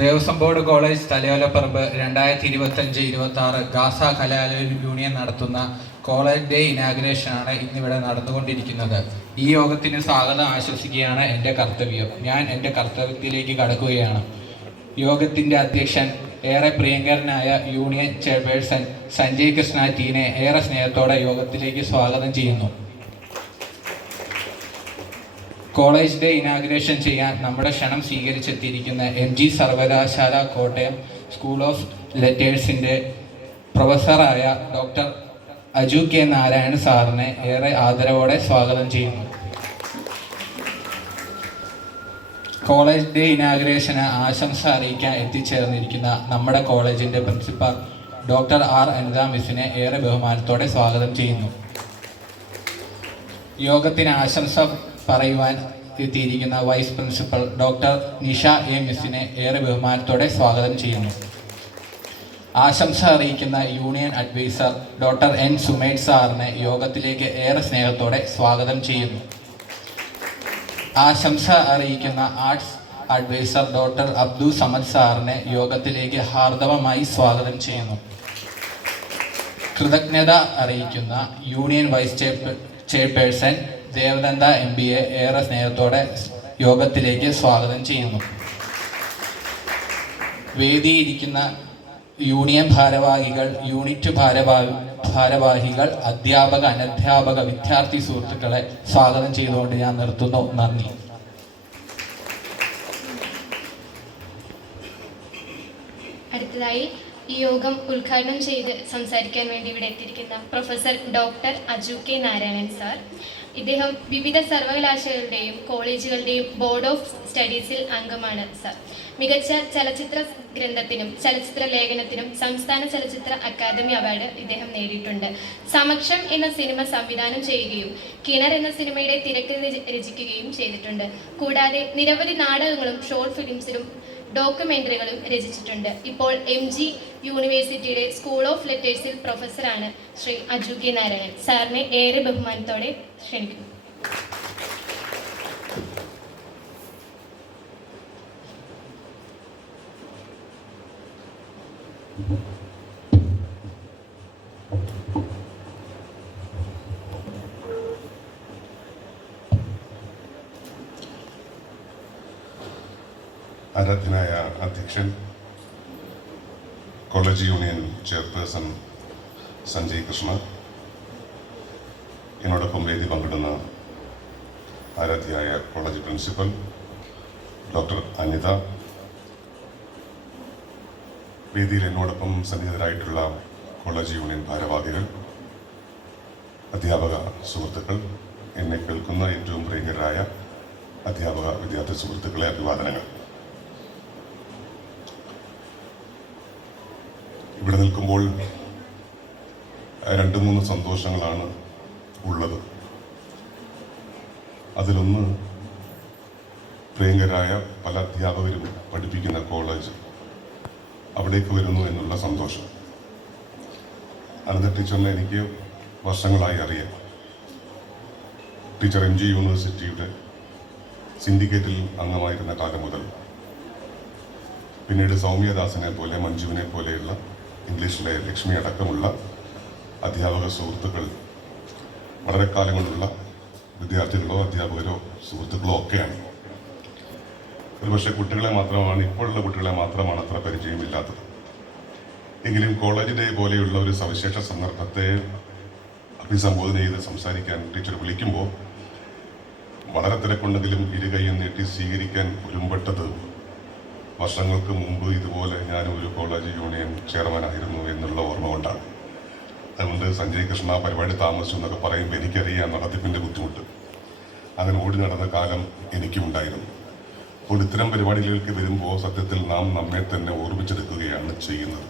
Devaswom board college Thalayolaparambu 2025-26 Gaza കലാലയ union നടത്തുന്ന college day ഇനാഗുറേഷനാണ് ഇന്നിവിടെ നടന്നുകൊണ്ടിരിക്കുന്നത്. ഈ യോഗത്തിന് സ്വാഗതം ആശംസിക്കുകയാണ് എൻ്റെ കർത്തവ്യം. ഞാൻ എൻ്റെ കർത്തവ്യത്തിലേക്ക് കടക്കുകയാണ്. യോഗത്തിൻ്റെ അധ്യക്ഷൻ ഏറെ പ്രിയങ്കരനായ യൂണിയൻ ചെയർപേഴ്സൺ സഞ്ജയ് കൃഷ്ണ ടീനെ ഏറെ സ്നേഹത്തോടെ യോഗത്തിലേക്ക് സ്വാഗതം ചെയ്യുന്നു. കോളേജ് ഡേ ഇനാഗുറേഷൻ ചെയ്യാൻ നമ്മുടെ ക്ഷണം സ്വീകരിച്ചെത്തിയിരിക്കുന്ന MG സർവകലാശാല കോട്ടയം സ്കൂൾ ഓഫ് ലെറ്റേഴ്സിൻ്റെ പ്രൊഫസറായ ഡോക്ടർ അജു കെ നാരായണൻ സാറിനെ ഏറെ ആദരവോടെ സ്വാഗതം ചെയ്യുന്നു. കോളേജ് ഡേ ഇനാഗുറേഷന് ആശംസ അറിയിക്കാൻ എത്തിച്ചേർന്നിരിക്കുന്ന നമ്മുടെ കോളേജിൻ്റെ പ്രിൻസിപ്പാൾ ഡോക്ടർ R അനിത മിസ്സിനെ ഏറെ ബഹുമാനത്തോടെ സ്വാഗതം ചെയ്യുന്നു. യോഗത്തിന് ആശംസ പറയുവാൻ എത്തിയിരിക്കുന്ന vice principal doctor Nisha A മിസ്സിനെ ഏറെ ബഹുമാനത്തോടെ സ്വാഗതം ചെയ്യുന്നു. ആശംസ അറിയിക്കുന്ന union adviser doctor N Sumesh സാറിനെ യോഗത്തിലേക്ക് ഏറെ സ്നേഹത്തോടെ സ്വാഗതം ചെയ്യുന്നു. ആശംസ അറിയിക്കുന്ന arts adviser doctor Abdul Samad സാറിനെ യോഗത്തിലേക്ക് ഹാർദവമായി സ്വാഗതം ചെയ്യുന്നു. കൃതജ്ഞത അറിയിക്കുന്ന union vice chairperson Devananda MBA ഏറെ സ്നേഹത്തോടെ യോഗത്തിലേക്ക് സ്വാഗതം ചെയ്യുന്നു. വേദിയിരിക്കുന്ന യൂണിയൻ ഭാരവാഹികൾ, യൂണിറ്റ് ഭാരവാഹികൾ, അധ്യാപക അനധ്യാപക വിദ്യാർത്ഥി സുഹൃത്തുക്കളെ സ്വാഗതം ചെയ്തുകൊണ്ട് ഞാൻ നിർത്തുന്നു. നന്ദി. അടുത്തതായി ഈ യോഗം ഉദ്ഘാടനം ചെയ്ത് സംസാരിക്കാൻ വേണ്ടി ഇവിടെ എത്തിയിരിക്കുന്ന professor doctor Aju K Narayanan sir. ഇദ്ദേഹം വിവിധ സർവകലാശാലകളുടെയും കോളേജുകളുടെയും ബോർഡ് ഓഫ് സ്റ്റഡീസിൽ അംഗമാണ് സാർ. മികച്ച ചലച്ചിത്ര ഗ്രന്ഥത്തിനും ചലച്ചിത്ര ലേഖനത്തിനും സംസ്ഥാന ചലച്ചിത്ര അക്കാദമി അവാർഡ് ഇദ്ദേഹം നേടിയിട്ടുണ്ട്. സമക്ഷം എന്ന സിനിമ സംവിധാനം ചെയ്യുകയും കിണർ എന്ന സിനിമയുടെ തിരക്കഥ രചിക്കുകയും ചെയ്തിട്ടുണ്ട്. കൂടാതെ നിരവധി നാടകങ്ങളും ഷോർട്ട് ഫിലിംസിലും ഡോക്യുമെന്ററികളും രചിച്ചിട്ടുണ്ട്. ഇപ്പോൾ MG യൂണിവേഴ്സിറ്റിയുടെ സ്കൂൾ ഓഫ് ലെറ്റേഴ്സിൽ പ്രൊഫസറാണ് ശ്രീ അജു കെ നാരായണൻ സാറിനെ ഏറെ ബഹുമാനത്തോടെ ക്ഷണിക്കുന്നു. ആരാധ്യനായ അധ്യക്ഷൻ, college union chairperson Sanjay Krishna, എന്നോടൊപ്പം വേദി പങ്കിടുന്ന ആരാധ്യയായ കോളേജ് പ്രിൻസിപ്പൽ ഡോക്ടർ അനിത, വേദിയിൽ എന്നോടൊപ്പം സന്നിഹിതരായിട്ടുള്ള കോളേജ് യൂണിയൻ ഭാരവാഹികൾ, അധ്യാപക സുഹൃത്തുക്കൾ, എന്നെ കേൾക്കുന്ന ഏറ്റവും പ്രിയങ്കരായ അധ്യാപക വിദ്യാർത്ഥി സുഹൃത്തുക്കളെ അഭിവാദനങ്ങൾ. ഇവിടെ നിൽക്കുമ്പോൾ 2-3 സന്തോഷങ്ങളാണ് ഉള്ളത്. അതിലൊന്ന്, പ്രിയങ്കരായ പല അധ്യാപകരും പഠിപ്പിക്കുന്ന കോളേജ് അവിടേക്ക് വരുന്നു എന്നുള്ള സന്തോഷം. അനിത ടീച്ചറിനെ എനിക്ക് വർഷങ്ങളായി അറിയാം. ടീച്ചർ MG യൂണിവേഴ്സിറ്റിയുടെ സിൻഡിക്കേറ്റിൽ അംഗമായിരുന്ന കാലം മുതൽ, പിന്നീട് സൗമ്യദാസിനെ പോലെ, മഞ്ജുവിനെ പോലെയുള്ള ഇംഗ്ലീഷിലെ ലക്ഷ്മി അടക്കമുള്ള അധ്യാപക സുഹൃത്തുക്കൾ വളരെ കാലം കൊണ്ടുള്ള വിദ്യാർത്ഥികളോ അധ്യാപകരോ സുഹൃത്തുക്കളോ ഒക്കെയാണ്. ഒരുപക്ഷെ കുട്ടികളെ മാത്രമാണ്, ഇപ്പോഴുള്ള കുട്ടികളെ മാത്രമാണ് അത്ര പരിചയമില്ലാത്തത്. എങ്കിലും കോളേജ് ഡേ പോലെയുള്ള ഒരു സവിശേഷ സന്ദർഭത്തെ അഭിസംബോധന ചെയ്ത് സംസാരിക്കാൻ ടീച്ചർ വിളിക്കുമ്പോൾ വളരെ തിരക്കുണ്ടെങ്കിലും ഇരുകൈയും നീട്ടി സ്വീകരിക്കാൻ ഒരുമ്പെട്ടത് വർഷങ്ങൾക്ക് മുമ്പ് ഇതുപോലെ ഞാൻ ഒരു കോളേജ് യൂണിയൻ ചെയർമാനായിരുന്നു എന്നുള്ള ഓർമ്മ കൊണ്ടാണ്. അതുകൊണ്ട് സഞ്ജയ് കൃഷ്ണ പരിപാടി താമസിച്ചു എന്നൊക്കെ പറയുമ്പോൾ എനിക്കറിയാം നടത്തിപ്പിൻ്റെ ബുദ്ധിമുട്ട്. അങ്ങനെ ഓടി നടന്ന കാലം എനിക്കും ഉണ്ടായിരുന്നു. അപ്പോൾ ഇത്തരം പരിപാടികൾക്ക് വരുമ്പോൾ സത്യത്തിൽ നാം നമ്മെ തന്നെ ഓർമ്മിച്ചെടുക്കുകയാണ് ചെയ്യുന്നത്.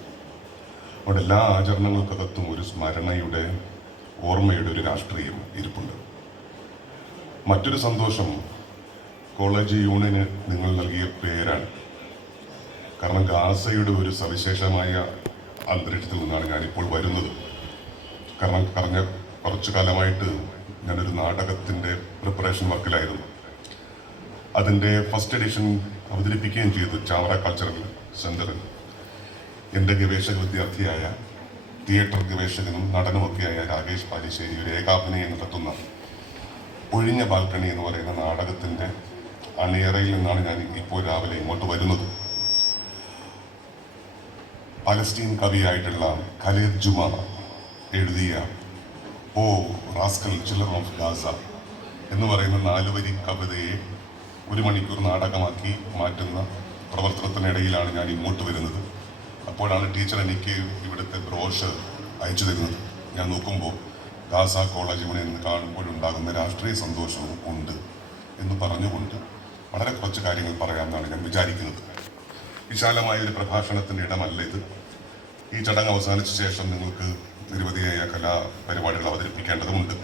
അവിടെ എല്ലാ ആചരണങ്ങൾക്കകത്തും ഒരു സ്മരണയുടെ, ഓർമ്മയുടെ ഒരു രാഷ്ട്രീയം ഇരിപ്പുണ്ട്. മറ്റൊരു സന്തോഷം കോളേജ് യൂണിയന് നിങ്ങൾ നൽകിയ പേരാണ്. കാരണം ഗാസയുടെ ഒരു സവിശേഷമായ അന്തരീക്ഷത്തിൽ നിന്നാണ് ഞാനിപ്പോൾ വരുന്നത്. കാരണം കഴിഞ്ഞ കുറച്ചു കാലമായിട്ട് ഞാനൊരു നാടകത്തിൻ്റെ പ്രിപ്പറേഷൻ വർക്കിലായിരുന്നു. അതിൻ്റെ ഫസ്റ്റ് എഡിഷൻ അവതരിപ്പിക്കുകയും ചെയ്തു ചാവറ കൾച്ചറൽ സെന്ററിൽ. എൻ്റെ ഗവേഷക വിദ്യാർത്ഥിയായ തിയേറ്റർ ഗവേഷകനും നടനുമൊക്കെയായ രാകേഷ് പാലിശ്ശേരി ഒരു ഏകാഭിനയം നടത്തുന്ന ഒഴിഞ്ഞ ബാൽക്കണി എന്ന് പറയുന്ന നാടകത്തിൻ്റെ അണിയറയിൽ നിന്നാണ് ഞാൻ ഇപ്പോൾ രാവിലെ ഇങ്ങോട്ട് വരുന്നത്. പലസ്തീൻ കവിയായിട്ടുള്ള ഖലീദ് ജുമ എഴുതിയ ഓ റാസ്കൽ ചിൽഡ്രൻ ഓഫ് ഗാസ എന്ന് പറയുന്ന 4 വരി കവിതയെ 1 മണിക്കൂർ നാടകമാക്കി മാറ്റുന്ന പ്രവർത്തനത്തിനിടയിലാണ് ഞാൻ ഇങ്ങോട്ട് വരുന്നത്. അപ്പോഴാണ് ടീച്ചർ എനിക്ക് ഇവിടുത്തെ ബ്രോഷർ അയച്ചു തരുന്നത്. ഞാൻ നോക്കുമ്പോൾ ഗാസ കോളേജ് ഇവിടെ നിന്ന് കാണുമ്പോഴുണ്ടാകുന്ന രാഷ്ട്രീയ സന്തോഷവും ഉണ്ട് എന്ന് പറഞ്ഞുകൊണ്ട് വളരെ കുറച്ച് കാര്യങ്ങൾ പറയാമെന്നാണ് ഞാൻ വിചാരിക്കുന്നത്. വിശാലമായ ഒരു പ്രഭാഷണത്തിൻ്റെ ഇടമല്ല ഇത്. ഈ ചടങ്ങ് അവസാനിച്ച ശേഷം നിങ്ങൾക്ക് നിരവധിയായ കലാപരിപാടികൾ അവതരിപ്പിക്കേണ്ടതുണ്ട്.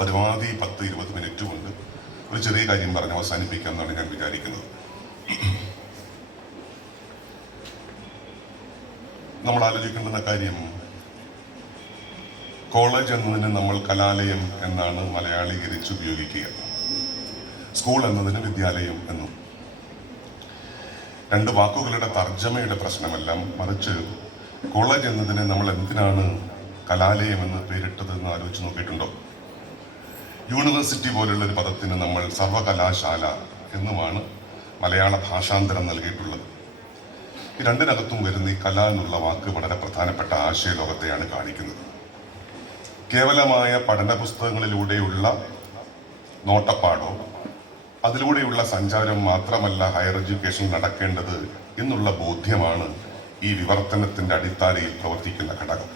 പരമാവധി 10-20 മിനിറ്റ് കൊണ്ട് ഒരു ചെറിയ കാര്യം പറഞ്ഞ് അവസാനിപ്പിക്കാം എന്നാണ് ഞാൻ വിചാരിക്കുന്നത്. നമ്മൾ ആലോചിക്കേണ്ടുന്ന കാര്യം, കോളേജ് എന്നതിന് നമ്മൾ കലാലയം എന്നാണ് മലയാളീകരിച്ച് ഉപയോഗിക്കുക. സ്കൂൾ എന്നതിന് വിദ്യാലയം എന്നും. 2 വാക്കുകളുടെ തർജ്ജമയുടെ പ്രശ്നമല്ല, മറിച്ച് കോളേജ് എന്നതിന് നമ്മൾ എന്തിനാണ് കലാലയം എന്ന് പേരിട്ടതെന്ന് ആലോചിച്ച് നോക്കിയിട്ടുണ്ടോ? യൂണിവേഴ്സിറ്റി പോലുള്ള ഒരു പദത്തിന് നമ്മൾ സർവകലാശാല എന്നുമാണ് മലയാള ഭാഷാന്തരം നൽകിയിട്ടുള്ളത്. ഈ രണ്ടിനകത്തും വരുന്ന ഈ കല എന്നുള്ള വാക്ക് വളരെ പ്രധാനപ്പെട്ട ആശയലോകത്തെയാണ് കാണിക്കുന്നത്. കേവലമായ പഠന പുസ്തകങ്ങളിലൂടെയുള്ള നോട്ടപ്പാടോ അതിലൂടെയുള്ള സഞ്ചാരം മാത്രമല്ല ഹയർ എഡ്യൂക്കേഷൻ നടക്കേണ്ടത് എന്നുള്ള ബോധ്യമാണ് ഈ വിവർത്തനത്തിന്റെ അടിത്തറയിൽ പ്രവർത്തിക്കുന്ന ഘടകം.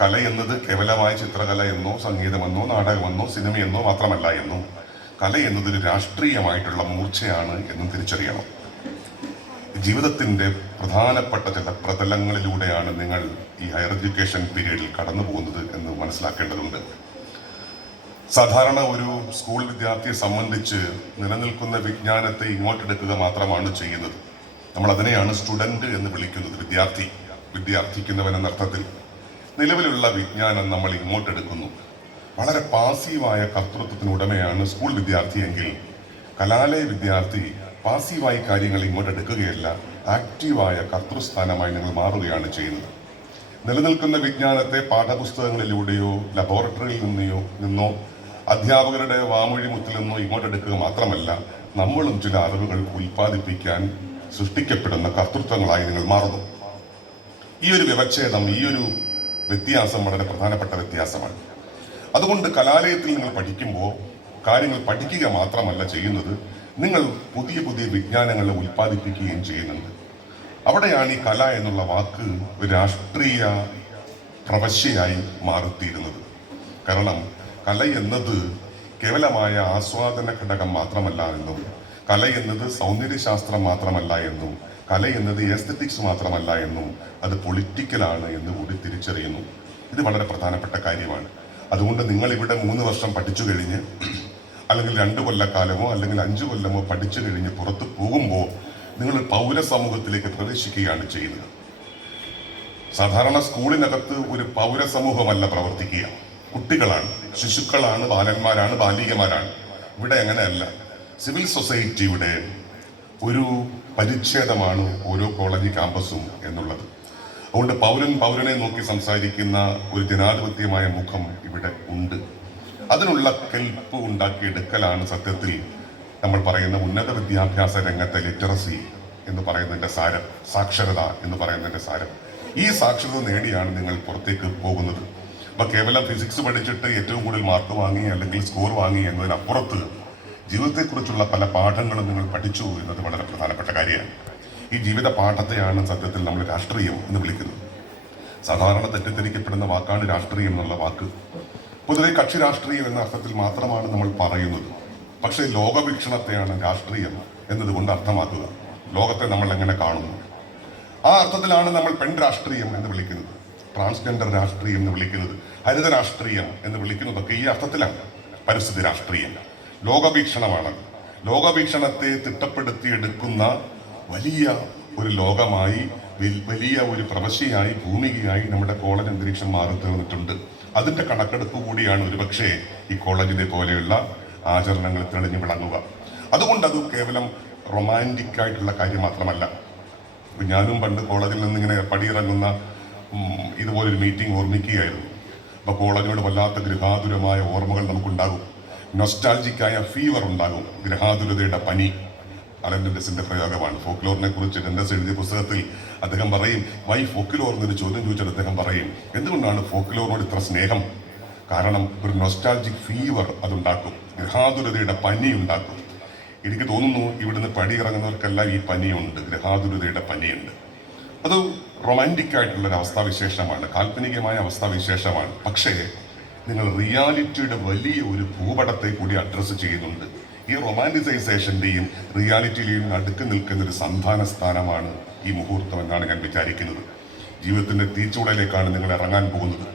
കല എന്നത് കേവലമായ ചിത്രകല എന്നോ സംഗീതമെന്നോ നാടകമെന്നോ സിനിമയെന്നോ മാത്രമല്ല എന്നും കല എന്നതൊരു രാഷ്ട്രീയമായിട്ടുള്ള മൂർച്ചയാണ് എന്നും തിരിച്ചറിയണം. ജീവിതത്തിന്റെ പ്രധാനപ്പെട്ട ചില പ്രതലങ്ങളിലൂടെയാണ് നിങ്ങൾ ഈ ഹയർ എഡ്യൂക്കേഷൻ പീരീഡിൽ കടന്നു പോകുന്നത് എന്ന് മനസ്സിലാക്കേണ്ടതുണ്ട്. സാധാരണ ഒരു സ്കൂൾ വിദ്യാർത്ഥിയെ സംബന്ധിച്ച് നിലനിൽക്കുന്ന വിജ്ഞാനത്തെ ഇങ്ങോട്ടെടുക്കുക മാത്രമാണ് ചെയ്യുന്നത്. നമ്മൾ അതിനെയാണ് സ്റ്റുഡന്റ് എന്ന് വിളിക്കുന്നത്. വിദ്യാർത്ഥിക്കുന്നവൻ എന്ന അർത്ഥത്തിൽ നിലവിലുള്ള വിജ്ഞാനം നമ്മൾ ഇങ്ങോട്ടെടുക്കുന്നു. വളരെ പാസീവായ കർത്തൃത്വത്തിനുടമയാണ് സ്കൂൾ വിദ്യാർത്ഥിയെങ്കിൽ കലാലയ വിദ്യാർത്ഥി പാസീവായി കാര്യങ്ങൾ ഇങ്ങോട്ടെടുക്കുകയല്ല, ആക്റ്റീവായ കർത്തൃസ്ഥാനമായി നിങ്ങൾ മാറുകയാണ് ചെയ്യുന്നത്. നിലനിൽക്കുന്ന വിജ്ഞാനത്തെ പാഠപുസ്തകങ്ങളിലൂടെയോ ലബോറട്ടറിയിൽ നിന്നോ അധ്യാപകരുടെ വാമൊഴിമുത്തിൽ നിന്നോ ഇങ്ങോട്ടെടുക്കുക മാത്രമല്ല, നമ്മളും ചില അറിവുകൾ ഉൽപ്പാദിപ്പിക്കാൻ സൃഷ്ടിക്കപ്പെടുന്ന കർത്തൃത്വങ്ങളായി നിങ്ങൾ മാറുന്നു. ഈ ഒരു വ്യവച്ഛേദം, ഈ ഒരു വ്യത്യാസം വളരെ പ്രധാനപ്പെട്ട വ്യത്യാസമാണ്. അതുകൊണ്ട് കലാലയത്തിൽ നിങ്ങൾ പഠിക്കുമ്പോൾ കാര്യങ്ങൾ പഠിക്കുക മാത്രമല്ല ചെയ്യുന്നത്, നിങ്ങൾ പുതിയ പുതിയ വിജ്ഞാനങ്ങളെ ഉൽപ്പാദിപ്പിക്കുകയും ചെയ്യുന്നുണ്ട്. അവിടെയാണ് ഈ കല എന്നുള്ള വാക്ക് ഒരു രാഷ്ട്രീയ പ്രവശ്യയായി മാറിത്തീരുന്നത്. കാരണം കല എന്നത് കേവലമായ ആസ്വാദന ഘടകം മാത്രമല്ല എന്നും, കല എന്നത് സൗന്ദര്യശാസ്ത്രം മാത്രമല്ല എന്നും, കല എന്നത് എസ്തറ്റിക്സ് മാത്രമല്ല എന്നും, അത് പൊളിറ്റിക്കലാണ് എന്ന് കൂടി തിരിച്ചറിയുന്നു. ഇത് വളരെ പ്രധാനപ്പെട്ട കാര്യമാണ്. അതുകൊണ്ട് നിങ്ങൾ ഇവിടെ 3 വർഷം പഠിച്ചു കഴിഞ്ഞ് അല്ലെങ്കിൽ 2 കൊല്ലക്കാലമോ അല്ലെങ്കിൽ 5 കൊല്ലമോ പഠിച്ചു കഴിഞ്ഞ് പുറത്തു പോകുമ്പോൾ നിങ്ങൾ പൗരസമൂഹത്തിലേക്ക് പ്രവേശിക്കുകയാണ് ചെയ്യുന്നത്. സാധാരണ സ്കൂളിനകത്ത് ഒരു പൗരസമൂഹമല്ല പ്രവർത്തിക്കുക, കുട്ടികളാണ്, ശിശുക്കളാണ്, ബാലന്മാരാണ്, ബാലികമാരാണ്. ഇവിടെ അങ്ങനെയല്ല. സിവിൽ സൊസൈറ്റിയുടെ ഒരു പരിച്ഛേദമാണ് ഓരോ കോളേജ് ക്യാമ്പസും എന്നുള്ളത്. അതുകൊണ്ട് പൗരനെ നോക്കി സംസാരിക്കുന്ന ഒരു ജനാധിപത്യമായ മുഖം ഇവിടെ ഉണ്ട്. അതിനുള്ള കെൽപ്പ് ഉണ്ടാക്കിയെടുക്കലാണ് സത്യത്തിൽ നമ്മൾ പറയുന്ന ഉന്നത വിദ്യാഭ്യാസ രംഗത്തെ ലിറ്ററസി എന്ന് പറയുന്നതിന്റെ സാരം, സാക്ഷരത എന്ന് പറയുന്നതിന്റെ സാരം. ഈ സാക്ഷരത നേടിയാണ് നിങ്ങൾ പുറത്തേക്ക് പോകുന്നത്. അപ്പൊ കേവലം ഫിസിക്സ് പഠിച്ചിട്ട് ഏറ്റവും കൂടുതൽ മാർക്ക് വാങ്ങി അല്ലെങ്കിൽ സ്കോർ വാങ്ങി എന്നതിനപ്പുറത്ത് ജീവിതത്തെക്കുറിച്ചുള്ള പല പാഠങ്ങളും നിങ്ങൾ പഠിച്ചു എന്നത് വളരെ പ്രധാനപ്പെട്ട കാര്യമാണ്. ഈ ജീവിത പാഠത്തെയാണ് സത്യത്തിൽ നമ്മൾ രാഷ്ട്രീയം എന്ന് വിളിക്കുന്നത്. സാധാരണ തെറ്റിദ്ധരിക്കപ്പെടുന്ന വാക്കാണ് രാഷ്ട്രീയം എന്നുള്ള വാക്ക്. പൊതുവെ കക്ഷി രാഷ്ട്രീയം എന്ന അർത്ഥത്തിൽ മാത്രമാണ് നമ്മൾ പറയുന്നത്. പക്ഷേ ലോകവീക്ഷണത്തെയാണ് രാഷ്ട്രീയം എന്നതുകൊണ്ട് അർത്ഥമാക്കുക. ലോകത്തെ നമ്മൾ എങ്ങനെ കാണുന്നു, ആ അർത്ഥത്തിലാണ് നമ്മൾ പെൺ രാഷ്ട്രീയം എന്ന് വിളിക്കുന്നത്, ട്രാൻസ്ജെൻഡർ രാഷ്ട്രീയം എന്ന് വിളിക്കുന്നത്, ഹരിത രാഷ്ട്രീയം എന്ന് വിളിക്കുന്നതൊക്കെ ഈ അർത്ഥത്തിലാണ്. പരിസ്ഥിതി രാഷ്ട്രീയം ലോകവീക്ഷണമാണ്. ലോകവീക്ഷണത്തെ തിട്ടപ്പെടുത്തിയെടുക്കുന്ന വലിയ ഒരു ലോകമായി, വലിയ ഒരു പ്രവശ്യയായി, ഭൂമികയായി നമ്മുടെ കോളേജ് അന്തരീക്ഷം മാറി തീർന്നിട്ടുണ്ട്. അതിന്റെ കണക്കെടുപ്പ് കൂടിയാണ് ഒരുപക്ഷെ ഈ കോളേജിനെ പോലെയുള്ള ആചരണങ്ങൾ തെളിഞ്ഞു വിളങ്ങുക. അതുകൊണ്ട് അത് കേവലം റൊമാൻറ്റിക് ആയിട്ടുള്ള കാര്യം മാത്രമല്ല. ഞാനും പണ്ട് കോളേജിൽ നിന്ന് ഇങ്ങനെ പടിയിറങ്ങുന്ന ഇതുപോലൊരു മീറ്റിംഗ് ഓർമ്മിക്കുകയായിരുന്നു. അപ്പോൾ കോളേജിനോട് വല്ലാത്ത ഗൃഹാതുരമായ ഓർമ്മകൾ നമുക്കുണ്ടാകും. നൊസ്റ്റാൾജിക്കായ ഫീവർ ഉണ്ടാകും. ഗൃഹാതുരതയുടെ പനി അലൻ ഡെൻഡസിന്റെ പ്രയോഗമാണ്. ഫോക്ലോറിനെ കുറിച്ച് ഡെൻഡസ് എഴുതിയ പുസ്തകത്തിൽ അദ്ദേഹം പറയും, വൈ ഫോക്ലോർ എന്നൊരു ചോദ്യം ചോദിച്ചാൽ അദ്ദേഹം പറയും, എന്തുകൊണ്ടാണ് ഫോക്ലോറിനോട് ഇത്ര സ്നേഹം? കാരണം ഒരു നൊസ്റ്റാൾജിക് ഫീവർ അതുണ്ടാക്കും, ഗൃഹാതുരതയുടെ പനി ഉണ്ടാക്കും. എനിക്ക് തോന്നുന്നു ഇവിടുന്ന് പടിയിറങ്ങുന്നവർക്കെല്ലാം ഈ പനിയുണ്ട്, ഗൃഹാതുരതയുടെ പനിയുണ്ട്. അത് റൊമാൻറ്റിക് ആയിട്ടുള്ളൊരു അവസ്ഥാവിശേഷമാണ്, കാൽപ്പനികമായ അവസ്ഥാവിശേഷമാണ്. പക്ഷേ നിങ്ങൾ റിയാലിറ്റിയുടെ വലിയ ഒരു ഭൂപടത്തെ കൂടി അഡ്രസ്സ് ചെയ്യുന്നുണ്ട്. ഈ റൊമാൻറ്റിസൈസേഷൻ്റെയും റിയാലിറ്റിയിലെയും നടുക്ക് നിൽക്കുന്ന ഒരു സന്ധാന സ്ഥാനമാണ് ഈ മുഹൂർത്തം എന്നാണ് ഞാൻ വിചാരിക്കുന്നത്. ജീവിതത്തിൻ്റെ തീച്ചൂടയിലേക്കാണ് നിങ്ങൾ ഇറങ്ങാൻ പോകുന്നത്.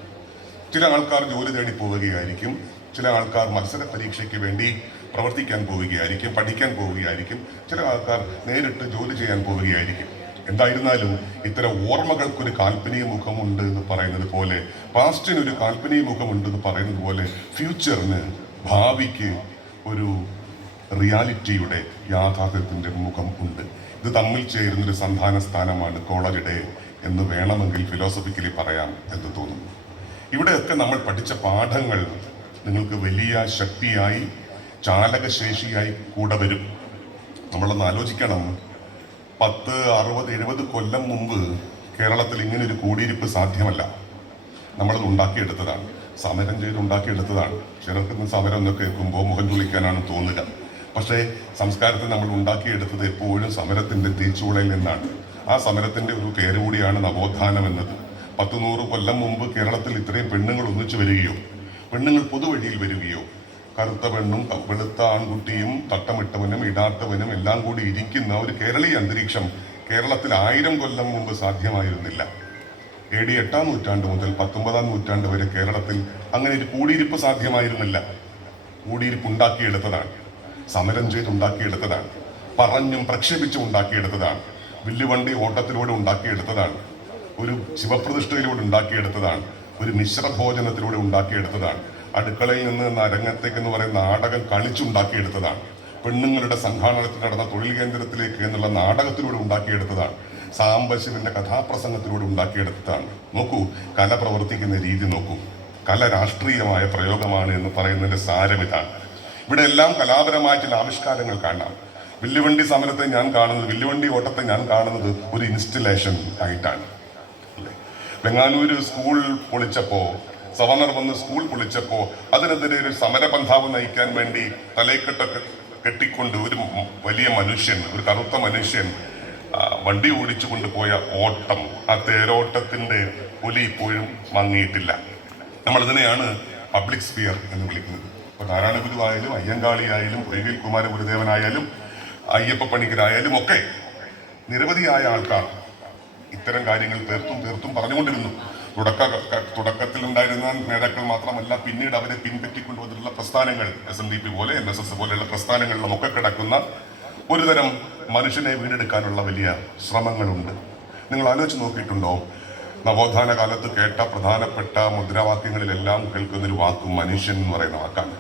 ചില ആൾക്കാർ ജോലി തേടി പോവുകയായിരിക്കും, ചില ആൾക്കാർ മത്സര പരീക്ഷയ്ക്ക് വേണ്ടി പ്രവർത്തിക്കാൻ പോവുകയായിരിക്കും, പഠിക്കാൻ പോവുകയായിരിക്കും, ചില ആൾക്കാർ നേരിട്ട് ജോലി ചെയ്യാൻ പോവുകയായിരിക്കും. എന്തായിരുന്നാലും ഇത്തരം ഓർമ്മകൾക്കൊരു കാൽപ്പനിക മുഖമുണ്ട് എന്ന് പറയുന്നത് പോലെ, പാസ്റ്റിനൊരു കാൽപ്പനിക മുഖമുണ്ട് എന്ന് പറയുന്നത് പോലെ, ഫ്യൂച്ചറിന്, ഭാവിക്ക് ഒരു റിയാലിറ്റിയുടെ യാഥാർത്ഥ്യത്തിൻ്റെ മുഖം ഉണ്ട്. ഇത് തമ്മിൽ ചേരുന്നൊരു സന്ധാന സ്ഥാനമാണ് കോളേജ് ഡേ എന്ന് വേണമെങ്കിൽ ഫിലോസഫിക്കലി പറയാം എന്ന് തോന്നുന്നു. ഇവിടെയൊക്കെ നമ്മൾ പഠിച്ച പാഠങ്ങൾ നിങ്ങൾക്ക് വലിയ ശക്തിയായി, ചാലകശേഷിയായി കൂടെ വരും. നമ്മളൊന്ന് ആലോചിക്കണം, 10, 60, 70 കൊല്ലം മുമ്പ് കേരളത്തിൽ ഇങ്ങനൊരു കൂടിയിരിപ്പ് സാധ്യമല്ല. നമ്മളത് ഉണ്ടാക്കിയെടുത്തതാണ്, സമരം ചെയ്ത് ഉണ്ടാക്കിയെടുത്തതാണ്. ചിലർക്ക് സമരം എന്നൊക്കെ കേൾക്കുമ്പോൾ മുഖം ചുളിക്കാനാണ് തോന്നുക. പക്ഷേ സംസ്കാരത്തെ നമ്മൾ ഉണ്ടാക്കിയെടുത്തത് എപ്പോഴും സമരത്തിൻ്റെ തീച്ചൂളയിൽ നിന്നാണ്. ആ സമരത്തിൻ്റെ ഒരു പേരുകൂടിയാണ് നവോത്ഥാനം എന്നത്. 100-100 കൊല്ലം മുമ്പ് കേരളത്തിൽ ഇത്രയും പെണ്ണുങ്ങൾ ഒന്നിച്ചു വരികയോ, പെണ്ണുങ്ങൾ പൊതുവഴിയിൽ വരികയോ, കറുത്ത പെണ്ണും വെളുത്ത ആൺകുട്ടിയും തട്ടമിട്ടവനും ഇടാത്തവനും എല്ലാം കൂടി ഇരിക്കുന്ന ഒരു കേരളീയ അന്തരീക്ഷം കേരളത്തിൽ 1000 കൊല്ലം മുമ്പ് സാധ്യമായിരുന്നില്ല. AD 8-ാം നൂറ്റാണ്ട് മുതൽ 19-ാം നൂറ്റാണ്ട് വരെ കേരളത്തിൽ അങ്ങനെ ഒരു കൂടിയിരിപ്പ് സാധ്യമായിരുന്നില്ല. കൂടിയിരിപ്പ് ഉണ്ടാക്കിയെടുത്തതാണ്, സമരം ചെയ്ത് ഉണ്ടാക്കിയെടുത്തതാണ്, പറഞ്ഞും പ്രക്ഷേപിച്ചും ഉണ്ടാക്കിയെടുത്തതാണ്, വില്ലുവണ്ടി ഓട്ടത്തിലൂടെ ഉണ്ടാക്കിയെടുത്തതാണ്, ഒരു ശിവപ്രതിഷ്ഠയിലൂടെ ഉണ്ടാക്കിയെടുത്തതാണ്, ഒരു മിശ്രഭോജനത്തിലൂടെ ഉണ്ടാക്കിയെടുത്തതാണ്, അടുക്കളയിൽ നിന്ന് അരങ്ങത്തേക്കെന്ന് പറയുന്ന നാടകം കളിച്ചുണ്ടാക്കിയെടുത്തതാണ്, പെണ്ണുങ്ങളുടെ സംഘാടനത്തിൽ നടന്ന തൊഴിൽ കേന്ദ്രത്തിലേക്ക് എന്നുള്ള നാടകത്തിലൂടെ ഉണ്ടാക്കിയെടുത്തതാണ്, സാംബശിവന്റെ കഥാപ്രസംഗത്തിലൂടെ ഉണ്ടാക്കിയെടുത്തതാണ്. നോക്കൂ, കല പ്രവർത്തിക്കുന്ന രീതി നോക്കൂ. കല രാഷ്ട്രീയമായ പ്രയോഗമാണ് എന്ന് പറയുന്നതിന്റെ സാരം ഇതാണ്. ഇവിടെ എല്ലാം കലാപരമായ ചില ആവിഷ്കാരങ്ങൾ കാണാം. വില്ലുവണ്ടി സമരത്തെ ഞാൻ കാണുന്നത്, വില്ലുവണ്ടി ഓട്ടത്തെ ഞാൻ കാണുന്നത് ഒരു ഇൻസ്റ്റലേഷൻ ആയിട്ടാണ്. വെങ്ങാനൂര് സ്കൂൾ പൊളിച്ചപ്പോ, സവർണർ വന്ന് സ്കൂൾ പൊളിച്ചപ്പോ അതിനെതിരെ ഒരു സമരപന്ഥാവ് നയിക്കാൻ വേണ്ടി തലയ്ക്കെട്ടൊക്കെ കെട്ടിക്കൊണ്ട് ഒരു വലിയ മനുഷ്യൻ, ഒരു കറുത്ത മനുഷ്യൻ വണ്ടി ഓടിച്ചു കൊണ്ടുപോയ ഓട്ടം, ആ തേരോട്ടത്തിന്റെ ഒലി ഇപ്പോഴും മങ്ങിയിട്ടില്ല. നമ്മളിതിനെയാണ് പബ്ലിക് സ്ഫിയർ എന്ന് വിളിക്കുന്നത്. ഇപ്പൊ നാരായണഗുരു ആയാലും, അയ്യങ്കാളിയായാലും, പൊയ്കയിൽ കുമാരഗുരുദേവനായാലും, അയ്യപ്പ പണിക്കരായാലും ഒക്കെ നിരവധിയായ ആൾക്കാർ ഇത്തരം കാര്യങ്ങൾ തീർത്തും പറഞ്ഞുകൊണ്ടിരുന്നു. തുടക്കത്തിൽ ഉണ്ടായിരുന്ന നേതാക്കൾ മാത്രമല്ല, പിന്നീട് അവരെ പിൻപറ്റിക്കൊണ്ടുവന്നിട്ടുള്ള പ്രസ്ഥാനങ്ങൾ, SNDP പോലെ, NSS പോലെയുള്ള പ്രസ്ഥാനങ്ങളിലും ഒക്കെ കിടക്കുന്ന ഒരുതരം മനുഷ്യനെ വീണ്ടെടുക്കാനുള്ള വലിയ ശ്രമങ്ങളുണ്ട്. നിങ്ങൾ ആലോചിച്ച് നോക്കിയിട്ടുണ്ടോ? നവോത്ഥാന കാലത്ത് കേട്ട പ്രധാനപ്പെട്ട മുദ്രാവാക്യങ്ങളിലെല്ലാം കേൾക്കുന്നൊരു വാക്ക് മനുഷ്യൻ എന്ന് പറയുന്ന വാക്കാണ്.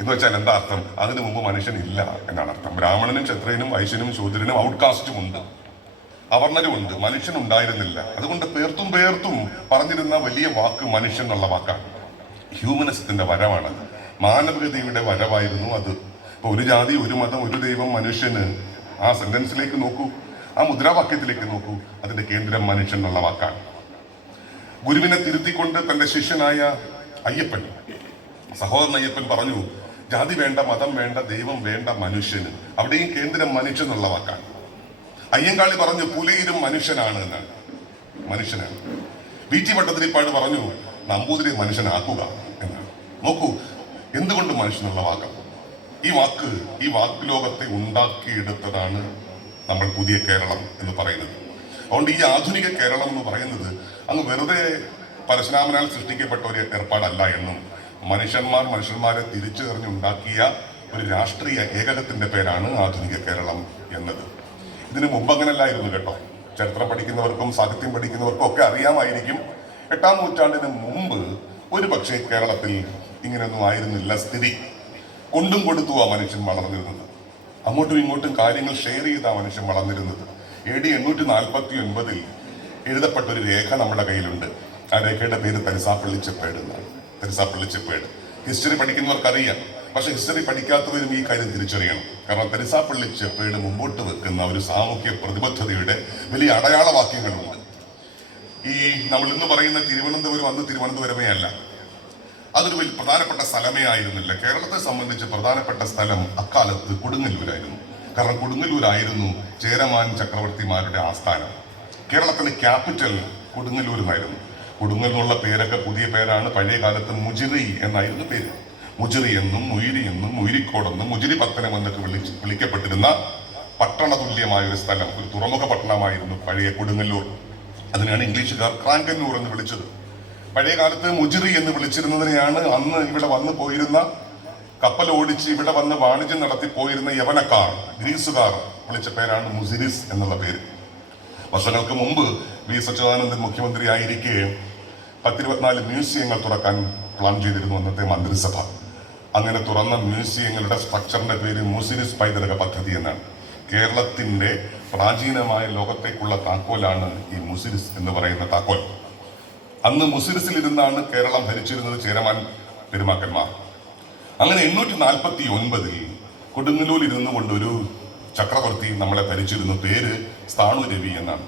എന്ന് വെച്ചാൽ എന്താ അർത്ഥം? അതിനു മുമ്പ് മനുഷ്യൻ ഇല്ല എന്നാണ് അർത്ഥം. ബ്രാഹ്മണനും ക്ഷത്രിയനും വൈശ്യനും ശൂദ്രനും ഔട്ട്കാസ്റ്റും ഉണ്ട്, അവർണരുമുണ്ട്, മനുഷ്യൻ ഉണ്ടായിരുന്നില്ല. അതുകൊണ്ട് പേർത്തും പറഞ്ഞിരുന്ന വലിയ വാക്ക് മനുഷ്യൻ എന്നുള്ള വാക്കാണ്. ഹ്യൂമനിസത്തിന്റെ വരവാണത്, മാനവികതയുടെ വരവായിരുന്നു അത്. ഇപ്പൊ ഒരു ജാതി, ഒരു മതം, ഒരു ദൈവം, മനുഷ്യന്, ആ സെന്റൻസിലേക്ക് നോക്കൂ, ആ മുദ്രാവാക്യത്തിലേക്ക് നോക്കൂ, അതിന്റെ കേന്ദ്രം മനുഷ്യൻ എന്നുള്ള വാക്കാണ്. ഗുരുവിനെ തിരുത്തിക്കൊണ്ട് തന്റെ ശിഷ്യനായ അയ്യപ്പൻ, സഹോദരൻ അയ്യപ്പൻ പറഞ്ഞു, ജാതി വേണ്ട, മതം വേണ്ട, ദൈവം വേണ്ട, മനുഷ്യന്. അവിടെയും കേന്ദ്രം മനുഷ്യൻ എന്നുള്ള വാക്കാണ്. അയ്യങ്കാളി പറഞ്ഞു, പുലയിലും മനുഷ്യനാണ് എന്നാണ്, മനുഷ്യനാണ്. VT ഭട്ടതിരിപ്പാട് പറഞ്ഞു, നമ്പൂതിരി മനുഷ്യനാക്കുക എന്നാണ്. നോക്കൂ, എന്തുകൊണ്ട് മനുഷ്യൻ എന്നുള്ള വാക്ക്? ഈ വാക്ക് ലോകത്തെ ഉണ്ടാക്കിയെടുത്തതാണ് നമ്മൾ പുതിയ കേരളം എന്ന് പറയുന്നത്. അതുകൊണ്ട് ഈ ആധുനിക കേരളം എന്ന് പറയുന്നത് അങ്ങ് വെറുതെ പരശുരാമനാൽ സൃഷ്ടിക്കപ്പെട്ട ഒരു ഏർപ്പാടല്ല എന്നും, മനുഷ്യന്മാരെ തിരിച്ചറിഞ്ഞുണ്ടാക്കിയ ഒരു രാഷ്ട്രീയ ഏകകത്തിന്റെ പേരാണ് ആധുനിക കേരളം എന്നത്. ഇതിനു മുമ്പ് അങ്ങനല്ലായിരുന്നു കേട്ടോ. ചരിത്രം പഠിക്കുന്നവർക്കും സാഹിത്യം പഠിക്കുന്നവർക്കും ഒക്കെ അറിയാമായിരിക്കും, 8-ാം നൂറ്റാണ്ടിന് മുമ്പ് ഒരു പക്ഷേ കേരളത്തിൽ ഇങ്ങനെയൊന്നും ആയിരുന്നില്ല സ്ഥിതി. കൊണ്ടും കൊടുത്തു ആ മനുഷ്യൻ വളർന്നിരുന്നത്. അങ്ങോട്ടും ഇങ്ങോട്ടും കാര്യങ്ങൾ ഷെയർ ചെയ്ത ആ മനുഷ്യൻ വളർന്നിരുന്നത്. AD 849 എഴുതപ്പെട്ട ഒരു രേഖ നമ്മുടെ കയ്യിലുണ്ട്. ആ രേഖയുടെ പേര് തരിസാപ്പള്ളി ചെപ്പേട് എന്നാണ്. തരിസാപ്പള്ളി ചെപ്പേട് ഹിസ്റ്ററി പഠിക്കുന്നവർക്കറിയാം. പക്ഷെ ഹിസ്റ്ററി പഠിക്കാത്തവരും ഈ കാര്യം തിരിച്ചറിയണം. കാരണം തരിസാപ്പള്ളി ചെപ്പേട് മുമ്പോട്ട് വെക്കുന്ന ഒരു സാമൂഹ്യ പ്രതിബദ്ധതയുടെ വലിയ അടയാളവാക്യങ്ങളുണ്ട്. ഈ നമ്മൾ ഇന്ന് പറയുന്ന തിരുവനന്തപുരം അന്ന് തിരുവനന്തപുരമേ അല്ല. അതൊരു വലിയ പ്രധാനപ്പെട്ട സ്ഥലമേ ആയിരുന്നില്ല. കേരളത്തെ സംബന്ധിച്ച് പ്രധാനപ്പെട്ട സ്ഥലം അക്കാലത്ത് കൊടുങ്ങല്ലൂരായിരുന്നു. കാരണം കൊടുങ്ങല്ലൂരായിരുന്നു ചേരമാൻ ചക്രവർത്തിമാരുടെ ആസ്ഥാനം. കേരളത്തിന്റെ ക്യാപിറ്റൽ കൊടുങ്ങല്ലൂരിനായിരുന്നു. കൊടുങ്ങല്ലൂരുള്ള പേരൊക്കെ പുതിയ പേരാണ്. പഴയ കാലത്ത് മുജിറി എന്നായിരുന്നു പേര്. മുജിറി എന്നും മുയിരി എന്നും മുയിരിക്കോടെന്നും മുജിരി പത്തനം എന്നൊക്കെ വിളിക്കപ്പെട്ടിരുന്ന പട്ടണ തുല്യമായ ഒരു സ്ഥലം, ഒരു തുറമുഖ പട്ടണമായിരുന്നു പഴയ കൊടുങ്ങല്ലൂർ. അതിനാണ് ഇംഗ്ലീഷുകാർ ക്രാങ്കന്നൂർ എന്ന് വിളിച്ചത്. പഴയ കാലത്ത് മുജിറി എന്ന് വിളിച്ചിരുന്നതിനെയാണ് അന്ന് ഇവിടെ വന്നു പോയിരുന്ന കപ്പൽ ഓടിച്ച് ഇവിടെ വന്ന് വാണിജ്യം നടത്തി പോയിരുന്ന യവനക്കാർ, ഗ്രീസുകാർ വിളിച്ച പേരാണ് മുസിരിസ് എന്നുള്ള പേര്. വർഷങ്ങൾക്ക് മുമ്പ് വി സച്ചിദാനന്ദൻ മുഖ്യമന്ത്രിയായിരിക്കെ 10-24 മ്യൂസിയങ്ങൾ തുറക്കാൻ പ്ലാൻ ചെയ്തിരുന്നു അന്നത്തെ മന്ത്രിസഭ. അങ്ങനെ തുറന്ന മ്യൂസിയങ്ങളുടെ സ്ട്രക്ചറിന്റെ പേര് മുസിരിസ് പൈതൃക പദ്ധതി എന്നാണ്. കേരളത്തിന്റെ പ്രാചീനമായ ലോകത്തേക്കുള്ള താക്കോലാണ് ഈ മുസിരിസ് എന്ന് പറയുന്ന താക്കോൽ. അന്ന് മുസിരിസിൽ ഇരുന്നാണ് കേരളം ഭരിച്ചിരുന്നത് ചേരമാൻ പെരുമാക്കന്മാർ. അങ്ങനെ 849 കൊടുങ്ങല്ലൂരിൽ ഇരുന്നു കൊണ്ടൊരു ചക്രവർത്തി നമ്മളെ ഭരിച്ചിരുന്നു. പേര് സ്ഥാണു രവി എന്നാണ്.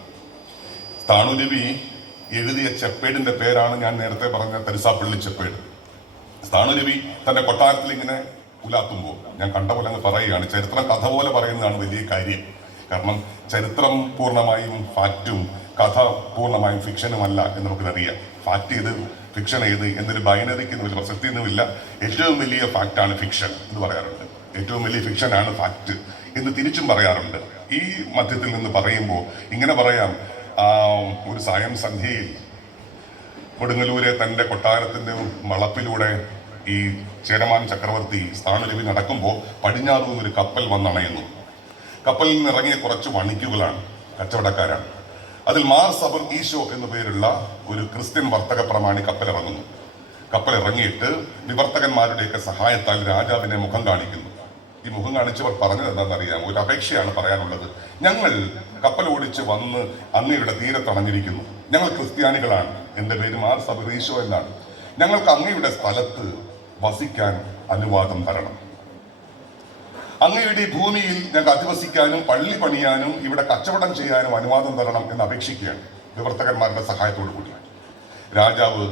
സ്ഥാണു രവി എഴുതിയ ചെപ്പേടിന്റെ പേരാണ് ഞാൻ നേരത്തെ പറഞ്ഞ തരിസാപ്പള്ളി ചെപ്പേട്. സ്ഥാണു രവി തന്റെ കൊട്ടാരത്തിൽ ഇങ്ങനെ ഉലാത്തുമ്പോൾ ഞാൻ കണ്ട പോലെ അങ്ങ് പറയുകയാണ്. ചരിത്രം കഥ പോലെ പറയുന്നതാണ് വലിയ കാര്യം. കാരണം ചരിത്രം പൂർണ്ണമായും ഫാക്റ്റും കഥ പൂർണ്ണമായും ഫിക്ഷനുമല്ല എന്ന് നമുക്കറിയാം. ഫാക്ട് ഏത് ഫിക്ഷൻ ഏത് എന്നൊരു ബൈനറിക്ക് വലിയ പ്രസക്തിയൊന്നുമില്ല. ഏറ്റവും വലിയ ഫാക്റ്റാണ് ഫിക്ഷൻ എന്ന് പറയാറുണ്ട്. ഏറ്റവും വലിയ ഫിക്ഷനാണ് ഫാക്ട് എന്ന് തിരിച്ചും പറയാറുണ്ട്. ഈ മധ്യത്തിൽ നിന്ന് പറയുമ്പോൾ ഇങ്ങനെ പറയാം, ഒരു സായം സന്ധ്യയിൽ കൊടുങ്ങല്ലൂരെ തന്റെ കൊട്ടാരത്തിന്റെ വളപ്പിലൂടെ ഈ ചേരമാൻ ചക്രവർത്തി സ്ഥാണു രവി നടക്കുമ്പോൾ പടിഞ്ഞാറ് നിന്നൊരു കപ്പൽ വന്നണയുന്നു. കപ്പലിൽ നിന്ന് ഇറങ്ങിയ കുറച്ച് വണിക്കുകളാണ്, കച്ചവടക്കാരാണ്. അതിൽ മാർ സബർ ഈശോ എന്നു പേരുള്ള ഒരു ക്രിസ്ത്യൻ വർത്തക പ്രമാണി കപ്പലിറങ്ങുന്നു. കപ്പൽ ഇറങ്ങിയിട്ട് വിവർത്തകന്മാരുടെയൊക്കെ സഹായത്താൽ രാജാവിനെ മുഖം കാണിക്കുന്നു. ഈ മുഖം കാണിച്ചവർ പറഞ്ഞത് എന്താണെന്നറിയാം? ഒരു അപേക്ഷയാണ് പറയാനുള്ളത്. ഞങ്ങൾ കപ്പൽ ഓടിച്ച് വന്ന് അങ്ങയുടെ തീരത്തണഞ്ഞിരിക്കുന്നു. ഞങ്ങൾ ക്രിസ്ത്യാനികളാണ്. എൻ്റെ പേര് മാർ സബർ ഈശോ എന്നാണ്. ഞങ്ങൾക്ക് അങ്ങയുടെ സ്ഥലത്ത് വസിക്കാൻ അനുവാദം തരണം. അങ്ങയുടെ ഭൂമിയിൽ ഞങ്ങൾക്ക് അധിവസിക്കാനും പള്ളി പണിയാനും ഇവിടെ കച്ചവടം ചെയ്യാനും അനുവാദം തരണം എന്ന് അപേക്ഷിക്കുകയാണ് വിവർത്തകന്മാരുടെ സഹായത്തോടു കൂടി. രാജാവ്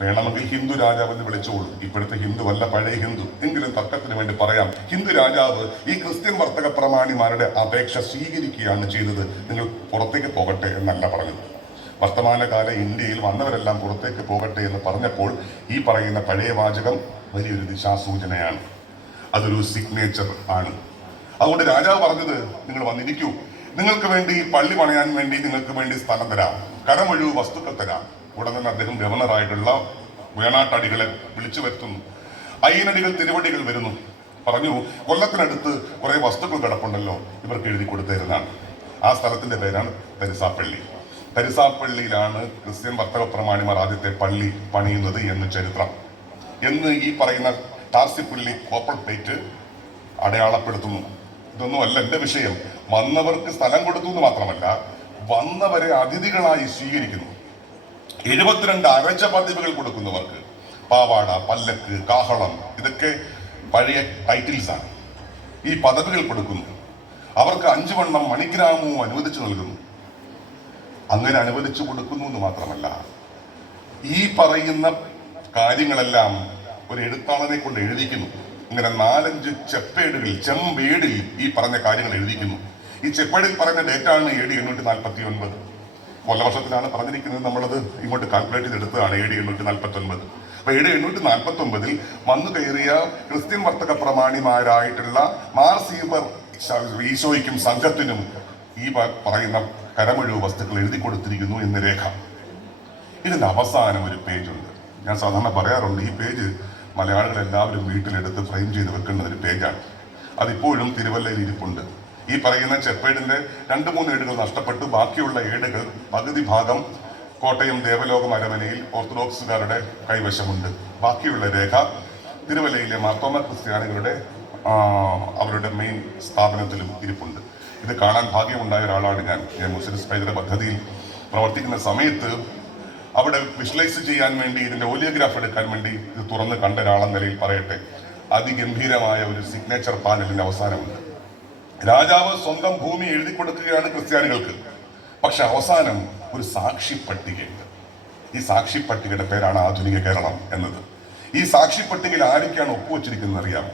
വേണമെങ്കിൽ ഹിന്ദു രാജാവ് എന്ന് വിളിച്ചോളൂ. ഇപ്പോഴത്തെ ഹിന്ദു അല്ല, പഴയ ഹിന്ദു. എങ്കിലും തർക്കത്തിന് വേണ്ടി പറയാം, ഹിന്ദു രാജാവ് ഈ ക്രിസ്ത്യൻ വർത്തക പ്രമാണിമാരുടെ അപേക്ഷ സ്വീകരിക്കുകയാണ് ചെയ്തത്. നിങ്ങൾ പുറത്തേക്ക് പോകട്ടെ എന്നല്ല പറഞ്ഞത്. വർത്തമാനകാല ഇന്ത്യയിൽ വന്നവരെല്ലാം പുറത്തേക്ക് പോകട്ടെ എന്ന് പറഞ്ഞപ്പോൾ ഈ പറയുന്ന പഴയ വാചകം വലിയൊരു ദിശാസൂചനയാണ്. അതൊരു സിഗ്നേച്ചർ ആണ്. അതുകൊണ്ട് രാജാവ് പറഞ്ഞത്, നിങ്ങൾ വന്നിരിക്കൂ, നിങ്ങൾക്ക് വേണ്ടി പള്ളി പണിയാൻ വേണ്ടി നിങ്ങൾക്ക് വേണ്ടി സ്ഥലം തരാം, കരമൊഴിവ് വസ്തുക്കൾ തരാം. ഉടൻ തന്നെ അദ്ദേഹം ഗവർണറായിട്ടുള്ള വേണാട്ടടികളെ വിളിച്ചു വരുത്തുന്നു. അയ്യനടികൾ തിരുവടികൾ വരുന്നു. പറഞ്ഞു, കൊല്ലത്തിനടുത്ത് കുറെ വസ്തുക്കൾ കിടപ്പുണ്ടല്ലോ, ഇവർക്ക് എഴുതി കൊടുത്തിരുന്നാണ്. ആ സ്ഥലത്തിന്റെ പേരാണ് തരിസാപ്പള്ളി. തരിസാപ്പള്ളിയിലാണ് ക്രിസ്ത്യൻ വർത്തക പ്രമാണിമാർ ആദ്യത്തെ പള്ളി പണിയുന്നത് എന്ന് ചരിത്രം. എന്ന് ഈ പറയുന്ന ടാർസിപ്പള്ളി കോപ്പർ പ്ലേറ്റ് അടയാളപ്പെടുത്തുന്നു. ഇതൊന്നും അല്ല എൻ്റെ വിഷയം. വന്നവർക്ക് സ്ഥലം കൊടുത്തു എന്ന് മാത്രമല്ല, വന്നവരെ അതിഥികളായി സ്വീകരിക്കുന്നു. 72 അരച്ച പദവികൾ കൊടുക്കുന്നവർക്ക് പാവാട, പല്ലക്ക്, കാഹളം, ഇതൊക്കെ പഴയ ടൈറ്റിൽസ് ആണ്. ഈ പദവികൾ കൊടുക്കുന്നു. അവർക്ക് 5 വണ്ണം മണിഗ്രാമവും അനുവദിച്ചു നൽകുന്നു. അങ്ങനെ അനുവദിച്ചു കൊടുക്കുന്നു എന്ന് മാത്രമല്ല, ഈ പറയുന്ന കാര്യങ്ങളെല്ലാം ഒരു എഴുത്താളനെ കൊണ്ട് എഴുതിക്കുന്നു. ഇങ്ങനെ 4-5 ചെപ്പേടുകൾ, ചെമ്പേടിൽ ഈ പറഞ്ഞ കാര്യങ്ങൾ എഴുതിക്കുന്നു. ഈ ചെപ്പേടിൽ പറയുന്ന ഡേറ്റ് ആണ് AD 849. കൊല്ലവർഷത്തിലാണ് പറഞ്ഞിരിക്കുന്നത്. നമ്മളത് ഇങ്ങോട്ട് കാൽക്കുലേറ്റ് ചെയ്തെടുത്തതാണ് AD 849. അപ്പൊ AD 849 വന്നു കയറിയ ക്രിസ്ത്യൻ വർത്തക പ്രമാണിമാരായിട്ടുള്ള മാർ സീബർ ഈശോയ്ക്കും സംഘത്തിനും ഈ പറയുന്ന കരമൊഴിവ് വസ്തുക്കൾ എഴുതി കൊടുത്തിരിക്കുന്നു എന്ന് രേഖ. ഇതിന്റെ അവസാനം ഒരു പേജുണ്ട്. ഞാൻ സാധാരണ പറയാറുണ്ട്, ഈ പേജ് മലയാളികൾ എല്ലാവരും വീട്ടിലെടുത്ത് ഫ്രെയിം ചെയ്ത് വെക്കുന്ന ഒരു പേജാണ്. അതിപ്പോഴും തിരുവല്ലയിൽ ഇരിപ്പുണ്ട്. ഈ പറയുന്ന ചെപ്പേടിന്റെ 2-3 ഏടുകൾ നഷ്ടപ്പെട്ടു. ബാക്കിയുള്ള ഏടുകൾ പകുതി ഭാഗം കോട്ടയം ദേവലോകം അരമനയിൽ ഓർത്തഡോക്സുകാരുടെ കൈവശമുണ്ട്. ബാക്കിയുള്ള രേഖ തിരുവല്ലയിലെ മാർത്തോമ ക്രിസ്ത്യാനികളുടെ അവരുടെ മെയിൻ സ്ഥാപനത്തിലും ഇരിപ്പുണ്ട്. ഇത് കാണാൻ ഭാഗ്യമുണ്ടായ ഒരാളാണ് ഞാൻ. മുസ്ലിം സ്പൈദർ പദ്ധതിയിൽ പ്രവർത്തിക്കുന്ന സമയത്ത് അവിടെ വിഷ്വലൈസ് ചെയ്യാൻ വേണ്ടി, ഇതിന്റെ ഓലിയോഗ്രാഫ് എടുക്കാൻ വേണ്ടി ഇത് തുറന്ന് കണ്ട ഒരാളെന്ന നിലയിൽ പറയട്ടെ, അതിഗംഭീരമായ ഒരു സിഗ്നേച്ചർ പാനലിന്റെ അവസാനമുണ്ട്. രാജാവ് സ്വന്തം ഭൂമി എഴുതി കൊടുക്കുകയാണ് ക്രിസ്ത്യാനികൾക്ക്. പക്ഷെ അവസാനം ഒരു സാക്ഷി പട്ടികയുണ്ട്. ഈ സാക്ഷി പട്ടികയുടെ പേരാണ് ആധുനിക കേരളം എന്നത്. ഈ സാക്ഷി പട്ടികയിൽ ആരൊക്കെയാണ് ഒപ്പുവെച്ചിരിക്കുന്നത് അറിയാം?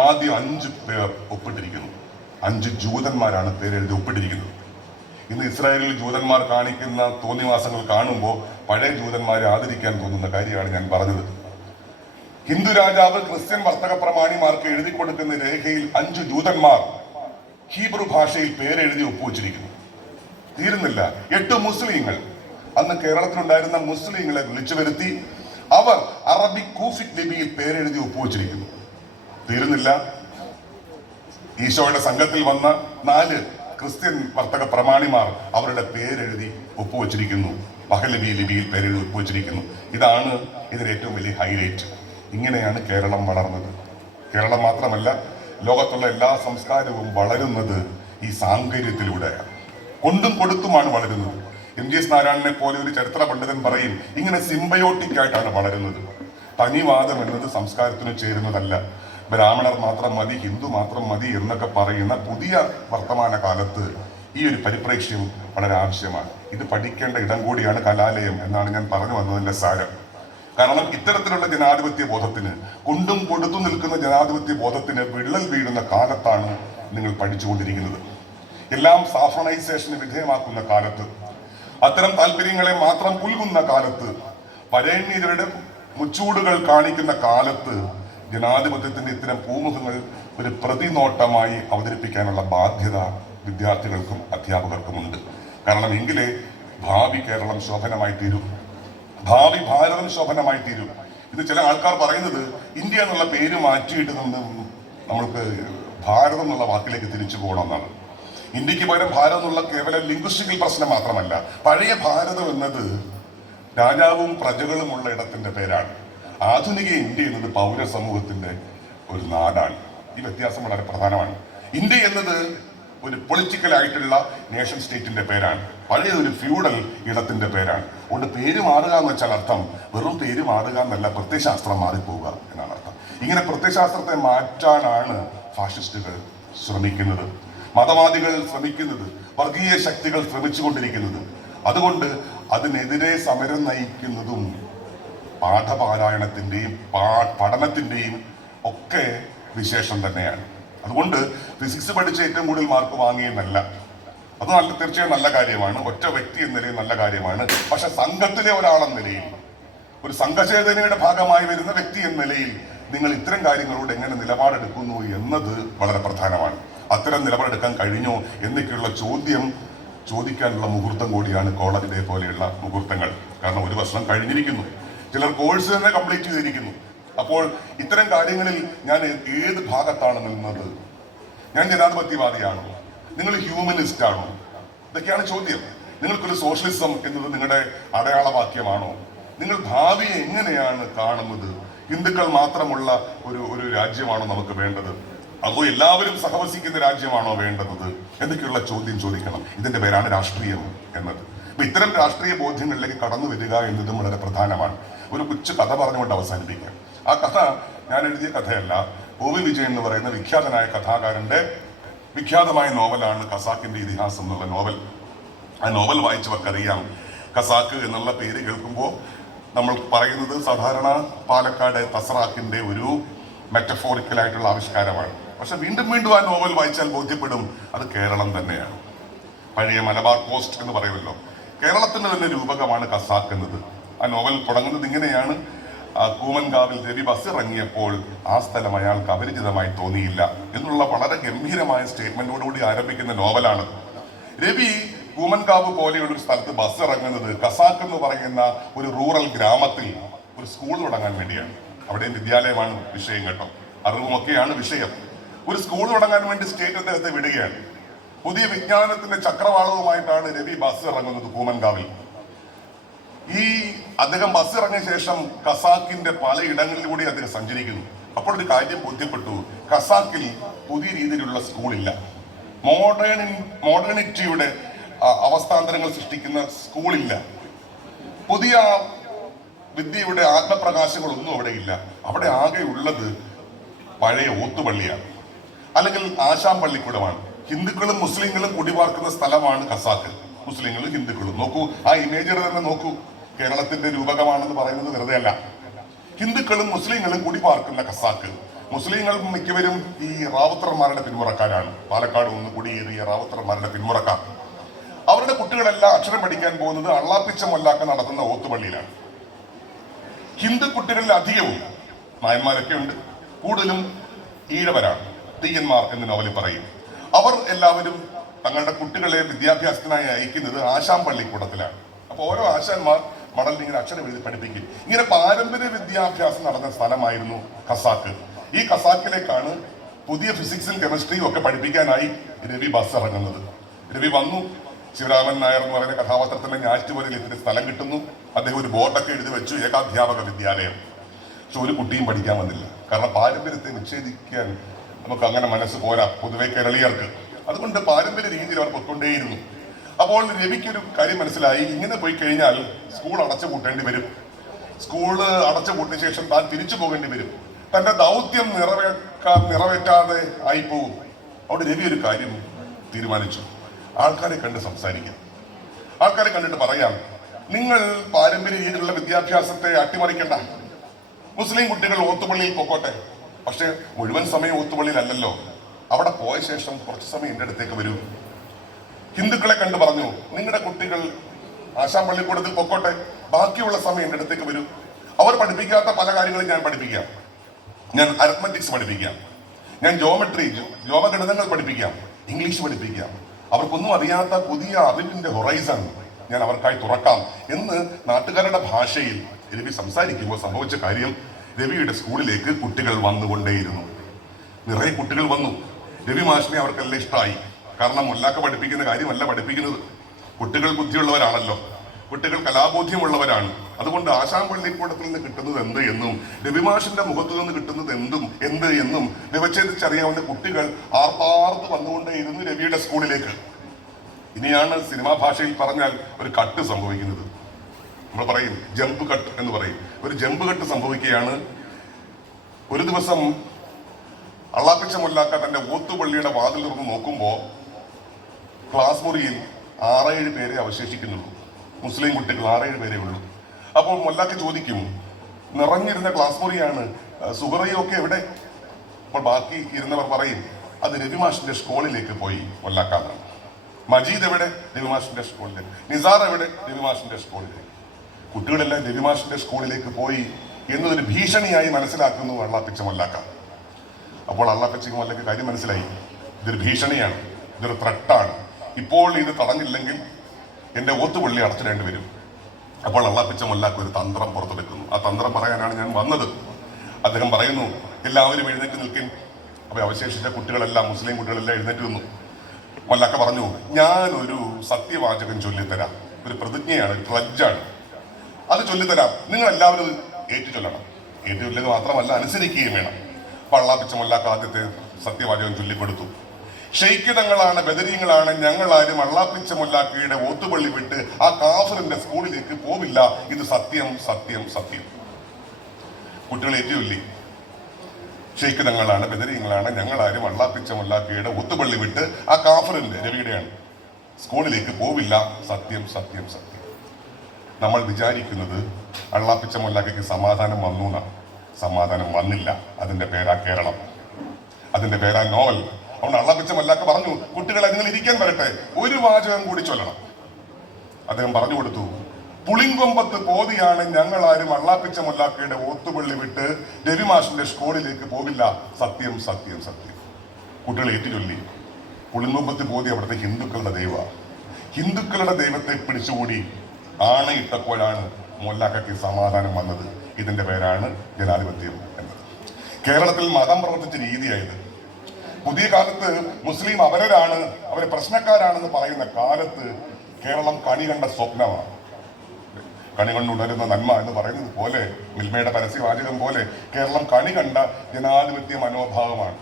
ആദ്യം 5 പേർ ഒപ്പിട്ടിരിക്കുന്നു. 5 ജൂതന്മാരാണ് പേരെഴുതി ഒപ്പിട്ടിരിക്കുന്നത്. ഇന്ന് ഇസ്രായേലിൽ ജൂതന്മാർ കാണിക്കുന്ന തോന്നിവാസങ്ങൾ കാണുമ്പോൾ പഴയ ജൂതന്മാരെ ആദരിക്കാൻ തോന്നുന്ന കാര്യമാണ് ഞാൻ പറഞ്ഞത്. ഹിന്ദു രാജാവ് ക്രിസ്ത്യൻ വർത്തക പ്രമാണിമാർക്ക് എഴുതി കൊടുക്കുന്ന രേഖയിൽ 5 ജൂതന്മാർ ഹീബ്രു ഭാഷയിൽ പേരെഴുതി ഒപ്പുവെച്ചിരിക്കുന്നു. തീരുന്നില്ല, 8 മുസ്ലിങ്ങൾ, അന്ന് കേരളത്തിലുണ്ടായിരുന്ന മുസ്ലിങ്ങളെ വിളിച്ചു വരുത്തി അവർ അറബിക് കൂഫിക് ലിപിയിൽ പേരെഴുതി ഒപ്പുവെച്ചിരിക്കുന്നു. തീരുന്നില്ല, ഈശോയുടെ സംഘത്തിൽ വന്ന 4 ക്രിസ്ത്യൻ വർത്തക പ്രമാണിമാർ അവരുടെ പേരെഴുതി ഒപ്പുവെച്ചിരിക്കുന്നു. പഹലവി ലിപിയിൽ പേരെഴുതി ഒപ്പുവെച്ചിരിക്കുന്നു. ഇതാണ് ഇതിന് ഏറ്റവും വലിയ ഹൈലൈറ്റ്. ഇങ്ങനെയാണ് കേരളം വളർന്നത്. കേരളം മാത്രമല്ല, ലോകത്തുള്ള എല്ലാ സംസ്കാരവും വളരുന്നത് ഈ സാങ്കര്യത്തിലൂടെയാണ്. കൊണ്ടും കൊടുത്തുമാണ് വളരുന്നത്. MGS നാരായണനെ പോലെ ഒരു ചരിത്ര പണ്ഡിതൻ പറയും, ഇങ്ങനെ സിംബയോട്ടിക് ആയിട്ടാണ് വളരുന്നത്. തനിവാദം എന്നത് സംസ്കാരത്തിന് ചേരുന്നതല്ല. ബ്രാഹ്മണർ മാത്രം മതി, ഹിന്ദു മാത്രം മതി എന്നൊക്കെ പറയുന്ന പുതിയ വർത്തമാന കാലത്ത് ഈ ഒരു പരിപ്രേക്ഷ്യം വളരെ ആവശ്യമാണ്. ഇത് പഠിക്കേണ്ട ഇടം കൂടിയാണ് കലാലയം എന്നാണ് ഞാൻ പറഞ്ഞു വന്നതിന്റെ സാരം. കാരണം ഇത്തരത്തിലുള്ള ജനാധിപത്യ ബോധത്തിന്, കൊണ്ടും കൊടുത്തു നിൽക്കുന്ന ജനാധിപത്യ ബോധത്തിന് വിള്ളൽ വീഴുന്ന കാലത്താണ് നിങ്ങൾ പഠിച്ചുകൊണ്ടിരിക്കുന്നത്. എല്ലാം സാഫ്രണൈസേഷന് വിധേയമാക്കുന്ന കാലത്ത്, അത്തരം താല്പര്യങ്ങളെ മാത്രം പുൽകുന്ന കാലത്ത്, പരേണ്യതയുടെ മുച്ചൂടുകൾ കാണിക്കുന്ന കാലത്ത് ജനാധിപത്യത്തിന്റെ ഇത്തരം പൂമുഖങ്ങൾ ഒരു പ്രതിനോട്ടമായി അവതരിപ്പിക്കാനുള്ള ബാധ്യത വിദ്യാർത്ഥികൾക്കും അധ്യാപകർക്കുമുണ്ട്. കാരണം എങ്കിലേ ഭാവി കേരളം ശോഭനമായി തീരും, ഭാവി ഭാരതം ശോഭനമായി തീരും. ഇത് ചില ആൾക്കാർ പറയുന്നത് ഇന്ത്യ എന്നുള്ള പേര് മാറ്റിയിട്ട് നമ്മൾക്ക് ഭാരതം എന്നുള്ള വാക്കിലേക്ക് തിരിച്ചു പോകണമെന്നാണ്. ഇന്ത്യക്ക് പകരം ഭാരതം എന്നുള്ള കേവലം ലിംഗ്വിസ്റ്റിക്കൽ പ്രശ്നം മാത്രമല്ല, പഴയ ഭാരതം എന്നത് രാജാവും പ്രജകളുമുള്ള ഇടത്തിന്റെ പേരാണ്. ആധുനിക ഇന്ത്യ എന്നത് പൗരസമൂഹത്തിന്റെ ഒരു നാടാണ്. ഈ വ്യത്യാസം വളരെ പ്രധാനമാണ്. ഇന്ത്യ എന്നത് ഒരു പൊളിറ്റിക്കൽ ആയിട്ടുള്ള നേഷൻ സ്റ്റേറ്റിന്റെ പേരാണ്. പഴയ ഒരു ഫ്യൂഡൽ ഇടത്തിന്റെ പേരാണ്. അതുകൊണ്ട് പേര് മാറുക എന്ന് വെച്ചാൽ അർത്ഥം വെറും പേര് മാറുക എന്നല്ല, പ്രത്യയശാസ്ത്രം മാറിപ്പോവുക എന്നാണ് അർത്ഥം. ഇങ്ങനെ പ്രത്യയശാസ്ത്രത്തെ മാറ്റാനാണ് ഫാഷിസ്റ്റുകൾ ശ്രമിക്കുന്നത്, മതവാദികൾ ശ്രമിക്കുന്നത്, വർഗീയ ശക്തികൾ ശ്രമിച്ചുകൊണ്ടിരിക്കുന്നത്. അതുകൊണ്ട് അതിനെതിരെ സമരം നയിക്കുന്നതും പാഠപാരായണത്തിന്റെയും പഠനത്തിന്റെയും ഒക്കെ വിശേഷം തന്നെയാണ്. അതുകൊണ്ട് ഫിസിക്സ് പഠിച്ച് ഏറ്റവും കൂടുതൽ മാർക്ക് വാങ്ങിയെന്നല്ല, അത് തീർച്ചയായും നല്ല കാര്യമാണ്, ഒറ്റ വ്യക്തി എന്ന നിലയിൽ നല്ല കാര്യമാണ്. പക്ഷെ സംഘത്തിലെ ഒരാളെന്ന നിലയിൽ, ഒരു സംഘചേതനയുടെ ഭാഗമായി വരുന്ന വ്യക്തി എന്ന നിലയിൽ നിങ്ങൾ ഇത്തരം കാര്യങ്ങളോട് എങ്ങനെ നിലപാടെടുക്കുന്നു എന്നത് വളരെ പ്രധാനമാണ്. അത്തരം നിലപാടെടുക്കാൻ കഴിഞ്ഞോ എന്നൊക്കെയുള്ള ചോദിക്കാനുള്ള മുഹൂർത്തം കൂടിയാണ് കോളേജ് ഡേ പോലെയുള്ള മുഹൂർത്തങ്ങൾ. കാരണം 1 വർഷം കഴിഞ്ഞിരിക്കുന്നു, ചിലർ കോഴ്സ് തന്നെ കംപ്ലീറ്റ് ചെയ്തിരിക്കുന്നു. അപ്പോൾ ഇത്തരം കാര്യങ്ങളിൽ ഞാൻ ഏത് ഭാഗത്താണ് നിന്നത്? ഞാൻ ജനാധിപത്യവാദിയാണോ? നിങ്ങൾ ഹ്യൂമനിസ്റ്റ് ആണോ? ഇതൊക്കെയാണ് ചോദ്യം. നിങ്ങൾക്കൊരു സോഷ്യലിസം എന്നത് നിങ്ങളുടെ അടയാളവാക്യമാണോ? നിങ്ങൾ ഭാവിയെ എങ്ങനെയാണ് കാണുന്നത്? ഹിന്ദുക്കൾ മാത്രമുള്ള ഒരു രാജ്യമാണോ നമുക്ക് വേണ്ടത്? അതോ എല്ലാവരും സഹവസിക്കുന്ന രാജ്യമാണോ വേണ്ടത് എന്നൊക്കെയുള്ള ചോദ്യം ചോദിക്കണം. ഇതിന്റെ പേരാണ് രാഷ്ട്രീയം എന്നത്. അപ്പൊ ഇത്തരം രാഷ്ട്രീയ ബോധ്യങ്ങളിലേക്ക് കടന്നു വരിക എന്നതും വളരെ പ്രധാനമാണ്. ഒരു കൊച്ചു കഥ പറഞ്ഞുകൊണ്ട് അവസാനിപ്പിക്കാം. ആ കഥ ഞാൻ എഴുതിയ കഥയല്ല, OV വിജയൻ എന്ന് പറയുന്ന വിഖ്യാതനായ കഥാകാരന്റെ വിഖ്യാതമായ നോവലാണ് ഖസാക്കിന്റെ ഇതിഹാസം എന്നുള്ള നോവൽ. ആ നോവൽ വായിച്ചവർക്കറിയാം, ഖസാക്ക് എന്നുള്ള പേര് കേൾക്കുമ്പോൾ നമ്മൾ പറയുന്നത് സാധാരണ പാലക്കാട് തസ്രാക്കിന്റെ ഒരു മെറ്റഫോറിക്കലായിട്ടുള്ള ആവിഷ്കാരമാണ്. പക്ഷെ വീണ്ടും വീണ്ടും ആ നോവൽ വായിച്ചാൽ ബോധ്യപ്പെടും അത് കേരളം തന്നെയാണ്. പഴയ മലബാർ കോസ്റ്റ് എന്ന് പറയുമല്ലോ, കേരളത്തിന്റെ തന്നെ രൂപകമാണ് ഖസാക്ക് എന്നത്. ആ നോവൽ തുടങ്ങുന്നത് ഇങ്ങനെയാണ്: കൂമൻകാവിൽ രവി ബസ് ഇറങ്ങിയപ്പോൾ ആ സ്ഥലം അയാൾക്ക് അപരിചിതമായി തോന്നിയില്ല എന്നുള്ള വളരെ ഗംഭീരമായ സ്റ്റേറ്റ്മെന്റോടുകൂടി ആരംഭിക്കുന്ന നോവലാണ്. രവി കൂമൻകാവ് പോലെയുള്ള ഒരു സ്ഥലത്ത് ബസ് ഇറങ്ങുന്നത് ഖസാക്ക് എന്ന് പറയുന്ന ഒരു റൂറൽ ഗ്രാമത്തിൽ ഒരു സ്കൂൾ തുടങ്ങാൻ വേണ്ടിയാണ്. അവിടെയും വിദ്യാലയമാണ് വിഷയം കേട്ടോ, അറിവുമൊക്കെയാണ് വിഷയം. ഒരു സ്കൂൾ തുടങ്ങാൻ വേണ്ടി സ്റ്റേറ്റ് അദ്ദേഹത്തെ വിടുകയാണ്. പുതിയ വിജ്ഞാനത്തിന്റെ ചക്രവാളവുമായിട്ടാണ് രവി ബസ് ഇറങ്ങുന്നത് കൂമൻകാവിൽ. ഈ അദ്ദേഹം ബസ് ഇറങ്ങിയ ശേഷം ഖസാക്കിന്റെ പലയിടങ്ങളിലൂടെ അദ്ദേഹം സഞ്ചരിക്കുന്നു. അപ്പോൾ ഒരു കാര്യം ബോധ്യപ്പെട്ടു, ഖസാക്കിൽ പുതിയ രീതിയിലുള്ള സ്കൂളില്ല. മോഡേണിറ്റിയുടെ അവസ്ഥാന്തരങ്ങൾ സൃഷ്ടിക്കുന്ന സ്കൂളില്ല. പുതിയ വിദ്യയുടെ ആത്മപ്രകാശങ്ങളൊന്നും അവിടെ ഇല്ല. അവിടെ ആകെ ഉള്ളത് പഴയ ഓത്തുപള്ളിയാണ്, അല്ലെങ്കിൽ ആശാം പള്ളിക്കൂടമാണ്. ഹിന്ദുക്കളും മുസ്ലിങ്ങളും കുടിപാർക്കുന്ന സ്ഥലമാണ് ഖസാക്ക്. മുസ്ലിങ്ങളും ഹിന്ദുക്കളും നോക്കൂ, ആ ഇമേജ് തന്നെ നോക്കൂ. കേരളത്തിന്റെ രൂപകമാണെന്ന് പറയുന്നത് വെറുതെ അല്ല. ഹിന്ദുക്കളും മുസ്ലിങ്ങളും കുടിപാർക്കുന്ന ഖസാക്ക്. മുസ്ലിങ്ങൾ മിക്കവരും ഈ റാവുത്തർമാരുടെ പിന്മുറക്കാരാണ്. പാലക്കാട് ഒന്ന് കുടിയേറിയ റാവുത്തർമാരുടെ പിന്മുറക്കാർ. അവരുടെ കുട്ടികളെല്ലാം അക്ഷരം പഠിക്കാൻ പോകുന്നത് അള്ളാപ്പിച്ച മൊല്ലാക്ക നടത്തുന്ന ഓത്തുപള്ളിയിലാണ്. ഹിന്ദു കുട്ടികളിൽ അധികവും നായന്മാരൊക്കെ ഉണ്ട്, കൂടുതലും ഈഴവരാണ്. തീയന്മാർ എന്ന് നോവലിൽ പറയും. അവർ എല്ലാവരും തങ്ങളുടെ കുട്ടികളെ വിദ്യാഭ്യാസത്തിനായി അയക്കുന്നത് ആശാം പള്ളിക്കൂടത്തിലാണ്. അപ്പോൾ ഓരോ ആശാന്മാർ മടലിൽ ഇങ്ങനെ അക്ഷരം എഴുതി പഠിപ്പിക്കും. ഇങ്ങനെ പാരമ്പര്യ വിദ്യാഭ്യാസം നടന്ന സ്ഥലമായിരുന്നു ഖസാക്ക്. ഈ ഖസാക്കിലേക്കാണ് പുതിയ ഫിസിക്സും കെമിസ്ട്രിയും ഒക്കെ പഠിപ്പിക്കാനായി രവി ബസ് ഇറങ്ങുന്നത്. രവി വന്നു. ശിവരാമൻ നായർ എന്ന് പറയുന്ന കഥാപാത്രത്തിന്റെ ഞാറ്റുവരയിൽ ഇതിന് സ്ഥലം കിട്ടുന്നു. അദ്ദേഹം ഒരു ബോർഡൊക്കെ എഴുതി വെച്ചു, ഏകാധ്യാപക വിദ്യാലയം. പക്ഷെ ഒരു കുട്ടിയും പഠിക്കാൻ വന്നില്ല. കാരണം പാരമ്പര്യത്തെ വിച്ഛേദിക്കാൻ നമുക്ക് അങ്ങനെ മനസ്സ് പോരാ പൊതുവെ കേരളീയർക്ക്. അതുകൊണ്ട് പാരമ്പര്യ രീതിയിൽ അവർ പൊയ്ക്കൊണ്ടേയിരുന്നു. അപ്പോൾ രവിക്കൊരു കാര്യം മനസ്സിലായി, ഇങ്ങനെ പോയി കഴിഞ്ഞാൽ സ്കൂൾ അടച്ചു പൂട്ടേണ്ടി വരും. സ്കൂള് അടച്ചു പൂട്ടിയ ശേഷം താൻ തിരിച്ചു പോകേണ്ടി വരും. തന്റെ ദൗത്യം നിറവേറ്റാതെ ആയി പോകും. അവിടെ രവി ഒരു കാര്യം തീരുമാനിച്ചു, ആൾക്കാരെ കണ്ട് സംസാരിക്കാം. ആൾക്കാരെ കണ്ടിട്ട് പറയാം, നിങ്ങൾ പാരമ്പര്യ രീതിയിലുള്ള വിദ്യാഭ്യാസത്തെ അട്ടിമറിക്കണ്ട. മുസ്ലിം കുട്ടികൾ ഓത്തുപള്ളിയിൽ പൊക്കോട്ടെ, പക്ഷെ മുഴുവൻ സമയം ഓത്തുപള്ളിയിലല്ലല്ലോ. അവിടെ പോയ ശേഷം കുറച്ച് സമയം എൻ്റെ അടുത്തേക്ക് വരൂ. ഹിന്ദുക്കളെ കണ്ട് പറഞ്ഞു, നിങ്ങളുടെ കുട്ടികൾ ആശാം പള്ളിക്കൂടത്തിൽ പൊക്കോട്ടെ, ബാക്കിയുള്ള സമയം എൻ്റെ അടുത്തേക്ക് വരൂ. അവർ പഠിപ്പിക്കാത്ത പല കാര്യങ്ങളും ഞാൻ പഠിപ്പിക്കാം. ഞാൻ അരിത്മെറ്റിക്സ് പഠിപ്പിക്കാം, ഞാൻ ജോമഗണിതങ്ങൾ പഠിപ്പിക്കാം, ഇംഗ്ലീഷ് പഠിപ്പിക്കാം. അവർക്കൊന്നും അറിയാത്ത പുതിയ അറിവിന്റെ ഹൊറൈസൺ ഞാൻ അവർക്കായി തുറക്കാം എന്ന് നാട്ടുകാരുടെ ഭാഷയിൽ രവി സംസാരിക്കുമ്പോൾ സംഭവിച്ച കാര്യം, രവിയുടെ സ്കൂളിലേക്ക് കുട്ടികൾ വന്നുകൊണ്ടേയിരുന്നു. നിറയെ കുട്ടികൾ വന്നു. രവി മാഷിനെ അവർക്കെല്ലാം ഇഷ്ടമായി. കാരണം മുല്ലാക്ക പഠിപ്പിക്കുന്ന കാര്യമല്ല പഠിപ്പിക്കുന്നത്. കുട്ടികൾ ബുദ്ധിയുള്ളവരാണല്ലോ, കുട്ടികൾ കലാബോധ്യമുള്ളവരാണ്. അതുകൊണ്ട് ആശാം പള്ളിക്കൂടത്തിൽ നിന്ന് കിട്ടുന്നത് എന്ത് എന്നും രവിമാഷിന്റെ മുഖത്തു നിന്ന് കിട്ടുന്നത് എന്ത് എന്നും വിവച്ഛേദിച്ചറിയാവുന്ന കുട്ടികൾ ആർപ്പാർത്ത് വന്നുകൊണ്ടേയിരുന്നു രവിയുടെ സ്കൂളിലേക്ക്. ഇനിയാണ് സിനിമാ ഭാഷയിൽ പറഞ്ഞാൽ ഒരു കട്ട് സംഭവിക്കുന്നത്. നമ്മൾ പറയും ജമ്പ് കട്ട് എന്ന് പറയും. ഒരു ജമ്പ് കട്ട് സംഭവിക്കുകയാണ്. ഒരു ദിവസം അള്ളാപ്പിച്ച മുല്ലാക്ക തന്റെ ഓത്തുപള്ളിയുടെ വാതിൽ തുറന്ന് നോക്കുമ്പോൾ ക്ലാസ് മുറിയിൽ 6-7 പേരെ അവശേഷിക്കുന്നുള്ളൂ. മുസ്ലിം കുട്ടികൾ 6-7 പേരേ ഉള്ളൂ. അപ്പോൾ മുല്ലാക്ക ചോദിക്കും, നിറഞ്ഞിരുന്ന ക്ലാസ് മുറിയാണ്, സുഹറയൊക്കെ എവിടെ? അപ്പോൾ ബാക്കി ഇരുന്നവർ പറയും, അത് രവിമാഷിന്റെ സ്കൂളിലേക്ക് പോയി മുല്ലാക്കാന്നാണ്. മജീദ് എവിടെ? രവിമാഷിന്റെ സ്കൂളിലേക്ക്. നിസാർ എവിടെ? രവിമാഷിന്റെ സ്കൂളിലേക്ക്. കുട്ടികളെല്ലാം രവിമാഷിന്റെ സ്കൂളിലേക്ക് പോയി എന്നതൊരു ഭീഷണിയായി മനസ്സിലാക്കുന്നു അള്ളാപ്പിച്ച മുല്ലാക്ക. അപ്പോൾ അള്ളാപ്പിച്ച മുല്ലക്ക് കാര്യം മനസ്സിലായി, ഇതൊരു ഭീഷണിയാണ്, ഇതൊരു ത്രട്ടാണ്. ഇപ്പോൾ ഇത് തടഞ്ഞില്ലെങ്കിൽ എന്റെ ഓത്തുപള്ളി അടച്ചിടേണ്ടി വരും. അപ്പോൾ അള്ളാപ്പിച്ച മുല്ലാക്ക് ഒരു തന്ത്രം പുറത്തെടുക്കുന്നു. ആ തന്ത്രം പറയാനാണ് ഞാൻ വന്നത്. അദ്ദേഹം പറയുന്നു, എല്ലാവരും എഴുന്നേറ്റ് നിൽക്കും. അപ്പൊ അവശേഷിച്ച കുട്ടികളെല്ലാം, മുസ്ലിം കുട്ടികളെല്ലാം എഴുന്നേറ്റ് നിന്നു. മുല്ലാക്ക പറഞ്ഞു, ഞാനൊരു സത്യവാചകം ചൊല്ലിത്തരാം. ഒരു പ്രതിജ്ഞയാണ്, ഒരു പ്ലഡ്ജാണ്. അത് ചൊല്ലിത്തരാം, നിങ്ങൾ എല്ലാവരും ഏറ്റു ചൊല്ലണം. ഏറ്റു ചൊല്ലിയത് മാത്രമല്ല, അനുസരിക്കുകയും വേണം. അപ്പൊ അള്ളാപ്പിച്ച മുല്ലാക്ക ആദ്യത്തെ സത്യവാചകം ചൊല്ലിക്കൊടുത്തു. ഷെയ്ഖിതങ്ങളാണ്, ബദരീങ്ങളാണ്, ഞങ്ങളാരും അള്ളാപ്പിച്ച മുല്ലാക്കയുടെ ഓത്തുപള്ളി വിട്ട് ആ കാഫറിന്റെ സ്കൂളിലേക്ക് പോവില്ല. ഇത് സത്യം, സത്യം, സത്യം. കുട്ടികൾ ഏറ്റുചൊല്ലി. ഷെയ്ഖിതങ്ങളാണ്, ബദരീങ്ങളാണ്, ഞങ്ങളാരും അള്ളാപ്പിച്ച മുല്ലാക്കയുടെ ഒത്തുപള്ളി വിട്ട് ആ കാഫറിന്റെ, രവിയുടെയാണ്, സ്കൂളിലേക്ക് പോവില്ല. സത്യം, സത്യം, സത്യം. നമ്മൾ വിചാരിക്കുന്നത് അള്ളാപ്പിച്ച മുല്ലാക്കയ്ക്ക് സമാധാനം വന്നു എന്നാണ്. സമാധാനം വന്നില്ല. അതിന്റെ പേരാ കേരളം, അതിന്റെ പേരാ നോവൽ. അതുകൊണ്ട് അള്ളാപ്പിച്ച മുല്ലാക്ക പറഞ്ഞു, കുട്ടികളെ നിങ്ങൾ ഇരിക്കാൻ വരട്ടെ, ഒരു വാചകം കൂടി ചൊല്ലണം. അദ്ദേഹം പറഞ്ഞു കൊടുത്തു, പുളിങ്കൊമ്പത്ത് പോതിയാണ് ഞങ്ങളാരും അള്ളാപ്പിച്ച മുല്ലാക്കയുടെ ഓത്തുപള്ളി വിട്ട് രവിമാഷിന്റെ സ്കൂളിലേക്ക് പോവില്ല. സത്യം, സത്യം, സത്യം. കുട്ടികൾ ഏറ്റുചൊല്ലി. പുളിങ്കൊമ്പത്ത് പോതി അവിടുത്തെ ഹിന്ദുക്കളുടെ ദൈവമാണ്. ഹിന്ദുക്കളുടെ ദൈവത്തെ പിടിച്ചുകൂടി ആണയിട്ടപ്പോഴാണ് മുല്ലാക്കയ്ക്ക് സമാധാനം വന്നത്. ഇതിന്റെ പേരാണ് ജനാധിപത്യം എന്നത്. കേരളത്തിൽ മതം പ്രവർത്തിച്ച രീതിയായത്. പുതിയ കാലത്ത് മുസ്ലിം അവരാണ്, അവരെ പ്രശ്നക്കാരാണെന്ന് പറയുന്ന കാലത്ത് കേരളം കണി കണ്ട സ്വപ്നമാണ്. കണി കണ്ടുണരുന്ന നന്മ എന്ന് പറയുന്നത് പോലെ, മിൽമയുടെ പരസ്യവാചകം പോലെ, കേരളം കണി കണ്ട ജനാധിപത്യ മനോഭാവമാണ്.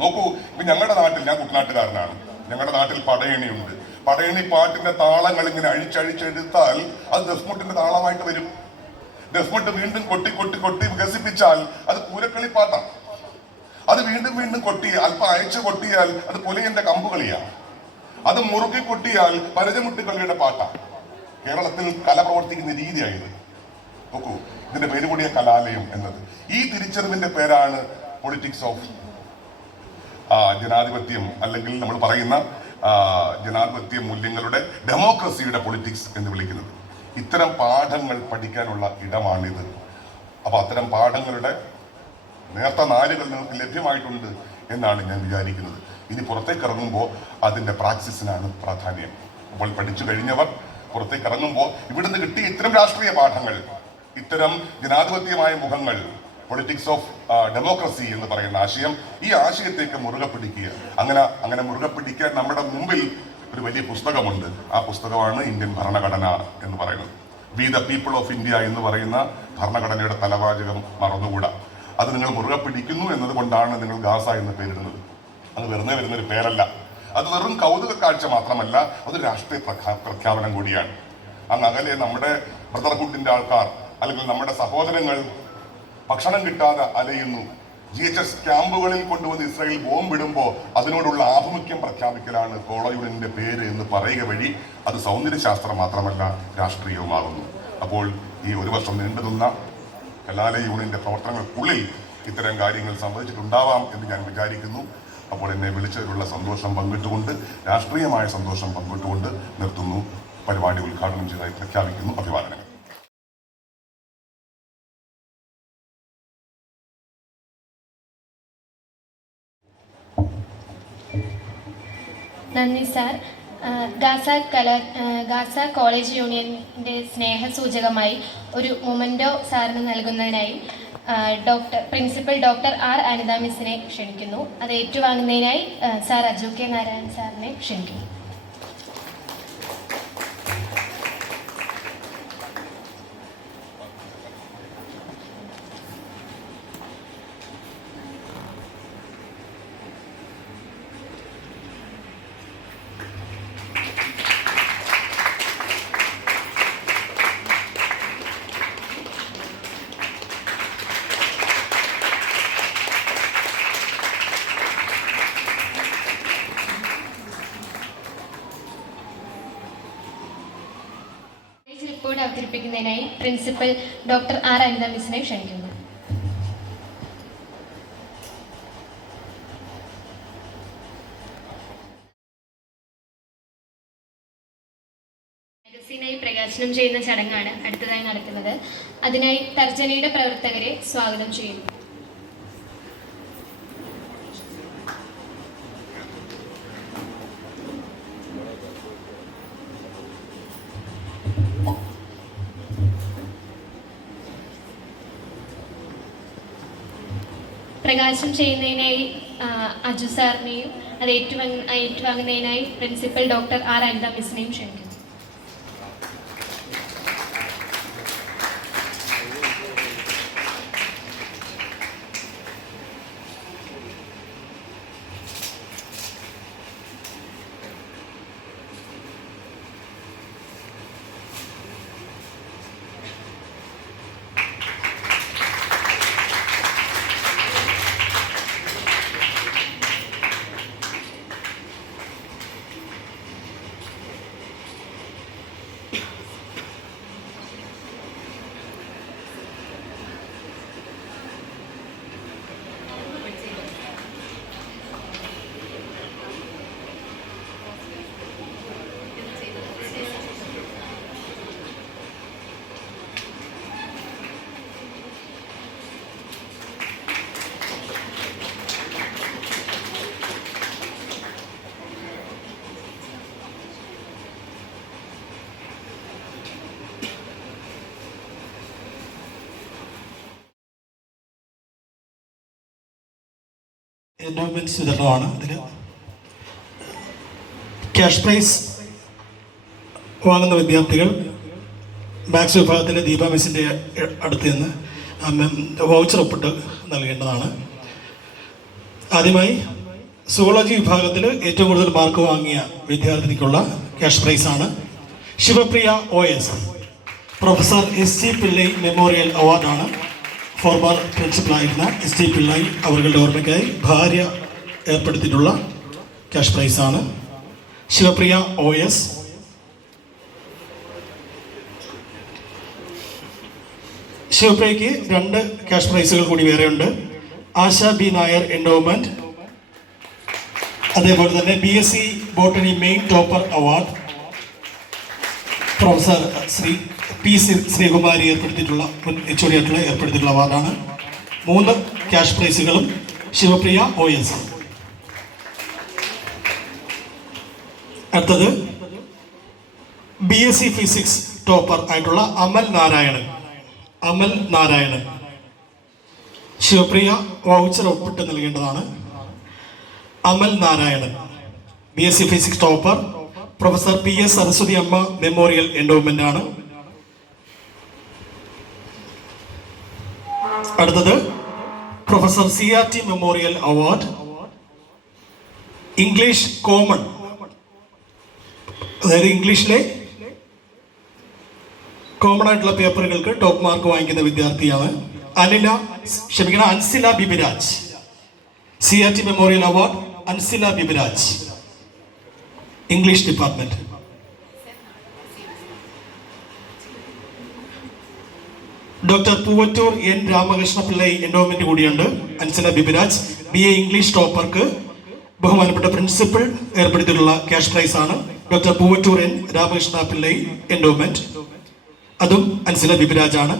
നോക്കൂ, ഇപ്പൊ ഞങ്ങളുടെ നാട്ടിൽ, ഞാൻ കുട്ടനാട്ടുകാരനാണ്, ഞങ്ങളുടെ നാട്ടിൽ പടയണിയുണ്ട്. പടയണി പാട്ടിന്റെ താളങ്ങൾ ഇങ്ങനെ അഴിച്ചഴിച്ചെടുത്താൽ അത് ദഫ്മുട്ടിന്റെ താളമായിട്ട് വരും. ദഫ്മുട്ട് വീണ്ടും കൊട്ടി കൊട്ടി കൊട്ടി വികസിപ്പിച്ചാൽ അത് പൂരക്കളിപ്പാട്ടാണ്. അത് വീണ്ടും വീണ്ടും കൊട്ടി അല്പം അയച്ചു കൊട്ടിയാൽ അത് പുലയന്റെ കമ്പുകളിയാണ്. അത് മുറുക്കി കൊട്ടിയാൽ പരജമുട്ടുകളിയുടെ പാട്ടാണ്. കേരളത്തിൽ കല പ്രവർത്തിക്കുന്ന രീതിയായത്. നോക്കൂ, ഇതിന്റെ പേര് കൂടിയ കലാലയം എന്നത്. ഈ തിരിച്ചറിവിന്റെ പേരാണ് പൊളിറ്റിക്സ് ഓഫ് ജനാധിപത്യം, അല്ലെങ്കിൽ നമ്മൾ പറയുന്ന ജനാധിപത്യ മൂല്യങ്ങളുടെ, ഡെമോക്രസിയുടെ പൊളിറ്റിക്സ് എന്ന് വിളിക്കുന്നത്. ഇത്തരം പാഠങ്ങൾ പഠിക്കാനുള്ള ഇടമാണിത്. അപ്പൊ അത്തരം പാഠങ്ങളുടെ നേർത്ത നാരുകൾ നിങ്ങൾക്ക് ലഭ്യമായിട്ടുണ്ട് എന്നാണ് ഞാൻ വിചാരിക്കുന്നത്. ഇനി പുറത്തേക്ക് ഇറങ്ങുമ്പോൾ അതിന്റെ പ്രാക്ടീസിനാണ് പ്രാധാന്യം. അപ്പോൾ പഠിച്ചു കഴിഞ്ഞവർ പുറത്തേക്ക് ഇറങ്ങുമ്പോൾ ഇവിടുന്ന് കിട്ടിയ ഇത്തരം രാഷ്ട്രീയ പാഠങ്ങൾ, ഇത്തരം ജനാധിപത്യമായ മുഖങ്ങൾ, പൊളിറ്റിക്സ് ഓഫ് ഡെമോക്രസി എന്ന് പറയുന്ന ആശയം, ഈ ആശയത്തേക്ക് മുറുകെ പിടിക്കുക. അങ്ങനെ മുറുകെ പിടിക്കാൻ നമ്മുടെ മുമ്പിൽ ഒരു വലിയ പുസ്തകമുണ്ട്. ആ പുസ്തകമാണ് ഇന്ത്യൻ ഭരണഘടന എന്ന് പറയുന്നത്. We the people of India എന്ന് പറയുന്ന ഭരണഘടനയുടെ തലവാചകം മറന്നുകൂടാ. അത് നിങ്ങൾ മുറുകെ പിടിക്കുന്നു എന്നതുകൊണ്ടാണ് നിങ്ങൾ ഗാസ എന്ന് പേരിടുന്നത്. അത് വെറുതെ വരുന്നൊരു പേരല്ല. അത് വെറും കൗതുക കാഴ്ച മാത്രമല്ല, അത് രാഷ്ട്രീയ പ്രഖ്യാപനം കൂടിയാണ്. അങ്ങ് അകലെ നമ്മുടെ ബ്രദർഹുഡിന്റെ ആൾക്കാർ, അല്ലെങ്കിൽ നമ്മുടെ സഹോദരങ്ങൾ ഭക്ഷണം കിട്ടാതെ അലയുന്നു. GHS ക്യാമ്പുകളിൽ കൊണ്ടുവന്ന് ഇസ്രായേൽ ബോംബിടുമ്പോൾ അതിനോടുള്ള ആഭിമുഖ്യം പ്രഖ്യാപിക്കലാണ് കോള യൂണിയന്റെ പേര് എന്ന് പറയുക വഴി അത് സൗന്ദര്യശാസ്ത്രം മാത്രമല്ല, രാഷ്ട്രീയവുമാകുന്നു. അപ്പോൾ ഈ ഒരു വർഷം നീണ്ടുനിന്ന കലാലയ യൂണിയന്റെ പ്രവർത്തനങ്ങൾക്കുള്ളിൽ ഇത്തരം കാര്യങ്ങൾ സംഭവിച്ചിട്ടുണ്ടാവാം എന്ന് ഞാൻ വിചാരിക്കുന്നു. അപ്പോൾ എന്നെ വിളിച്ചതിലുള്ള സന്തോഷം പങ്കിട്ടുകൊണ്ട്, രാഷ്ട്രീയമായ സന്തോഷം പങ്കിട്ടുകൊണ്ട് നിർത്തുന്നു. പരിപാടി ഉദ്ഘാടനം ചെയ്തതായി പ്രഖ്യാപിക്കുന്നു. അഭിവാദനങ്ങൾ. നന്ദി സാർ. ഗാസ കോളേജ് യൂണിയൻ്റെ സ്നേഹസൂചകമായി ഒരു മൊമെൻറ്റോ സാറിന് നൽകുന്നതിനായി പ്രിൻസിപ്പൽ ഡോക്ടർ ആർ അനിത മിസ്സിനെ ക്ഷണിക്കുന്നു. അത് ഏറ്റുവാങ്ങുന്നതിനായി സാർ അജു കെ നാരായണൻ സാറിനെ ക്ഷണിക്കുന്നു. റിപ്പോർട്ട് അവതരിപ്പിക്കുന്നതിനായി പ്രിൻസിപ്പൽ ഡോക്ടർ ആർ അനിത മിസ്സിനെ ക്ഷണിക്കുന്നു. മാഗസീനായി പ്രകാശനം ചെയ്യുന്ന ചടങ്ങാണ് അടുത്തതായി നടക്കുന്നത്. അതിനായി തർജനയുടെ പ്രവർത്തകരെ സ്വാഗതം ചെയ്യുന്നു. പ്രകാശനം ചെയ്യുന്നതിനായി അജു സാറിനെയും അത് ഏറ്റുവാങ്ങുന്നതിനായി പ്രിൻസിപ്പൽ ഡോക്ടർ ആർ അനിത മിസ്സിനെയും ക്ഷണിക്കുന്നു. എൻഡോമെൻറ്റ്സ് വിതരണമാണ്. അതിൽ ക്യാഷ് പ്രൈസ് വാങ്ങുന്ന വിദ്യാർത്ഥികൾ മാത്സ് വിഭാഗത്തിലെ ദീപ മിസ്സിൻ്റെ അടുത്ത് നിന്ന് വൗച്ചർ ഒപ്പിട്ട് നൽകേണ്ടതാണ്. ആദ്യമായി സുവോളജി വിഭാഗത്തിൽ ഏറ്റവും കൂടുതൽ മാർക്ക് വാങ്ങിയ വിദ്യാർത്ഥിനിക്കുള്ള ക്യാഷ് പ്രൈസാണ് Sivapriya OS. Professor SG Pillai memorial അവാർഡാണ്. ഫോർമർ പ്രിൻസിപ്പലായിരുന്ന SG പിള്ളൈ അവരുടെ ഓർമ്മയ്ക്കായി ഭാര്യ ഏർപ്പെടുത്തിയിട്ടുള്ള ക്യാഷ് പ്രൈസാണ് ശിവപ്രിയ OS. ശിവപ്രിയയ്ക്ക് 2 ക്യാഷ് പ്രൈസുകൾ കൂടി വേറെയുണ്ട്. ആശ B നായർ എൻഡോവ്മെന്റ്, അതേപോലെ തന്നെ BSc botany main topper award professor Shri P Sreekumari ഏർപ്പെടുത്തിയിട്ടുള്ള HOD ആയിട്ടുള്ള ഏർപ്പെടുത്തിയിട്ടുള്ള അവാർഡാണ്. 3 ക്യാഷ് പ്രൈസുകളും ശിവപ്രിയ OS. അടുത്തത് BSc ഫിസിക്സ് ടോപ്പർ ആയിട്ടുള്ള അമൽ നാരായണൻ ശിവപ്രിയ വൗച്ചർ ഒപ്പിട്ട് നൽകേണ്ടതാണ്. Amal Narayanan BSc physics topper, professor PS Saraswathi Amma memorial endowment ആണ്. അടുത്തത് professor CRT memorial award English common, അതായത് ഇംഗ്ലീഷിലെ കോമൺ ആയിട്ടുള്ള പേപ്പറുകൾക്ക് ടോപ്പ് മാർക്ക് വാങ്ങിക്കുന്ന വിദ്യാർത്ഥിയാണ് Ansila Bibiraj. CRT memorial award Ansila Bibiraj, English department. Doctor Poovattoor N Ramakrishna Pillai endowment കൂടിയുണ്ട്. അൻസില ബിബിരാജ് BA ഇംഗ്ലീഷ് ടോപ്പർക്ക് ബഹുമാനപ്പെട്ട പ്രിൻസിപ്പൽ ഏർപ്പെടുത്തിയിട്ടുള്ള ക്യാഷ് പ്രൈസ് ആണ് doctor Poovattoor N Ramakrishna Pillai endowment, അതും അൻസില ബിബിരാജ് ആണ്.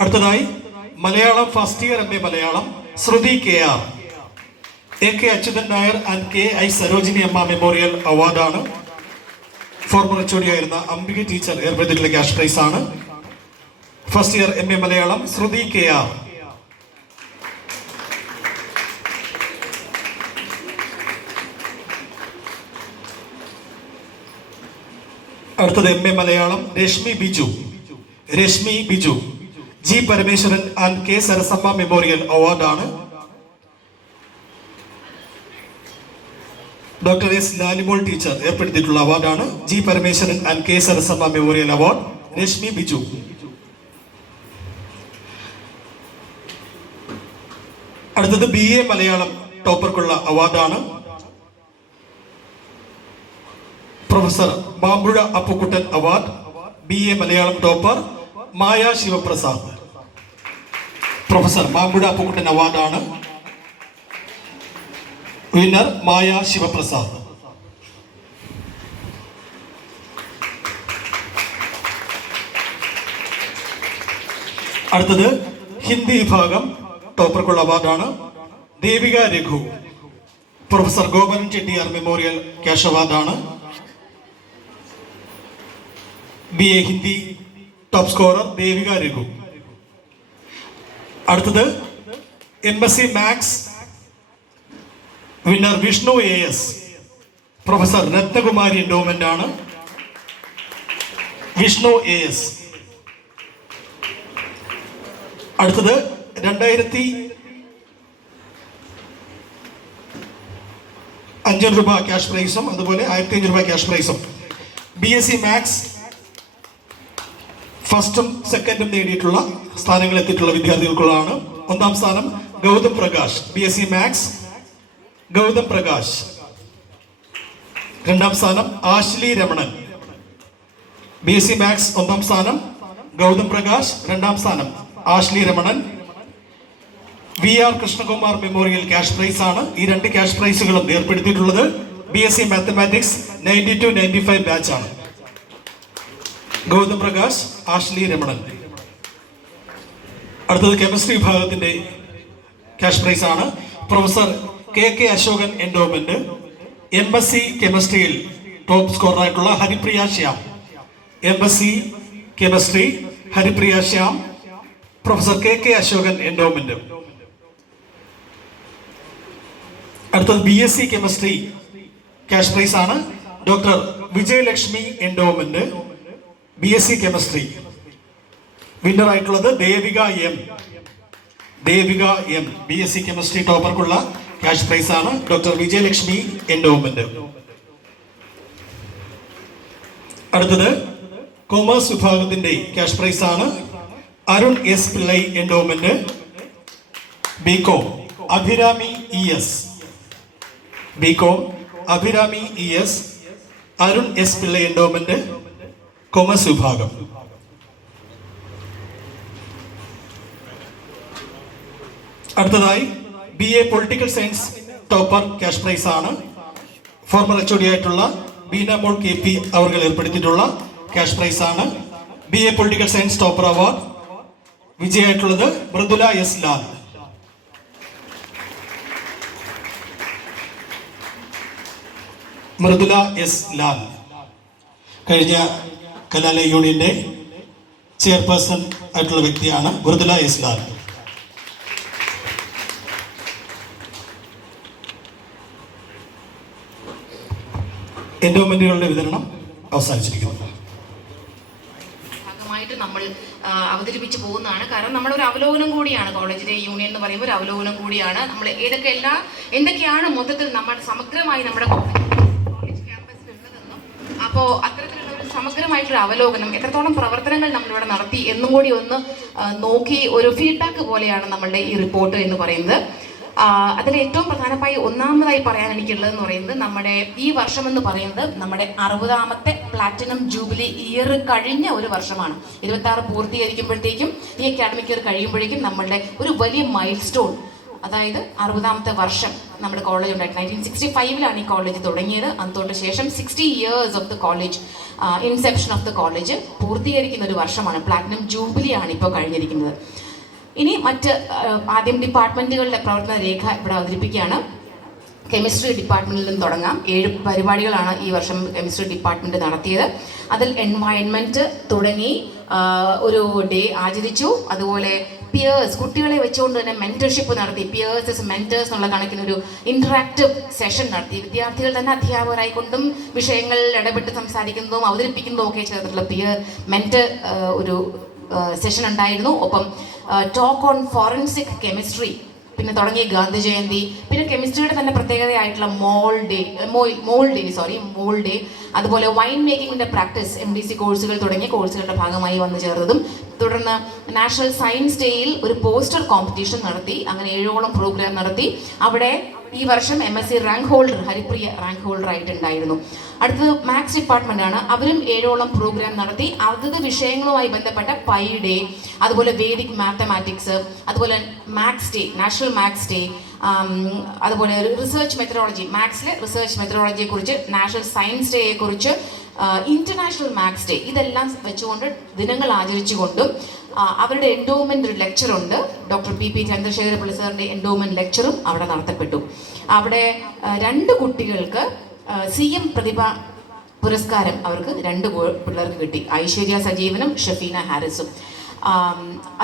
അടുത്തതായി Malayalam first year MA Malayalam Sruthi KR, AK Achuthan Nair and KI Sarojini Amma memorial അവാർഡാണ്. ഫോർമർ HOD ആയിരുന്ന അംബിക ടീച്ചർ ഏർപ്പെടുത്തിയിട്ടുള്ള ക്യാഷ് പ്രൈസ് ആണ്. First year MA Malayalam Sruthi KR. അടുത്തത് MA Malayalam Reshmi Biju G Parameswaran and K Sarasamma memorial അവാർഡാണ്. ഡോക്ടർ S ലാലിമോൾ ടീച്ചർ ഏർപ്പെടുത്തിയിട്ടുള്ള അവാർഡാണ് G Parameswaran and K Sarasamma memorial award Reshmi Biju. അടുത്തത് BA മലയാളം ടോപ്പർക്കുള്ള അവാർഡാണ് professor Mampuzha Appukuttan award BA Malayalam topper Maya Sivaprasad. Professor Mampuzha Appukuttan അവാർഡാണ് വിന്നർ മായ ശിവപ്രസാദ്. അടുത്തത് ഹിന്ദി വിഭാഗം ടോപ്പർക്കുള്ള അവാർഡാണ് Devika Raghu. Professor Gopan Chettiar memorial cash അവാർഡാണ്. BA Hindi top scorer Devika Raghu. അടുത്തത് MSc maths winner Vishnu AS. Professor Ratnakumari endowment ആണ് വിഷ്ണു AS. അടുത്തത് 2500 രൂപ ക്യാഷ് പ്രൈസും അതുപോലെ 1500 രൂപ ക്യാഷ് പ്രൈസും BSc മാത്സ് ഫസ്റ്റും സെക്കൻഡും നേടിയിട്ടുള്ള സ്ഥാനങ്ങൾ എത്തിയിട്ടുള്ള വിദ്യാർത്ഥികൾക്കുള്ളതാണ്. 1ാം സ്ഥാനം ഗൗതം പ്രകാശ് BSc മാത്സ് ഗൗതം പ്രകാശ്. 2ാം സ്ഥാനം ആശ്ലി രമണൻ BSc മാത്സ് 1ാം സ്ഥാനം ഗൗതം പ്രകാശ്, 2ാം സ്ഥാനം Ashley Ramanan. VR Krishnakumar memorial cash price ആണ്. ഈ 2 ക്യാഷ് പ്രൈസുകളും ഏർപ്പെടുത്തിയിട്ടുള്ളത് BSc മാത്തമാറ്റിക്സ് 92-95 ബാച്ച് ആണ്. ഗൗതം പ്രകാശ്, ആശ്ലി രമണൻ. അടുത്തത് കെമിസ്ട്രി വിഭാഗത്തിന്റെ ക്യാഷ് പ്രൈസ് ആണ് professor KK Ashokan endowment. MSc കെമിസ്ട്രിയിൽ ടോപ്പ് സ്കോററായിട്ടുള്ള Haripriya Shyam. MSc chemistry Haripriya Shyam, professor KK Ashokan endowment. അടുത്തത് BSc കെമിസ്ട്രി ക്യാഷ് പ്രൈസ് ആണ് doctor Vijayalakshmi endowment BSc chemistry. Winner ആയിട്ടുള്ളത് ദേവിക എം. BSc കെമിസ്ട്രി ടോപ്പർക്കുള്ള ക്യാഷ് പ്രൈസ് ആണ്. Doctor Vijayalakshmi endowment. അടുത്തത് കൊമേഴ്സ് വിഭാഗത്തിന്റെ ക്യാഷ് പ്രൈസ് ആണ്. Arun S Pillai endowment. BCom Abhirami ES Arun S Pillai endowment commerce വിഭാഗം. അടുത്തതായി BA political science topper cash price ആണ്. ഫോർമർ HOD ആയിട്ടുള്ള ബീനാമോൾ KP അവർ ഏർപ്പെടുത്തിയിട്ടുള്ള ക്യാഷ് പ്രൈസ് ആണ്. BA political science topper award വിജയായിട്ടുള്ളത് മൃദുല S. ലാൽ. കഴിഞ്ഞ കലാലയ യൂണിയന്റെ ചെയർപേഴ്സൺ ആയിട്ടുള്ള വ്യക്തിയാണ് മൃദുല S. ലാൽ. എൻഡോമെന്റുകളുടെ വിതരണം അവസാനിച്ചിരിക്കുന്നു. ഭാഗമായിട്ട് നമ്മൾ അവതരിപ്പിച്ച് പോകുന്നതാണ്. കാരണം നമ്മളൊരു അവലോകനം കൂടിയാണ്. കോളേജിലെ യൂണിയൻ എന്ന് പറയുമ്പോൾ ഒരു അവലോകനം കൂടിയാണ്. നമ്മൾ എന്തൊക്കെയാണ് മൊത്തത്തിൽ സമഗ്രമായി നമ്മുടെ കോളേജ് ക്യാമ്പസിൽ ഉള്ളതെന്നും അപ്പോൾ അത്തരത്തിലുള്ള ഒരു സമഗ്രമായിട്ടൊരു അവലോകനം, എത്രത്തോളം പ്രവർത്തനങ്ങൾ നമ്മളിവിടെ നടത്തി എന്നും കൂടി ഒന്ന് നോക്കി ഒരു ഫീഡ്ബാക്ക് പോലെയാണ് നമ്മളുടെ ഈ റിപ്പോർട്ട് എന്ന് പറയുന്നത്. അതിൽ ഏറ്റവും പ്രധാനമായി ഒന്നാമതായി പറയാൻ എനിക്കുള്ളതെന്ന് പറയുന്നത്, നമ്മുടെ ഈ വർഷം എന്ന് പറയുന്നത് നമ്മുടെ 60ാമത്തെ പ്ലാറ്റിനം ജൂബിലി ഇയർ കഴിഞ്ഞ ഒരു വർഷമാണ്. 26 പൂർത്തീകരിക്കുമ്പോഴത്തേക്കും ഈ അക്കാഡമിക് ഇയർ കഴിയുമ്പോഴേക്കും നമ്മളുടെ ഒരു വലിയ മൈൽ സ്റ്റോൺ, അതായത് 60ാമത്തെ വർഷം നമ്മുടെ കോളേജ് ഉണ്ടായിട്ട് 1965 ഈ കോളേജ് തുടങ്ങിയത്. അന്നത്തോട്ട് ശേഷം 60 years of the college, inception of the college പൂർത്തീകരിക്കുന്ന ഒരു വർഷമാണ്. പ്ലാറ്റിനം ജൂബിലിയാണ് ഇപ്പോൾ കഴിഞ്ഞിരിക്കുന്നത്. ഇനി ആദ്യം ഡിപ്പാർട്ട്മെൻറ്റുകളുടെ പ്രവർത്തന രേഖ ഇവിടെ അവതരിപ്പിക്കുകയാണ്. കെമിസ്ട്രി ഡിപ്പാർട്ട്മെൻറ്റിൽ നിന്ന് തുടങ്ങാം. 7 പരിപാടികളാണ് ഈ വർഷം കെമിസ്ട്രി ഡിപ്പാർട്ട്മെൻറ്റ് നടത്തിയത്. അതിൽ എൻവയൺമെൻറ്റ് തുടങ്ങി ഒരു ഡേ ആചരിച്ചു. അതുപോലെ പിയേഴ്സ്, കുട്ടികളെ വെച്ചുകൊണ്ട് തന്നെ മെൻറ്റർഷിപ്പ് നടത്തി. പിയേഴ്സ് മെൻറ്റേഴ്സ് എന്നുള്ള കണക്കിനൊരു ഇൻറ്ററാക്റ്റീവ് സെഷൻ നടത്തി. വിദ്യാർത്ഥികൾ തന്നെ അധ്യാപകരായിക്കൊണ്ടും വിഷയങ്ങളിൽ ഇടപെട്ട് സംസാരിക്കുന്നതും അവതരിപ്പിക്കുന്നതും ഒക്കെ ചേർത്തിട്ടുള്ള മെൻറ്റർ ഒരു സെഷൻ ഉണ്ടായിരുന്നു. ഒപ്പം ടോക്ക് ഓൺ ഫോറൻസിക് കെമിസ്ട്രി, പിന്നെ തുടങ്ങിയ ഗാന്ധി ജയന്തി, പിന്നെ കെമിസ്ട്രിയുടെ തന്നെ പ്രത്യേകതയായിട്ടുള്ള മോൾ ഡേ, അതുപോലെ വൈൻ മേക്കിങ്ങിൻ്റെ പ്രാക്ടീസ്, MDC കോഴ്സുകൾ തുടങ്ങിയ കോഴ്സുകളുടെ ഭാഗമായി വന്നു ചേർന്നതും. തുടർന്ന് നാഷണൽ സയൻസ് ഡേയിൽ ഒരു പോസ്റ്റർ കോമ്പറ്റീഷൻ നടത്തി. അങ്ങനെ 7ഓളം പ്രോഗ്രാം നടത്തി. അവിടെ ഈ വർഷം MSc rank holder Haripriya rank holder ആയിട്ടുണ്ടായിരുന്നു. അടുത്തത് മാത്സ് ഡിപ്പാർട്ട്മെന്റ് ആണ്. അവരും 7ഓളം പ്രോഗ്രാം നടത്തി. അതത് വിഷയങ്ങളുമായി ബന്ധപ്പെട്ട പൈ ഡേ, അതുപോലെ വേദിക് മാത്തമാറ്റിക്സ്, അതുപോലെ maths day, national maths day, അതുപോലെ റിസർച്ച് മെത്തഡോളജി, മാത്സിലെ റിസർച്ച് മെത്തഡോളജിയെ കുറിച്ച്, നാഷണൽ സയൻസ് ഡേയെ കുറിച്ച്, ഇന്റർനാഷണൽ മാത്സ് ഡേ, ഇതെല്ലാം വെച്ചുകൊണ്ട് ദിനങ്ങൾ ആചരിച്ചുകൊണ്ടും അവരുടെ എൻഡോമെന്റ് ഒരു ലെക്ചറുണ്ട്. ഡോക്ടർ PP ചന്ദ്രശേഖര പിള്ള സാറിന്റെ എൻഡോമെന്റ് ലെക്ചറും അവിടെ നടത്തപ്പെട്ടു. അവിടെ 2 കുട്ടികൾക്ക് CM പ്രതിഭ പുരസ്കാരം അവർക്ക് 2 പിള്ളേർക്ക് കിട്ടി. ഐശ്വര്യ സജീവനും ഷഫീന ഹാരിസും.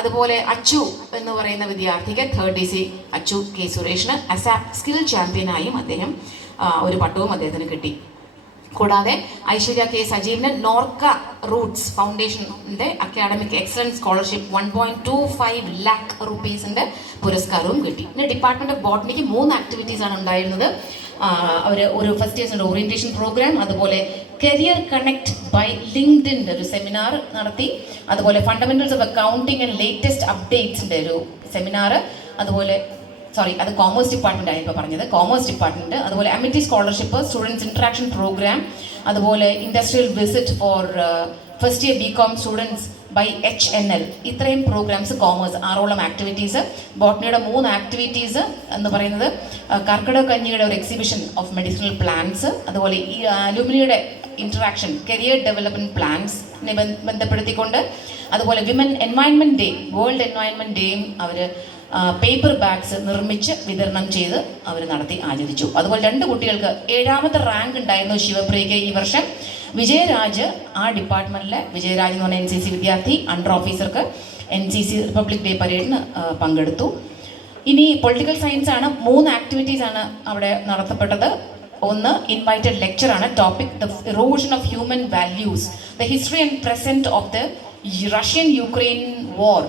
അതുപോലെ അച്ചു എന്ന് പറയുന്ന വിദ്യാർത്ഥിക്ക് 3rd DC അച്ചു K സുരേഷിന് ASAP സ്കിൽ ചാമ്പ്യനായും അദ്ദേഹം ഒരു പട്ടവും അദ്ദേഹത്തിന് കിട്ടി. കൂടാതെ ഐശ്വര്യ K സജീവിന് നോർക്ക റൂട്ട്സ് ഫൗണ്ടേഷൻ്റെ academic excellence scholarship 1.25 lakh rupees പുരസ്കാരവും കിട്ടി. പിന്നെ ഡിപ്പാർട്ട്മെന്റ് ഓഫ് ബോട്ടണിക്ക് 3 ആക്ടിവിറ്റീസ് ആണ് ഉണ്ടായിരുന്നത്. അവർ ഒരു ഫസ്റ്റ് ഇയേഴ്സിൻ്റെ ഓറിയന്റേഷൻ പ്രോഗ്രാം, അതുപോലെ കരിയർ കണക്ട് ബൈ ലിങ്ക്ഡിൻ്റെ ഒരു സെമിനാർ നടത്തി. അതുപോലെ fundamentals of accounting and latest അപ്ഡേറ്റ്സിൻ്റെ ഒരു സെമിനാർ. അതുപോലെ അത് കോമേഴ്സ് ഡിപ്പാർട്ട്മെന്റ് ആയി ഇപ്പോൾ പറഞ്ഞത്, കോമേഴ്സ് ഡിപ്പാർട്ട്മെന്റ്. അതുപോലെ Amity scholarship, students interaction programme, അതുപോലെ industrial visit for first year BCom students by HNL. ഇത്രയും പ്രോഗ്രാംസ് കോമേഴ്സ്. 6ഓളം ആക്ടിവിറ്റീസ്. ബോട്ടണിയുടെ 3 ആക്ടിവിറ്റീസ് എന്ന് പറയുന്നത് കർക്കിടക കഞ്ഞിയുടെ ഒരു എക്സിബിഷൻ ഓഫ് മെഡിസിനൽ പ്ലാന്റ്സ്, അതുപോലെ ഈ അലുമിനിയുടെ ഇന്ററാക്ഷൻ, കരിയർ ഡെവലപ്മെന്റ് പ്ലാൻസിനെ ബന്ധപ്പെടുത്തിക്കൊണ്ട്, അതുപോലെ women environment day, world environment ഡേയും അവർ പേപ്പർ ബാഗ്സ് നിർമ്മിച്ച് വിതരണം ചെയ്ത് അവർ നടത്തി ആചരിച്ചു. അതുപോലെ 2 കുട്ടികൾക്ക് 7ാമത്തെ റാങ്ക് ഉണ്ടായിരുന്നു ശിവപ്രിയയ്ക്ക് ഈ വർഷം. വിജയരാജ്, ആ ഡിപ്പാർട്ട്മെന്റിലെ വിജയരാജ് എന്ന് പറഞ്ഞ NCC വിദ്യാർത്ഥി, അണ്ടർ ഓഫീസർക്ക് NCC റിപ്പബ്ലിക് ഡേ പരേഡിന് പങ്കെടുത്തു. ഇനി പൊളിറ്റിക്കൽ സയൻസ് ആണ്. 3 ആക്ടിവിറ്റീസ് ആണ് അവിടെ നടത്തപ്പെട്ടത്. ഒന്ന് ഇൻവൈറ്റഡ് ലെക്ചർ ആണ്. Topic the erosion of human values, the history and present of the Russian Ukraine war.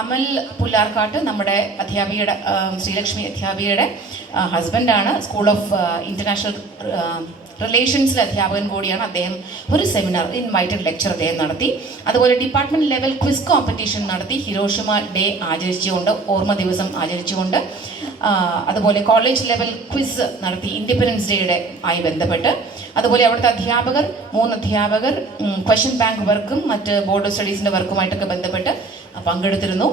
Amal Pullarkattu നമ്മുടെ അധ്യാപികയുടെ ശ്രീലക്ഷ്മി അധ്യാപികയുടെ ഹസ്ബൻഡാണ്. സ്കൂൾ ഓഫ് ഇൻ്റർനാഷണൽ റിലേഷൻസിലെ അധ്യാപകൻ കൂടിയാണ് അദ്ദേഹം. ഒരു സെമിനാർ ഇൻവൈറ്റഡ് ലെക്ചർ അദ്ദേഹം നടത്തി. അതുപോലെ ഡിപ്പാർട്ട്മെൻറ്റ് ലെവൽ ക്വിസ് കോമ്പറ്റീഷൻ നടത്തി, ഹിരോഷിമ ഡേ ആചരിച്ചുകൊണ്ട്, ഓർമ്മ ദിവസം ആചരിച്ചുകൊണ്ട്. അതുപോലെ കോളേജ് ലെവൽ ക്വിസ് നടത്തി ഇൻഡിപെൻഡൻസ് ഡേയുടെ ആയി ബന്ധപ്പെട്ട്. അതുപോലെ അവിടുത്തെ അധ്യാപകർ 3 അധ്യാപകർ ക്വസ്റ്റ്യൻ ബാങ്ക് വർക്കും മറ്റ് ബോർഡ് ഓഫ് സ്റ്റഡീസിൻ്റെ വർക്കുമായിട്ടൊക്കെ ബന്ധപ്പെട്ട് പങ്കെടുത്തിരുന്നു.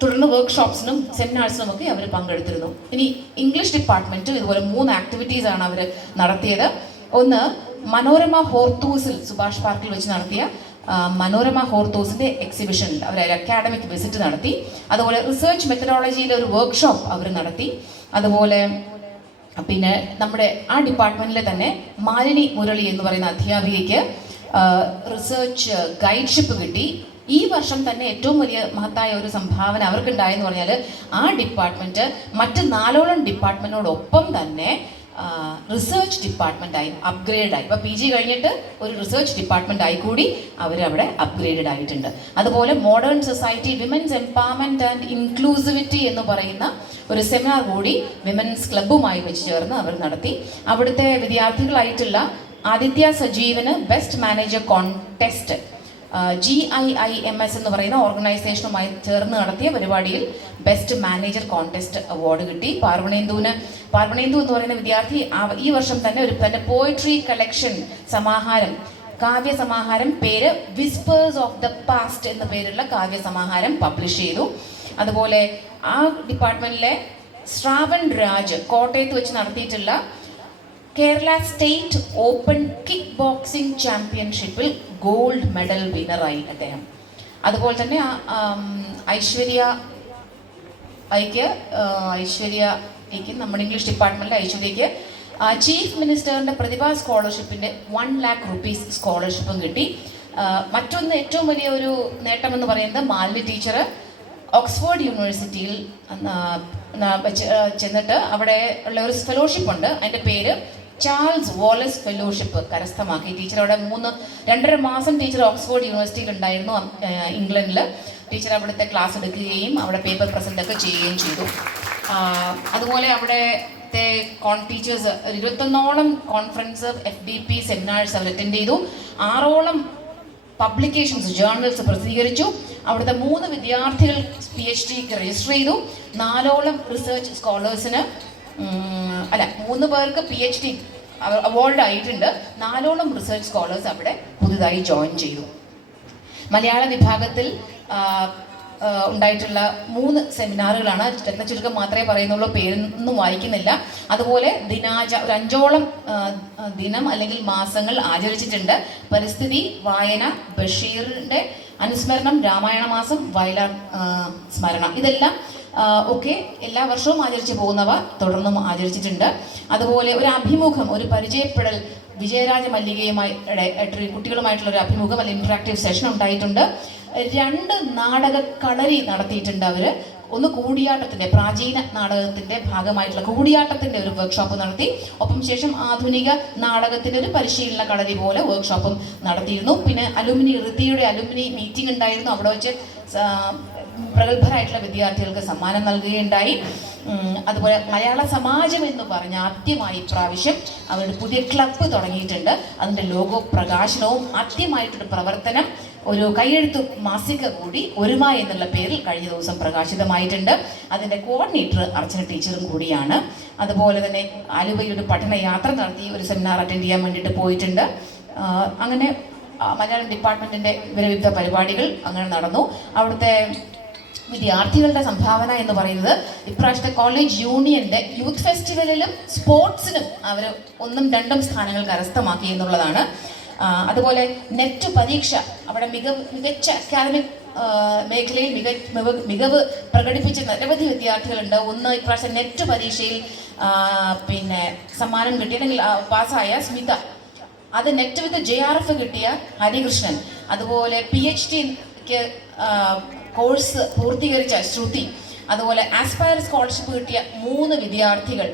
തുടർന്ന് വർക്ക്ഷോപ്സിനും സെമിനാർസിനും ഒക്കെ അവർ പങ്കെടുത്തിരുന്നു. ഇനി ഇംഗ്ലീഷ് ഡിപ്പാർട്ട്മെൻറ്റും ഇതുപോലെ 3 ആക്ടിവിറ്റീസാണ് അവർ നടത്തിയത്. ഒന്ന്, മനോരമ ഹോർത്തൂസിൽ സുഭാഷ് പാർക്കിൽ വെച്ച് നടത്തിയ മനോരമ ഹോർത്തൂസിൻ്റെ എക്സിബിഷനിൽ അവർ അക്കാഡമിക് വിസിറ്റ് നടത്തി. അതുപോലെ റിസർച്ച് മെത്തഡോളജിയിലെ ഒരു വർക്ക്ഷോപ്പ് അവർ നടത്തി. അതുപോലെ പിന്നെ നമ്മുടെ ആ ഡിപ്പാർട്ട്മെൻറ്റിലെ തന്നെ മാലിനി മുരളി എന്ന് പറയുന്ന അധ്യാപികയ്ക്ക് റിസർച്ച് ഗൈഡ്ഷിപ്പ് കിട്ടി. ഈ വർഷം തന്നെ ഏറ്റവും വലിയ മഹത്തായ ഒരു സംഭാവന അവർക്കുണ്ടായെന്ന് പറഞ്ഞാൽ ആ ഡിപ്പാർട്ട്മെൻറ്റ് മറ്റ് 4ഓളം ഡിപ്പാർട്ട്മെൻറ്റിനോടൊപ്പം തന്നെ റിസർച്ച് ഡിപ്പാർട്ട്മെൻറ്റായി അപ്ഗ്രേഡായി. ഇപ്പോൾ PG കഴിഞ്ഞിട്ട് ഒരു റിസർച്ച് ഡിപ്പാർട്ട്മെൻറ്റായി കൂടി അവരവിടെ അപ്ഗ്രേഡഡ് ആയിട്ടുണ്ട്. അതുപോലെ modern society women's empowerment and inclusivity എന്ന് പറയുന്ന ഒരു സെമിനാർ കൂടി വിമൻസ് ക്ലബ്ബുമായി വെച്ച് ചേർന്ന് അവർ നടത്തി. അവിടുത്തെ വിദ്യാർത്ഥികളായിട്ടുള്ള ആദിത്യ സജീവന് ബെസ്റ്റ് മാനേജർ കോൺടെസ്റ്റ് GIIMS എന്ന് പറയുന്ന ഓർഗനൈസേഷനുമായി ചേർന്ന് നടത്തിയ പരിപാടിയിൽ ബെസ്റ്റ് മാനേജർ കോൺടെസ്റ്റ് അവാർഡ് കിട്ടി. പാർവണേന്ദു എന്ന് പറയുന്ന വിദ്യാർത്ഥി ഈ വർഷം തന്നെ ഒരു പോയട്രി കളക്ഷൻ സമാഹാരം, കാവ്യ സമാഹാരം, പേര് വിസ്പേഴ്സ് ഓഫ് ദ പാസ്റ്റ് എന്ന പേരുള്ള കാവ്യ സമാഹാരം പബ്ലിഷ് ചെയ്തു. അതുപോലെ ആ ഡിപ്പാർട്ട്മെൻറ്റിലെ ശ്രാവൺ രാജ് കോട്ടയത്ത് വെച്ച് നടത്തിയിട്ടുള്ള Kerala state open kick boxing ചാമ്പ്യൻഷിപ്പിൽ ഗോൾഡ് മെഡൽ വിന്നറായി അദ്ദേഹം. അതുപോലെ തന്നെ ഐശ്വര്യയ്ക്ക് നമ്മുടെ ഇംഗ്ലീഷ് ഡിപ്പാർട്ട്മെൻറ്റിലെ ഐശ്വര്യയ്ക്ക് ചീഫ് മിനിസ്റ്ററിൻ്റെ പ്രതിഭാ സ്കോളർഷിപ്പിൻ്റെ 1 lakh rupees സ്കോളർഷിപ്പും കിട്ടി. മറ്റൊന്ന് ഏറ്റവും വലിയ ഒരു നേട്ടമെന്ന് പറയുന്നത് മാലിനി ടീച്ചർ ഓക്സ്ഫോർഡ് യൂണിവേഴ്സിറ്റിയിൽ ചെന്നിട്ട് അവിടെ ഉള്ള ഒരു ഫെലോഷിപ്പ് ഉണ്ട്. അതിൻ്റെ പേര് ചാൾസ് വോളസ് ഫെലോഷിപ്പ് കരസ്ഥമാക്കി. ടീച്ചർ അവിടെ 2.5 മാസം ടീച്ചർ ഓക്സ്ഫോർഡ് യൂണിവേഴ്സിറ്റിയിൽ ഉണ്ടായിരുന്നു, ഇംഗ്ലണ്ടിൽ. ടീച്ചർ അവിടുത്തെ ക്ലാസ് എടുക്കുകയും അവിടെ പേപ്പർ പ്രസൻ്റ് ഒക്കെ ചെയ്യുകയും ചെയ്തു. അതുപോലെ അവിടുത്തെ ടീച്ചേഴ്സ് 21ഓളം കോൺഫറൻസ്, FDP സെമിനാർസ് അവർ അറ്റൻഡ് ചെയ്തു. 6ഓളം പബ്ലിക്കേഷൻസ്, ജേർണൽസ് പ്രസിദ്ധീകരിച്ചു. അവിടുത്തെ 3 വിദ്യാർത്ഥികൾ PhDക്ക് രജിസ്റ്റർ ചെയ്തു. 4ഓളം റിസർച്ച് സ്കോളേഴ്സിന് 3 പേർക്ക് PhD അവാർഡ് ആയിട്ടുണ്ട്. 4ഓളം റിസർച്ച് സ്കോളേഴ്സ് അവിടെ പുതുതായി ജോയിൻ ചെയ്തു. മലയാള വിഭാഗത്തിൽ ഉണ്ടായിട്ടുള്ള 3 സെമിനാറുകളാണ്. രത്നചുരുക്കം മാത്രമേ പറയുന്നുള്ളൂ, പേരൊന്നും വായിക്കുന്നില്ല. അതുപോലെ ഒരു 5ഓളം ദിനം അല്ലെങ്കിൽ മാസങ്ങൾ ആചരിച്ചിട്ടുണ്ട്. പരിസ്ഥിതി, വായന, ബഷീറിൻ്റെ അനുസ്മരണം, രാമായണ മാസം, വയലാർ സ്മരണ, ഇതെല്ലാം ഒക്കെ എല്ലാ വർഷവും ആചരിച്ചു പോകുന്നവ തുടർന്നും ആചരിച്ചിട്ടുണ്ട്. അതുപോലെ ഒരു അഭിമുഖം, ഒരു പരിചയപ്പെടൽ വിജയരാജ മല്ലികയുമായി കുട്ടികളുമായിട്ടുള്ള ഒരു അഭിമുഖം അല്ലെങ്കിൽ ഇൻട്രാക്റ്റീവ് സെഷൻ ഉണ്ടായിട്ടുണ്ട്. 2 നാടക കളരി നടത്തിയിട്ടുണ്ട് അവർ. ഒന്ന് കൂടിയാട്ടത്തിൻ്റെ, പ്രാചീന നാടകത്തിൻ്റെ ഭാഗമായിട്ടുള്ള കൂടിയാട്ടത്തിൻ്റെ ഒരു വർക്ക്ഷോപ്പ് നടത്തി. ഒപ്പം ശേഷം ആധുനിക നാടകത്തിൻ്റെ ഒരു പരിശീലന കളരി പോലെ വർക്ക്ഷോപ്പും നടത്തിയിരുന്നു. പിന്നെ ഋതിയുടെ അലുമിനി മീറ്റിംഗ് ഉണ്ടായിരുന്നു. അവിടെ വെച്ച് പ്രഗത്ഭരായിട്ടുള്ള വിദ്യാർത്ഥികൾക്ക് സമ്മാനം നൽകുകയുണ്ടായി. അതുപോലെ മലയാള സമാജം എന്ന് പറഞ്ഞ ആദ്യമായി ഇപ്രാവശ്യം അവരുടെ പുതിയ ക്ലബ്ബ് തുടങ്ങിയിട്ടുണ്ട്. അതിൻ്റെ ലോഗോ പ്രകാശനവും ആദ്യമായിട്ടൊരു പ്രവർത്തനം, ഒരു കൈയെഴുത്തു മാസിക കൂടി ഒരുമ എന്നുള്ള പേരിൽ കഴിഞ്ഞ ദിവസം പ്രകാശിതമായിട്ടുണ്ട്. അതിൻ്റെ കോർഡിനേറ്റർ അർച്ചന ടീച്ചറും കൂടിയാണ്. അതുപോലെ തന്നെ ആലുവയുടെ പഠനയാത്ര നടത്തി ഒരു സെമിനാർ അറ്റൻഡ് ചെയ്യാൻ വേണ്ടിയിട്ട് പോയിട്ടുണ്ട്. അങ്ങനെ മലയാളം ഡിപ്പാർട്ട്മെൻറ്റിൻ്റെ വിവിധ പരിപാടികൾ അങ്ങനെ നടന്നു. അവിടുത്തെ വിദ്യാർത്ഥികളുടെ സംഭാവന എന്ന് പറയുന്നത് ഇപ്രാവശ്യത്തെ കോളേജ് യൂണിയൻ്റെ യൂത്ത് ഫെസ്റ്റിവലിലും സ്പോർട്സിനും അവർ 1ഉം 2ഉം സ്ഥാനങ്ങൾ കരസ്ഥമാക്കി എന്നുള്ളതാണ്. അതുപോലെ നെറ്റ് പരീക്ഷ, അവിടെ മികച്ച അക്കാദമിക് മേഖലയിൽ മികവ് പ്രകടിപ്പിച്ച നിരവധി വിദ്യാർത്ഥികളുണ്ട്. ഒന്ന് ഇപ്രാവശ്യം നെറ്റ് പരീക്ഷയിൽ സമ്മാനം കിട്ടിയ അല്ലെങ്കിൽ പാസ്സായ സ്മിത, അത് നെറ്റ് വിത്ത് JRF കിട്ടിയ ഹരികൃഷ്ണൻ, അതുപോലെ PhDക്ക് കോഴ്സ് പൂർത്തീകരിച്ച ശ്രുതി, അതുപോലെ ആസ്പയർ സ്കോളർഷിപ്പ് കിട്ടിയ 3 വിദ്യാർത്ഥികൾ,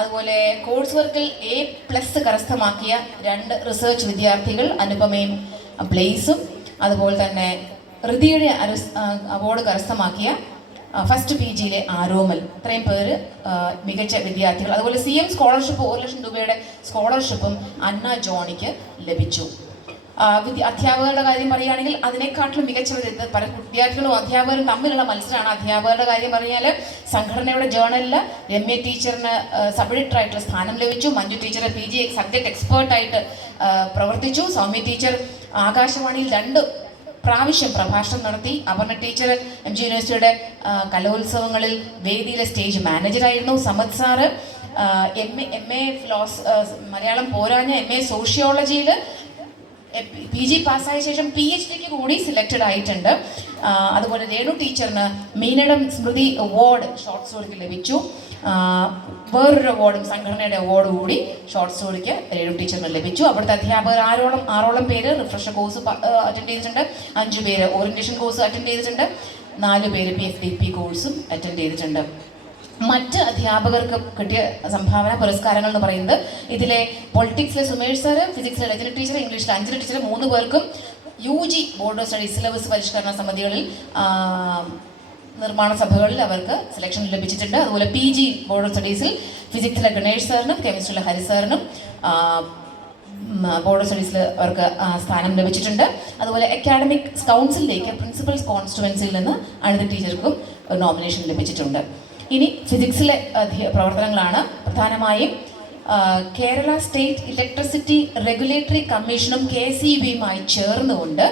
അതുപോലെ കോഴ്സ് വർക്കിൽ A+ കരസ്ഥമാക്കിയ 2 റിസർച്ച് വിദ്യാർത്ഥികൾ അനുപമയും ബ്ലേസും, അതുപോലെ തന്നെ ഋതിയുടെ അവാർഡ് കരസ്ഥമാക്കിയ ഫസ്റ്റ് PGയിലെ ആരോമൽ, ഇത്രയും പേര് മികച്ച വിദ്യാർത്ഥികൾ. അതുപോലെ CM സ്കോളർഷിപ്പ് 1 ലക്ഷം രൂപയുടെ സ്കോളർഷിപ്പും അന്ന ജോണിക്ക് ലഭിച്ചു. അധ്യാപകരുടെ കാര്യം പറയുകയാണെങ്കിൽ അതിനെക്കാട്ടിലും മികച്ചവർ വിദ്യാർത്ഥികളും അധ്യാപകരും തമ്മിലുള്ള മത്സരമാണ്. അധ്യാപകരുടെ കാര്യം പറഞ്ഞാൽ സംഘടനയുടെ ജേണലിൽ രമ്യ ടീച്ചറിന് സബ് എഡിറ്റർ ആയിട്ടുള്ള സ്ഥാനം ലഭിച്ചു. മഞ്ജു ടീച്ചർ PG സബ്ജക്ട് എക്സ്പേർട്ടായിട്ട് പ്രവർത്തിച്ചു. സൗമ്യ ടീച്ചർ ആകാശവാണിയിൽ 2 പ്രാവശ്യം പ്രഭാഷണം നടത്തി. അപർണ ടീച്ചർ MG യൂണിവേഴ്സിറ്റിയുടെ കലോത്സവങ്ങളിൽ വേദിയിലെ സ്റ്റേജ് മാനേജറായിരുന്നു. സമദ് സാറ് MA മലയാളം പോരാഞ്ഞ MA സോഷ്യോളജിയിൽ PG പാസ്സായ ശേഷം PhDക്ക് കൂടി സെലക്റ്റഡ് ആയിട്ടുണ്ട്. അതുപോലെ രേണു ടീച്ചറിന് മീനടം സ്മൃതി അവാർഡ് ഷോർട്ട് സ്റ്റോറിക്ക് ലഭിച്ചു. വേറൊരു അവാർഡും സംഘടനയുടെ അവാർഡ് കൂടി ഷോർട്ട് സ്റ്റോറിക്ക് രേണു ടീച്ചറിന് ലഭിച്ചു. അവിടുത്തെ അധ്യാപകർ ആറോളം പേര് റിഫ്രഷർ കോഴ്സ് അറ്റൻഡ് ചെയ്തിട്ടുണ്ട്. 5 പേര് ഓറിയന്റേഷൻ കോഴ്സ് അറ്റൻഡ് ചെയ്തിട്ടുണ്ട്. 4 പേര് PFDP കോഴ്സും അറ്റൻഡ് ചെയ്തിട്ടുണ്ട്. മറ്റ് അധ്യാപകർക്ക് കിട്ടിയ സംഭാവന പുരസ്കാരങ്ങൾ എന്ന് പറയുന്നത് ഇതിലെ പൊളിറ്റിക്സിലെ സുമേഷ് സാറ്, ഫിസിക്സിലെ രജനി ടീച്ചർ, ഇംഗ്ലീഷിലെ അഞ്ജലി ടീച്ചർ 3 പേർക്കും UG board of studies syllabus പരിഷ്കരണ സമിതികളിൽ നിർമ്മാണ സഭകളിൽ അവർക്ക് സെലക്ഷൻ ലഭിച്ചിട്ടുണ്ട്. അതുപോലെ PG ബോർഡ് ഓഫ് സ്റ്റഡീസിൽ ഫിസിക്സിലെ ഗണേഷ് സാറിനും കെമിസ്ട്രിയിലെ ഹരി സാറിനും ബോർഡ് ഓഫ് സ്റ്റഡീസിൽ അവർക്ക് സ്ഥാനം ലഭിച്ചിട്ടുണ്ട്. അതുപോലെ അക്കാഡമിക് കൗൺസിലിലേക്ക് പ്രിൻസിപ്പൽസ് കോൺസ്റ്റിറ്റ്യുവൻസിയിൽ നിന്ന് അനിത ടീച്ചർക്കും നോമിനേഷൻ ലഭിച്ചിട്ടുണ്ട്. ഇനി ഫിസിക്സിലെ പ്രവർത്തനങ്ങളാണ്. പ്രധാനമായും കേരള സ്റ്റേറ്റ് ഇലക്ട്രിസിറ്റി റെഗുലേറ്ററി കമ്മീഷനും KCBയുമായി ചേർന്നുകൊണ്ട്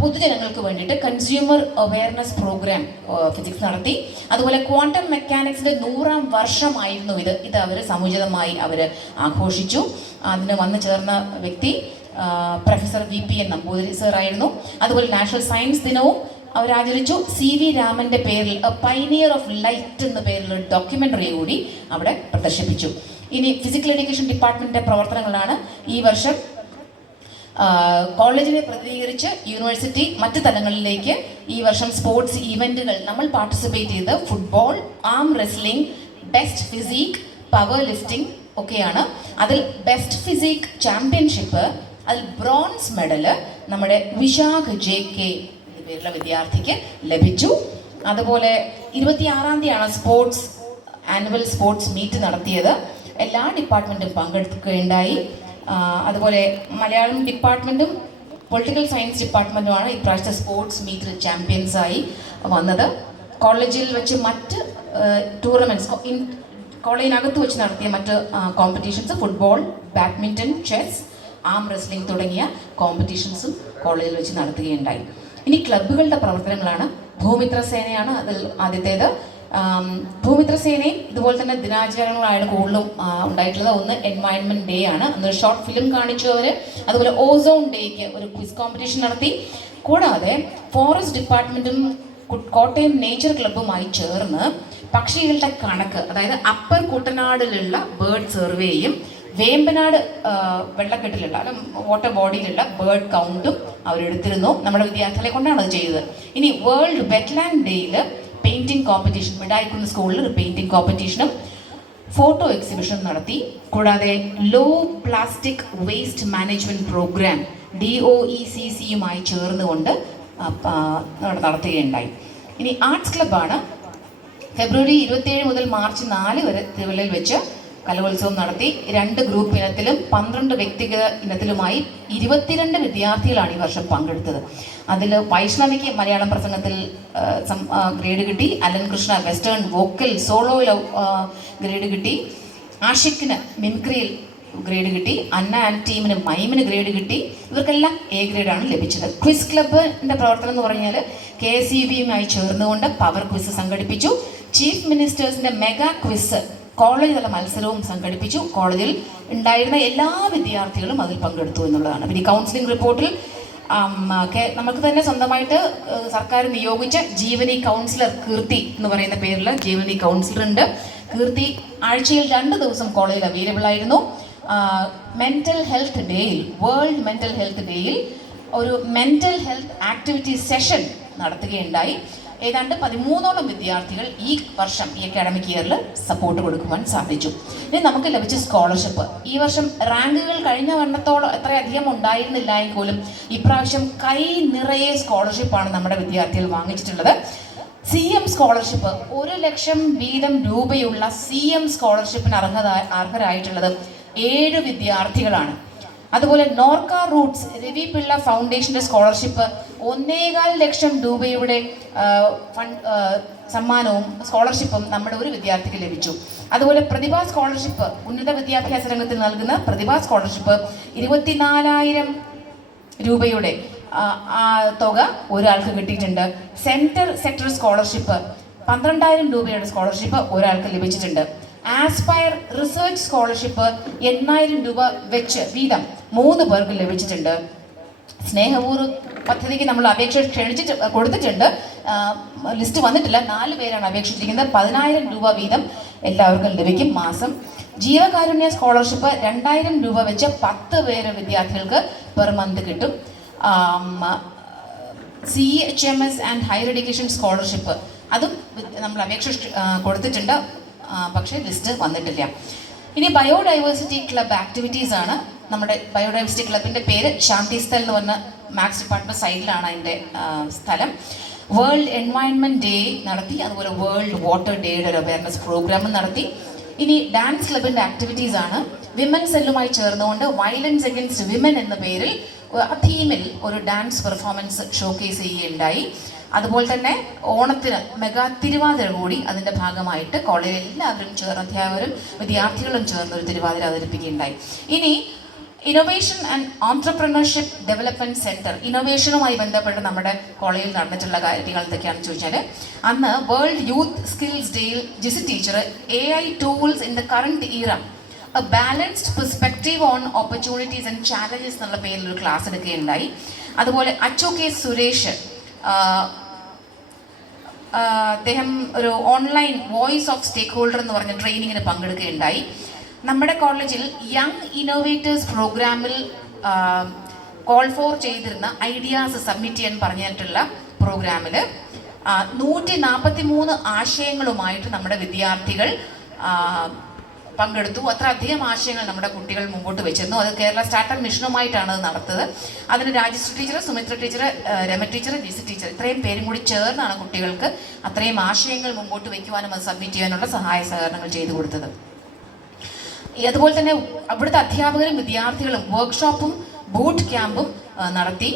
പൊതുജനങ്ങൾക്ക് വേണ്ടിയിട്ട് കൺസ്യൂമർ അവയർനെസ് പ്രോഗ്രാം ഫിസിക്സ് നടത്തി. അതുപോലെ ക്വാണ്ടം മെക്കാനിക്സിൻ്റെ 100ാം വർഷമായിരുന്നു ഇത് അവർ സമുചിതമായി അവർ ആഘോഷിച്ചു. അതിന് വന്നു ചേർന്ന വ്യക്തി പ്രൊഫസർ VPN നമ്പൂതിരി സർ ആയിരുന്നു. അതുപോലെ നാഷണൽ സയൻസ് ദിനവും അവരാചരിച്ചു. CV രാമൻ്റെ പേരിൽ എ പൈനിയർ ഓഫ് ലൈറ്റ് എന്ന പേരിലുള്ള ഡോക്യുമെൻ്ററി കൂടി അവിടെ പ്രദർശിപ്പിച്ചു. ഇനി ഫിസിക്കൽ എഡ്യൂക്കേഷൻ ഡിപ്പാർട്ട്മെൻറ്റിൻ്റെ പ്രവർത്തനങ്ങളാണ്. ഈ വർഷം കോളേജിനെ പ്രതിനിധീകരിച്ച് യൂണിവേഴ്സിറ്റി മറ്റ് തലങ്ങളിലേക്ക് ഈ വർഷം സ്പോർട്സ് ഈവൻറ്റുകൾ നമ്മൾ പാർട്ടിസിപ്പേറ്റ് ചെയ്ത് ഫുട്ബോൾ, ആം wrestling, best physique, power lifting ഒക്കെയാണ്. അതിൽ ബെസ്റ്റ് ഫിസിക് ചാമ്പ്യൻഷിപ്പ്, അതിൽ ബ്രോൺസ് മെഡൽ നമ്മുടെ വിശാഖ് JK പേരുള്ള വിദ്യാർത്ഥിക്ക് ലഭിച്ചു. അതുപോലെ 26-ാം തീയതിയാണ് ആനുവൽ സ്പോർട്സ് മീറ്റ് നടത്തിയത്. എല്ലാ ഡിപ്പാർട്ട്മെൻറ്റും പങ്കെടുക്കുകയുണ്ടായി. അതുപോലെ മലയാളം ഡിപ്പാർട്ട്മെൻറ്റും പൊളിറ്റിക്കൽ സയൻസ് ഡിപ്പാർട്ട്മെൻറ്റുമാണ് ഇപ്രാവശ്യത്തെ സ്പോർട്സ് മീറ്റിൽ ചാമ്പ്യൻസായി വന്നത്. കോളേജിൽ വെച്ച് മറ്റ് ടൂർണമെൻറ്റ്സ് കോളേജിനകത്ത് വെച്ച് നടത്തിയ മറ്റ് കോമ്പറ്റീഷൻസ് ഫുട്ബോൾ, ബാഡ്മിൻ്റൺ, ചെസ്, ആം റെസ്ലിംഗ് തുടങ്ങിയ കോമ്പറ്റീഷൻസും കോളേജിൽ വെച്ച് നടത്തുകയുണ്ടായി. ഇനി ക്ലബ്ബുകളുടെ പ്രവർത്തനങ്ങളാണ്. ഭൂമിത്ര സേനയാണ് അതിൽ ആദ്യത്തേത്. ഭൂമിത്ര സേനയും ഇതുപോലെ തന്നെ ദിനാചരണങ്ങളാണ് കൂടുതലും ഉണ്ടായിട്ടുള്ളത്. ഒന്ന് എൻവയൺമെൻറ്റ് ഡേ ആണ്, അന്നൊരു ഷോർട്ട് ഫിലിം കാണിച്ചു അവർ. അതുപോലെ ഓസോൺ ഡേക്ക് ഒരു ക്വിസ് കോമ്പറ്റീഷൻ നടത്തി. കൂടാതെ ഫോറസ്റ്റ് ഡിപ്പാർട്ട്മെൻറ്റും കോട്ടയം നേച്ചർ ക്ലബ്ബുമായി ചേർന്ന് പക്ഷികളുടെ കണക്ക്, അതായത് അപ്പർ കുട്ടനാടിലുള്ള ബേർഡ് സർവേയും വേമ്പനാട് വെള്ളക്കെട്ടിലുള്ള വാട്ടർ ബോഡിയിലുള്ള ബേർഡ് കൗണ്ടും അവരെടുത്തിരുന്നു. നമ്മുടെ വിദ്യാർത്ഥികളെ കൊണ്ടാണ് അത് ചെയ്തത്. ഇനി വേൾഡ് വെറ്റ്ലാൻഡ് ഡേയിൽ പെയിൻറ്റിംഗ് കോമ്പറ്റീഷൻ, മിഠായിക്കുന്ന് സ്കൂളിൽ ഒരു പെയിൻറ്റിംഗ് കോമ്പറ്റീഷനും ഫോട്ടോ എക്സിബിഷനും നടത്തി. കൂടാതെ low plastic waste management programme DOECCയുമായി ചേർന്നുകൊണ്ട് നടത്തുകയുണ്ടായി. ഇനി ആർട്സ് ക്ലബ്ബാണ്. ഫെബ്രുവരി 27 മുതൽ മാർച്ച് 4 വരെ തിരുവല്ലയിൽ വെച്ച് കലോത്സവം നടത്തി. 2 ഗ്രൂപ്പ് ഇനത്തിലും 12 വ്യക്തിഗത ഇനത്തിലുമായി 22 വിദ്യാർത്ഥികളാണ് ഈ വർഷം പങ്കെടുത്തത്. അതിൽ വൈഷ്ണവിക്ക് മലയാളം പ്രസംഗത്തിൽ ഗ്രേഡ് കിട്ടി. അലൻ കൃഷ്ണ വെസ്റ്റേൺ വോക്കൽ സോളോയിൽ ഗ്രേഡ് കിട്ടി. ആഷിക്കിന് മിമിക്രിയിൽ ഗ്രേഡ് കിട്ടി. അന്ന ആൻഡ് ടീമിന് മൈമിന് ഗ്രേഡ് കിട്ടി. ഇവർക്കെല്ലാം A ഗ്രേഡാണ് ലഭിച്ചത്. ക്വിസ് ക്ലബിൻ്റെ പ്രവർത്തനം എന്ന് പറഞ്ഞാൽ KCBയുമായി ചേർന്നുകൊണ്ട് പവർ ക്വിസ് സംഘടിപ്പിച്ചു. ചീഫ് മിനിസ്റ്റേഴ്സിൻ്റെ മെഗാ ക്വിസ് കോളേജ് തല മത്സരവും സംഘടിപ്പിച്ചു. കോളേജിൽ ഉണ്ടായിരുന്ന എല്ലാ വിദ്യാർത്ഥികളും അതിൽ പങ്കെടുത്തു എന്നുള്ളതാണ്. പിന്നെ ഈ കൗൺസിലിംഗ് റിപ്പോർട്ടിൽ നമുക്ക് തന്നെ സ്വന്തമായിട്ട് സർക്കാർ നിയോഗിച്ച ജീവനി കൗൺസിലർ കീർത്തി എന്ന് പറയുന്ന പേരിൽ ജീവനി കൗൺസിലർ ഉണ്ട്. കീർത്തി ആഴ്ചയിൽ 2 ദിവസം കോളേജിൽ അവൈലബിൾ ആയിരുന്നു. മെൻ്റൽ ഹെൽത്ത് ഡേയിൽ, വേൾഡ് മെൻ്റൽ ഹെൽത്ത് ഡേയിൽ ഒരു മെൻ്റൽ ഹെൽത്ത് ആക്ടിവിറ്റി സെഷൻ നടത്തുകയുണ്ടായി. ഏതാണ്ട് 13ഓളം വിദ്യാർത്ഥികൾ ഈ വർഷം ഈ അക്കാഡമിക് ഇയറിൽ സപ്പോർട്ട് കൊടുക്കുവാൻ സാധിച്ചു. ഇനി നമുക്ക് ലഭിച്ച സ്കോളർഷിപ്പ് ഈ വർഷം റാങ്കുകൾ കഴിഞ്ഞ വർണ്ണത്തോളം അത്രയധികം ഉണ്ടായിരുന്നില്ല എങ്കിൽ പോലും ഇപ്രാവശ്യം കൈ നിറയെ സ്കോളർഷിപ്പാണ് നമ്മുടെ വിദ്യാർത്ഥികൾ വാങ്ങിച്ചിട്ടുള്ളത്. CM സ്കോളർഷിപ്പ് 1 ലക്ഷം വീതം രൂപയുള്ള CM സ്കോളർഷിപ്പിന് അർഹരായിട്ടുള്ളത് 7 വിദ്യാർത്ഥികളാണ്. അതുപോലെ നോർക്ക റൂട്ട്സ് രവി പിള്ള ഫൗണ്ടേഷന്റെ സ്കോളർഷിപ്പ് 1.25 ലക്ഷം രൂപയുടെ സമ്മാനവും സ്കോളർഷിപ്പും നമ്മുടെ ഒരു വിദ്യാർത്ഥിക്ക് ലഭിച്ചു. അതുപോലെ പ്രതിഭാ സ്കോളർഷിപ്പ് ഉന്നത വിദ്യാഭ്യാസ രംഗത്തിൽ നൽകുന്ന പ്രതിഭാ സ്കോളർഷിപ്പ് 24,000 രൂപയുടെ തുക ഒരാൾക്ക് കിട്ടിയിട്ടുണ്ട്. സെക്ടർ സ്കോളർഷിപ്പ് 12,000 രൂപയുടെ സ്കോളർഷിപ്പ് ഒരാൾക്ക് ലഭിച്ചിട്ടുണ്ട്. ആസ്പയർ റിസർച്ച് സ്കോളർഷിപ്പ് 8,000 രൂപ വെച്ച് വീതം 3 പേർക്ക് ലഭിച്ചിട്ടുണ്ട്. സ്നേഹപൂർവ്വ പദ്ധതിക്ക് നമ്മൾ അപേക്ഷ കൊടുത്തിട്ടുണ്ട്. ലിസ്റ്റ് വന്നിട്ടില്ല. 4 പേരാണ് അപേക്ഷിച്ചിരിക്കുന്നത്. 10,000 രൂപ വീതം എല്ലാവർക്കും ലഭിക്കും മാസം. ജീവകാരുണ്യ സ്കോളർഷിപ്പ് 2,000 രൂപ വെച്ച് 10 പേര് വിദ്യാർത്ഥികൾക്ക് പെർ മന്ത് കിട്ടും. CHMS and higher education scholarship അതും നമ്മൾ അപേക്ഷ കൊടുത്തിട്ടുണ്ട്. പക്ഷേ ലിസ്റ്റ് വന്നിട്ടില്ല. ഇനി ബയോഡൈവേഴ്സിറ്റി ക്ലബ് ആക്ടിവിറ്റീസ് ആണ്. നമ്മുടെ ബയോഡൈവേഴ്സിറ്റി ക്ലബിൻ്റെ പേര് ശാന്തി സ്ഥൽ എന്ന് പറഞ്ഞ മാത്സ് ഡിപ്പാർട്ട്മെൻറ്റ് സൈഡിലാണ് അതിൻ്റെ സ്ഥലം. വേൾഡ് എൻവയൺമെൻറ്റ് ഡേ നടത്തി. അതുപോലെ വേൾഡ് വാട്ടർ ഡേയുടെ ഒരു അവയർനെസ് പ്രോഗ്രാമും നടത്തി. ഇനി ഡാൻസ് ക്ലബിൻ്റെ ആക്ടിവിറ്റീസ് ആണ്. വിമൻ സെല്ലുമായി ചേർന്നുകൊണ്ട് വയലൻസ് അഗൈൻസ്റ്റ് വിമൻ എന്ന പേരിൽ തീമിൽ ഒരു ഡാൻസ് പെർഫോമൻസ് ഷോക്കേസ് ചെയ്യുകയുണ്ടായി. അതുപോലെ തന്നെ ഓണത്തിന് മെഗാ തിരുവാതിര കൂടി അതിൻ്റെ ഭാഗമായിട്ട് കോളേജിൽ എല്ലാവരും ചേർന്ന് അധ്യാപകരും വിദ്യാർത്ഥികളും ചേർന്ന് ഒരു തിരുവാതിര അവതരിപ്പിക്കുകയുണ്ടായി. ഇനി innovation and entrepreneurship development centre ഇന്നോവേഷനുമായി ബന്ധപ്പെട്ട് നമ്മുടെ കോളേജിൽ നടന്നിട്ടുള്ള കാര്യങ്ങൾ എന്തൊക്കെയാണെന്ന് ചോദിച്ചാൽ, അന്ന് വേൾഡ് യൂത്ത് സ്കിൽസ് ഡേയിൽ Jisy teacher AI tools in the current era a balanced perspective on opportunities and challenges എന്നുള്ള പേരിൽ ഒരു ക്ലാസ് എടുക്കുകയുണ്ടായി. അതുപോലെ HOK സുരേഷ് അദ്ദേഹം ഒരു online voice of stakeholder എന്ന് പറഞ്ഞ ട്രെയിനിങ്ങിന് പങ്കെടുക്കുകയുണ്ടായി. നമ്മുടെ കോളേജിൽ യങ് ഇന്നോവേറ്റേഴ്സ് പ്രോഗ്രാമിൽ കോൾ ഫോർ ചെയ്തിരുന്ന ഐഡിയാസ് സബ്മിറ്റ് ചെയ്യാൻ പറഞ്ഞിട്ടുള്ള പ്രോഗ്രാമിൽ 143 ആശയങ്ങളുമായിട്ട് നമ്മുടെ വിദ്യാർത്ഥികൾ പങ്കെടുത്തു. അത്ര അധികം ആശയങ്ങൾ നമ്മുടെ കുട്ടികൾ മുമ്പോട്ട് വെച്ചിരുന്നു. അത് കേരള സ്റ്റാർട്ടപ്പ് മിഷനുമായിട്ടാണ് അത് നടത്തത്. അതിന് Rajashree teacher, Sumithra teacher, Rama teacher, Jisi teacher ഇത്രയും പേരും കൂടി ചേർന്നാണ് കുട്ടികൾക്ക് അത്രയും ആശയങ്ങൾ മുമ്പോട്ട് വയ്ക്കുവാനും അത് സബ്മിറ്റ് ചെയ്യാനുള്ള സഹായ സഹകരണങ്ങൾ ചെയ്തു കൊടുത്തത്. അതുപോലെ തന്നെ അവിടുത്തെ അധ്യാപകരും വിദ്യാർത്ഥികളും വർക്ക്ഷോപ്പും ബൂട്ട് ക്യാമ്പും നടത്തി.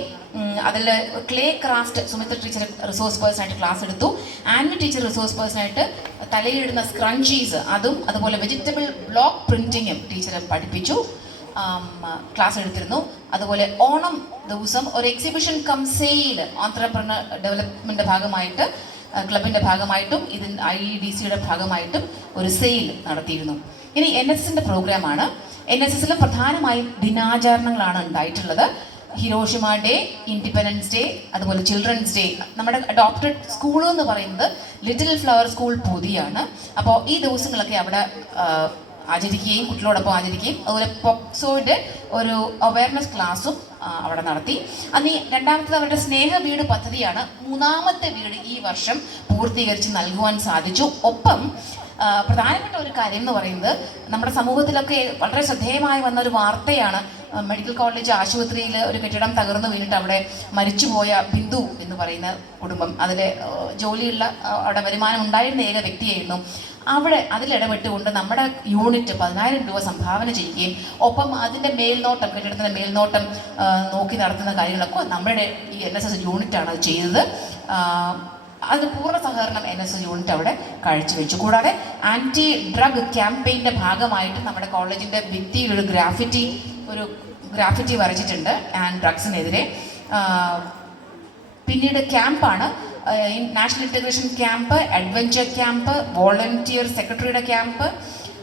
അതിൽ clay craft Sumithra teacher resource പേഴ്സണായിട്ട് ക്ലാസ് എടുത്തു. ആൻവി ടീച്ചർ റിസോഴ്സ് പേഴ്സണായിട്ട് തലയിലിടുന്ന സ്ക്രഞ്ചീസ് അതും അതുപോലെ വെജിറ്റബിൾ ബ്ലോക്ക് പ്രിൻറ്റിങ്ങും ടീച്ചർ പഠിപ്പിച്ചു, ക്ലാസ് എടുത്തിരുന്നു. അതുപോലെ ഓണം ദിവസം ഒരു എക്സിബിഷൻ കം സെയിൽ ഓൺട്രപ്രണർ ഡെവലപ്മെൻറ്റിൻ്റെ ഭാഗമായിട്ട് ക്ലബിൻ്റെ ഭാഗമായിട്ടും IEDCയുടെ ഭാഗമായിട്ടും ഒരു സെയിൽ നടത്തിയിരുന്നു. ഇനി NSSൻ്റെ പ്രോഗ്രാമാണ്. NSSൽ പ്രധാനമായും ദിനാചരണങ്ങളാണ് ഉണ്ടായിട്ടുള്ളത്. ഹിരോഷിമ ഡേ, ഇൻഡിപെൻഡൻസ് ഡേ, അതുപോലെ ചിൽഡ്രൻസ് ഡേ. നമ്മുടെ അഡോപ്റ്റഡ് സ്കൂൾ എന്ന് പറയുന്നത് ലിറ്റിൽ ഫ്ലവർ സ്കൂൾ പൂതിയാണ്. അപ്പോൾ ഈ ദിവസങ്ങളൊക്കെ അവിടെ ആചരിക്കുകയും കുട്ടികളോടൊപ്പം ആചരിക്കുകയും അതുപോലെ പോക്സോയുടെ ഒരു അവയർനെസ് ക്ലാസ്സും അവിടെ നടത്തി. അന്ന് രണ്ടാമത്തത് അവരുടെ സ്നേഹ വീട് പദ്ധതിയാണ്. 3ാമത്തെ വീട് ഈ വർഷം പൂർത്തീകരിച്ച് നൽകുവാൻ സാധിച്ചു. ഒപ്പം പ്രധാനപ്പെട്ട ഒരു കാര്യം എന്ന് പറയുന്നത് നമ്മുടെ സമൂഹത്തിലൊക്കെ വളരെ ശ്രദ്ധേയമായി വന്ന ഒരു വാർത്തയാണ്. മെഡിക്കൽ കോളേജ് ആശുപത്രിയിൽ ഒരു കെട്ടിടം തകർന്നു വീണിട്ട് അവിടെ മരിച്ചുപോയ ബിന്ദു എന്ന് പറയുന്ന കുടുംബം, അതിലെ ജോലിയുള്ള അവിടെ വരുമാനം ഉണ്ടായിരുന്ന ഏക വ്യക്തിയായിരുന്നു. അതിലിടപെട്ടുകൊണ്ട് നമ്മുടെ യൂണിറ്റ് 10,000 രൂപ സംഭാവന ചെയ്യുകയും ഒപ്പം അതിൻ്റെ മേൽനോട്ടം, കെട്ടിടത്തിൻ്റെ മേൽനോട്ടം നോക്കി നടത്തുന്ന കാര്യങ്ങളൊക്കെ നമ്മുടെ ഈ NSS യൂണിറ്റാണ് അത് ചെയ്തത്. അത് പൂർണ്ണ സഹകരണം NSS യൂണിറ്റ് അവിടെ കാഴ്ചവെച്ചു. കൂടാതെ ആൻറ്റി ഡ്രഗ് ക്യാമ്പയിൻ്റെ ഭാഗമായിട്ട് നമ്മുടെ കോളേജിൻ്റെ ഭിത്തിയിൽ ഒരു ഗ്രാഫിറ്റി വരച്ചിട്ടുണ്ട് ആൻഡ് ഡ്രഗ്സിനെതിരെ. പിന്നീട് ക്യാമ്പാണ്, national integration camp, adventure camp, volunteer സെക്രട്ടറിയുടെ ക്യാമ്പ്,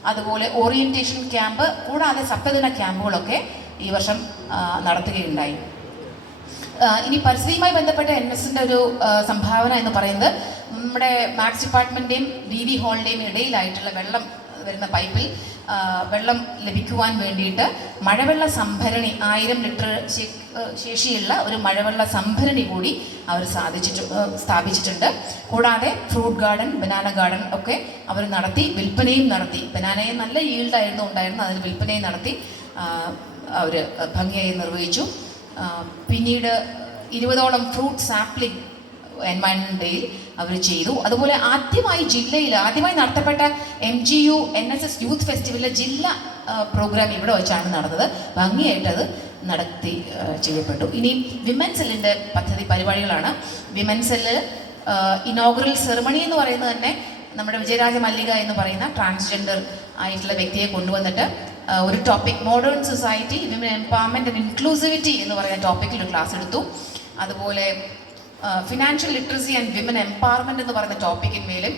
അതുപോലെ ഓറിയൻറ്റേഷൻ ക്യാമ്പ്, കൂടാതെ സപ്തദിന ക്യാമ്പുകളൊക്കെ ഈ വർഷം നടത്തുകയുണ്ടായി. ഇനി പരിസ്ഥിതിയുമായി ബന്ധപ്പെട്ട NSSൻ്റെ ഒരു സംഭാവന എന്ന് പറയുന്നത് നമ്മുടെ മാത്സ് ഡിപ്പാർട്ട്മെൻറ്റിൻ്റെയും DV ഹാളിൻ്റെയും ഇടയിലായിട്ടുള്ള വെള്ളം വരുന്ന പൈപ്പിൽ വെള്ളം ലഭിക്കുവാൻ വേണ്ടിയിട്ട് മഴവെള്ള സംഭരണി 1000 ലിറ്റർ ശേഷിയുള്ള ഒരു മഴവെള്ള സംഭരണി കൂടി അവർ സ്ഥാപിച്ചിട്ടുണ്ട്. കൂടാതെ ഫ്രൂട്ട് ഗാർഡൻ, ബനാന ഗാർഡൻ ഒക്കെ അവർ നടത്തി, വിൽപ്പനയും നടത്തി. ബനാനയെ നല്ല ഈൽഡായിരുന്നു ഉണ്ടായിരുന്നത്, അതിൽ വിൽപ്പനയും നടത്തി അവർ ഭംഗിയായി നിർവഹിച്ചു. പിന്നീട് 20ഓളം ഫ്രൂട്ട് സാപ്ലിംഗ് എൻവയൺമെൻറ്റ് ഡേയിൽ അവർ ചെയ്തു. അതുപോലെ ആദ്യമായി നടത്തപ്പെട്ട MGU NSS യൂത്ത് ഫെസ്റ്റിവലിലെ ജില്ലാ പ്രോഗ്രാം ഇവിടെ വെച്ചാണ് നടന്നത്. ഭംഗിയായിട്ട് അത് നടത്തി ചെയ്യപ്പെട്ടു. ഇനി വിമൻ സെല്ലിൻ്റെ പരിപാടികളാണ്. വിമൻ സെല്ല് ഇനോഗ്രൽ സെറിമണി എന്ന് പറയുന്നത് തന്നെ നമ്മുടെ വിജയരാജ മല്ലിക എന്ന് പറയുന്ന ട്രാൻസ്ജെൻഡർ ആയിട്ടുള്ള വ്യക്തിയെ കൊണ്ടുവന്നിട്ട് ഒരു topic, modern society, women empowerment and inclusivity എന്ന് പറയുന്ന ടോപ്പിക്കിൽ ഒരു ക്ലാസ് എടുത്തു. അതുപോലെ financial literacy and women empowerment എന്ന് പറയുന്ന ടോപ്പിക്കിന്മേലും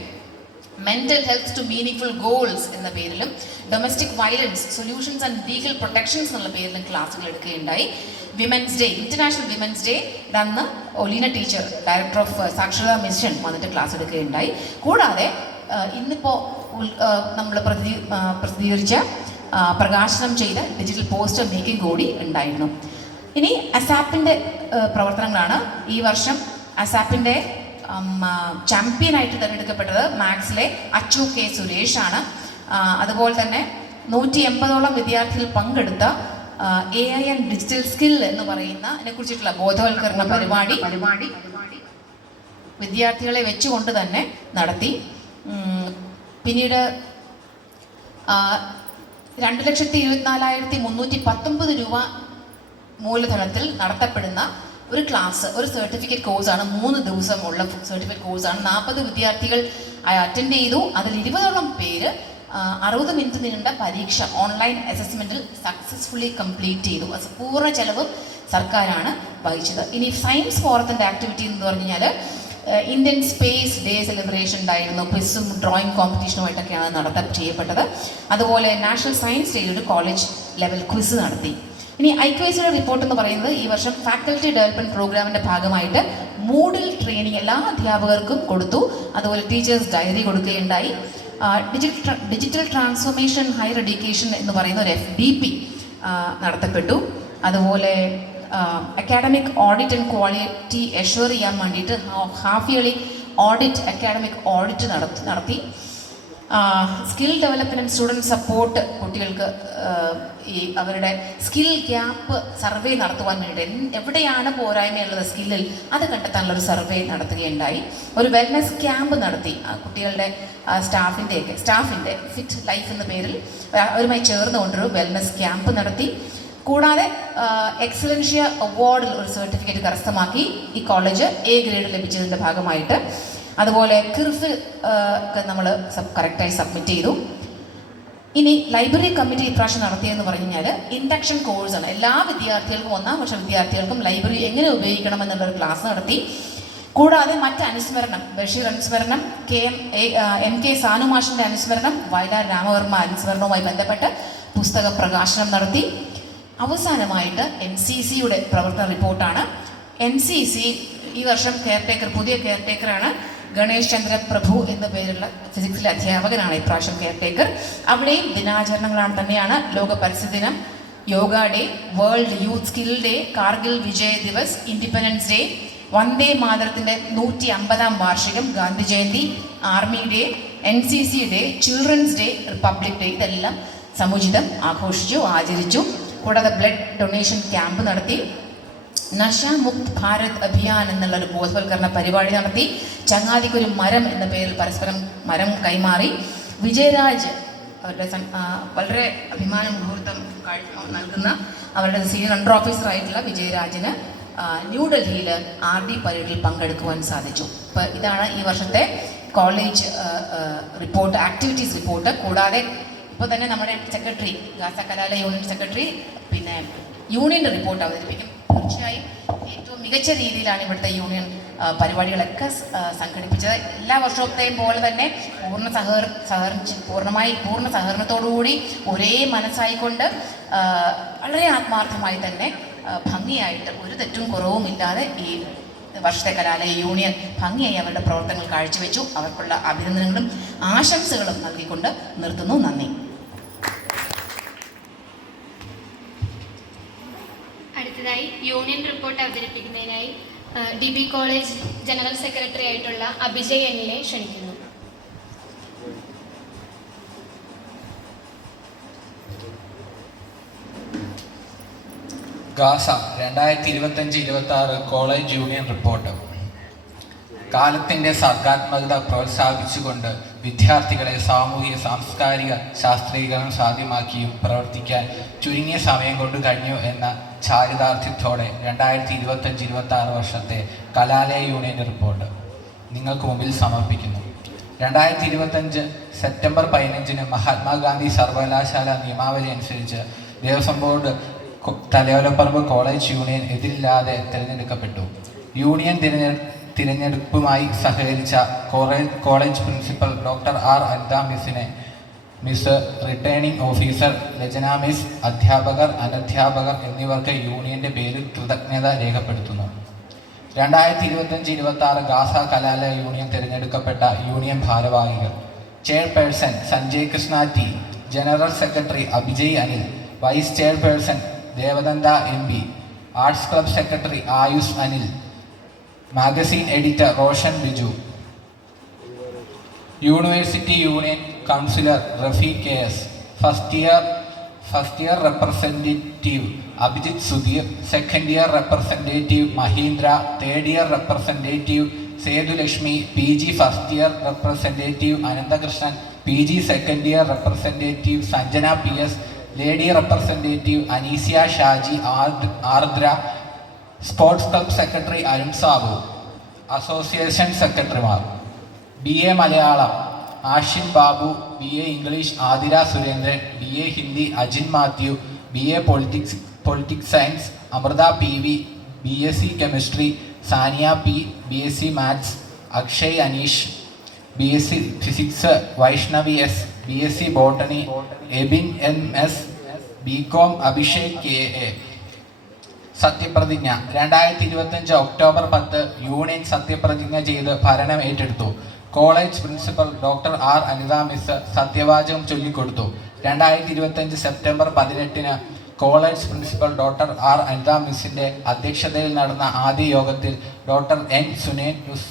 mental health to meaningful goals എന്ന പേരിലും domestic violence solutions and legal protections എന്നുള്ള പേരിലും ക്ലാസ്സുകൾ എടുക്കുകയുണ്ടായി. Women's day, international women's day അന്ന് Oleena teacher, director of Saksharatha mission, വന്നിട്ട് ക്ലാസ് എടുക്കുകയുണ്ടായി. കൂടാതെ ഇന്നിപ്പോൾ നമ്മൾ പ്രസിദ്ധീകരിച്ച പ്രകാശനം ചെയ്ത ഡിജിറ്റൽ പോസ്റ്റർ മേക്കിംഗ് കൂടി ഉണ്ടായിരുന്നു. ഇനി അസാപ്പിൻ്റെ പ്രവർത്തനങ്ങളാണ്. ഈ വർഷം അസാപ്പിൻ്റെ ചാമ്പ്യനായിട്ട് തിരഞ്ഞെടുക്കപ്പെട്ടത് മാത്സിലെ അച്ചു കെ സുരേഷ് ആണ്. അതുപോലെ തന്നെ 180ഓളം വിദ്യാർത്ഥികൾ പങ്കെടുത്ത AI ആൻഡ് ഡിജിറ്റൽ സ്കിൽ എന്ന് പറയുന്ന അതിനെക്കുറിച്ചിട്ടുള്ള ബോധവൽക്കരണ പരിപാടി വിദ്യാർത്ഥികളെ വെച്ചുകൊണ്ട് തന്നെ നടത്തി. പിന്നീട് 2,24,319 രൂപ മൂലധനത്തിൽ നടത്തപ്പെടുന്ന ഒരു ക്ലാസ്, ഒരു സർട്ടിഫിക്കറ്റ് കോഴ്സാണ്. 3 ദിവസമുള്ള സർട്ടിഫിക്കറ്റ് കോഴ്സാണ്. 40 വിദ്യാർത്ഥികൾ അറ്റൻഡ് ചെയ്തു. അതിൽ 20ഓളം പേര് 60 മിനിറ്റ് നീണ്ട പരീക്ഷ ഓൺലൈൻ അസസ്മെൻറ്റിൽ സക്സസ്ഫുള്ളി കംപ്ലീറ്റ് ചെയ്തു. അത് പൂർണ്ണ ചെലവ് സർക്കാരാണ് വഹിച്ചത്. ഇനി സയൻസ് ഫോറത്തിൻ്റെ ആക്ടിവിറ്റി എന്ന് പറഞ്ഞു കഴിഞ്ഞാൽ ഇന്ത്യൻ സ്പേസ് ഡേ സെലിബ്രേഷൻ ഉണ്ടായിരുന്നു. ക്വിസും ഡ്രോയിങ് കോമ്പറ്റീഷനുമായിട്ടൊക്കെയാണ് ചെയ്യപ്പെട്ടത്. അതുപോലെ നാഷണൽ സയൻസ് ഡേയിൽ ഒരു കോളേജ് ലെവൽ ക്വിസ് നടത്തി. ഇനി IQACയുടെ റിപ്പോർട്ട് എന്ന് പറയുന്നത് ഈ വർഷം ഫാക്കൽറ്റി ഡെവലപ്മെൻറ്റ് പ്രോഗ്രാമിൻ്റെ ഭാഗമായിട്ട് മൂഡിൽ ട്രെയിനിങ് എല്ലാ അധ്യാപകർക്കും കൊടുത്തു. അതുപോലെ ടീച്ചേഴ്സ് ഡയറി കൊടുക്കുകയുണ്ടായി. ഡിജിറ്റൽ ട്രാൻസ്ഫോർമേഷൻ ഹയർ എഡ്യൂക്കേഷൻ എന്ന് പറയുന്ന ഒരു FDP നടത്തപ്പെട്ടു. അതുപോലെ academic audit and quality assure ചെയ്യാൻ വേണ്ടിയിട്ട് half yearly audit, academic audit നടത്തി. Skill development and student support, കുട്ടികൾക്ക് ഈ അവരുടെ സ്കിൽ ഗ്യാപ്പ് സർവേ നടത്തുവാൻ വേണ്ടിയിട്ട് എവിടെയാണ് പോരായ്മയുള്ളത് സ്കില്ലിൽ അത് കണ്ടെത്താനുള്ളൊരു സർവേ നടത്തുകയുണ്ടായി. ഒരു വെൽനസ് ക്യാമ്പ് നടത്തി. കുട്ടികളുടെ സ്റ്റാഫിൻ്റെ ഫിറ്റ് ലൈഫ് എന്ന പേരിൽ അവരുമായി ചേർന്നുകൊണ്ടൊരു വെൽനസ് ക്യാമ്പ് നടത്തി. കൂടാതെ എക്സലൻഷ്യ അവാർഡിൽ ഒരു സർട്ടിഫിക്കറ്റ് കരസ്ഥമാക്കി ഈ കോളേജ് A ഗ്രേഡ് ലഭിച്ചതിൻ്റെ ഭാഗമായിട്ട്. അതുപോലെ കിർഫ് ഒക്കെ നമ്മൾ കറക്റ്റായി സബ്മിറ്റ് ചെയ്തു. ഇനി ലൈബ്രറി കമ്മിറ്റി ഇപ്രാവശ്യം നടത്തിയെന്ന് പറഞ്ഞു കഴിഞ്ഞാൽ ഇൻഡക്ഷൻ കോഴ്സാണ്. എല്ലാ വിദ്യാർത്ഥികൾക്കും, 1ാം വർഷ വിദ്യാർത്ഥികൾക്കും ലൈബ്രറി എങ്ങനെ ഉപയോഗിക്കണം എന്നുള്ളൊരു ക്ലാസ് നടത്തി. കൂടാതെ മറ്റ് അനുസ്മരണം, ബഷീർ അനുസ്മരണം, MK സാനുമാഷിൻ്റെ അനുസ്മരണം, വയലാർ രാമവർമ്മ അനുസ്മരണവുമായി ബന്ധപ്പെട്ട് പുസ്തക പ്രകാശനം നടത്തി. അവസാനമായിട്ട് NCCയുടെ പ്രവർത്തന റിപ്പോർട്ടാണ്. NCC ഈ വർഷം പുതിയ കെയർടേക്കറാണ്. ഗണേഷ് ചന്ദ്ര പ്രഭു എന്ന പേരുള്ള ഫിസിക്സിലെ അധ്യാപകനാണ് ഇപ്രാവശ്യം കെയർടേക്കർ. അവിടെയും ദിനാചരണങ്ങളാണ് തന്നെയാണ്. ലോക പരിസ്ഥിതി ദിനം, yoga day, world youth skill day, Kargil Vijay Diwas, independence day, Vande മാതരത്തിൻ്റെ 150ാം വാർഷികം, Gandhi Jayanti, army day, NCC day, children's day, republic day, ഇതെല്ലാം സമുചിതം ആചരിച്ചു. കൂടാതെ ബ്ലഡ് ഡൊണേഷൻ ക്യാമ്പ് നടത്തി. നശാ മുക്ത് ഭാരത് അഭിയാൻ എന്നുള്ളൊരു ബോധവൽക്കരണ പരിപാടി നടത്തി. ചങ്ങാതിക്കൊരു മരം എന്ന പേരിൽ പരസ്പരം മരം കൈമാറി. വിജയരാജ് അവരുടെ വളരെ അഭിമാന മുഹൂർത്തം നൽകുന്ന അവരുടെ സീനിയർ അണ്ടർ ഓഫീസറായിട്ടുള്ള വിജയരാജിന് ന്യൂഡൽഹിയിൽ RD പരേഡിൽ പങ്കെടുക്കുവാൻ സാധിച്ചു. അപ്പോൾ ഇതാണ് ഈ വർഷത്തെ കോളേജ് റിപ്പോർട്ട്, ആക്ടിവിറ്റീസ് റിപ്പോർട്ട്. കൂടാതെ ഇപ്പോൾ തന്നെ നമ്മുടെ സെക്രട്ടറി, ഗാസ കലാലയ യൂണിയൻ സെക്രട്ടറി പിന്നെ യൂണിയൻ്റെ റിപ്പോർട്ട് അവതരിപ്പിക്കും. തീർച്ചയായും ഏറ്റവും മികച്ച രീതിയിലാണ് ഇവിടുത്തെ യൂണിയൻ പരിപാടികളൊക്കെ സംഘടിപ്പിച്ചത്. എല്ലാ വർഷത്തെയും പോലെ തന്നെ പൂർണ്ണ സഹകരണത്തോടുകൂടി ഒരേ മനസ്സായിക്കൊണ്ട് വളരെ ആത്മാർത്ഥമായി തന്നെ ഭംഗിയായിട്ട് ഒരു തെറ്റും കുറവുമില്ലാതെ ഈ വർഷത്തെ കലാലയ യൂണിയൻ ഭംഗിയായി അവരുടെ പ്രവർത്തനങ്ങൾ കാഴ്ചവെച്ചു. അവർക്കുള്ള അഭിനന്ദനങ്ങളും ആശംസകളും നൽകിക്കൊണ്ട് നിർത്തുന്നു. നന്ദി. അടുത്തതായി യൂണിയൻ റിപ്പോർട്ട് അവതരിപ്പിക്കുന്നതിനായി DB കോളേജ് ജനറൽ സെക്രട്ടറി ആയിട്ടുള്ള അഭിജയ് എന്നിനെ ക്ഷണിക്കുന്നു. Gaza 2025-26 college union report. കാലത്തിൻ്റെ സർഗാത്മകത പ്രോത്സാഹിപ്പിച്ചുകൊണ്ട് വിദ്യാർത്ഥികളെ സാമൂഹിക സാംസ്കാരിക ശാസ്ത്രീകരണം സാധ്യമാക്കിയും പ്രവർത്തിക്കാൻ ചുരുങ്ങിയ സമയം കൊണ്ട് കഴിഞ്ഞു എന്ന ചാരിതാർത്ഥ്യത്തോടെ 2025-26 വർഷത്തെ കലാലയ യൂണിയൻ റിപ്പോർട്ട് നിങ്ങൾക്ക് മുമ്പിൽ സമർപ്പിക്കുന്നു. 2025 സെപ്റ്റംബർ 15 മഹാത്മാഗാന്ധി സർവകലാശാല നിയമാവലി അനുസരിച്ച് Devaswom board Thalayolaparambu college union എതിരില്ലാതെ തിരഞ്ഞെടുക്കപ്പെട്ടു. യൂണിയൻ തിരഞ്ഞെടുപ്പുമായി സഹകരിച്ച college principal doctor R Anitha miss, returning officer Rachana miss, അധ്യാപകർ, അനധ്യാപകർ എന്നിവർക്ക് യൂണിയന്റെ പേരിൽ കൃതജ്ഞത രേഖപ്പെടുത്തുന്നു. 2025-26 ഗാസ കലാലയ യൂണിയൻ തിരഞ്ഞെടുക്കപ്പെട്ട യൂണിയൻ ഭാരവാഹികൾ: chairperson Sanjay Krishna T, general secretary Abhijay Anil, vice chairperson Devadantha MP, arts club secretary Ayush Anil, magazine editor Roshan Biju, university union councillor Rafi KS, first year representative Abhijith Sudheer, second year representative Mahindra, third year representative Sethulakshmi, PG first year representative Ananthakrishnan, PG second year representative Sanjana PS, lady representative Aneesia Shaji, Ardra, sports club secretary Arun Sabu, association സെക്രട്ടറിമാർ: BA Malayalam Ashin Babu, BA English Athira Surendran, BA Hindi Ajin Mathew, BA politics science Amritha PV, BSc chemistry Sania P, BSc maths Akshay Aneesh, BSc physics Vaishnavi S, BSc botany Abin MS, BCom Abhishek KA. സത്യപ്രതിജ്ഞ: 2025 October 10 union സത്യപ്രതിജ്ഞ ചെയ്ത് ഭരണം ഏറ്റെടുത്തു. College principal doctor R Anitha miss സത്യവാചകം ചൊല്ലിക്കൊടുത്തു. 2025 September 18 college principal doctor R Anitha മിസ്സിന്റെ അധ്യക്ഷതയിൽ നടന്ന ആദ്യ യോഗത്തിൽ ഡോക്ടർ N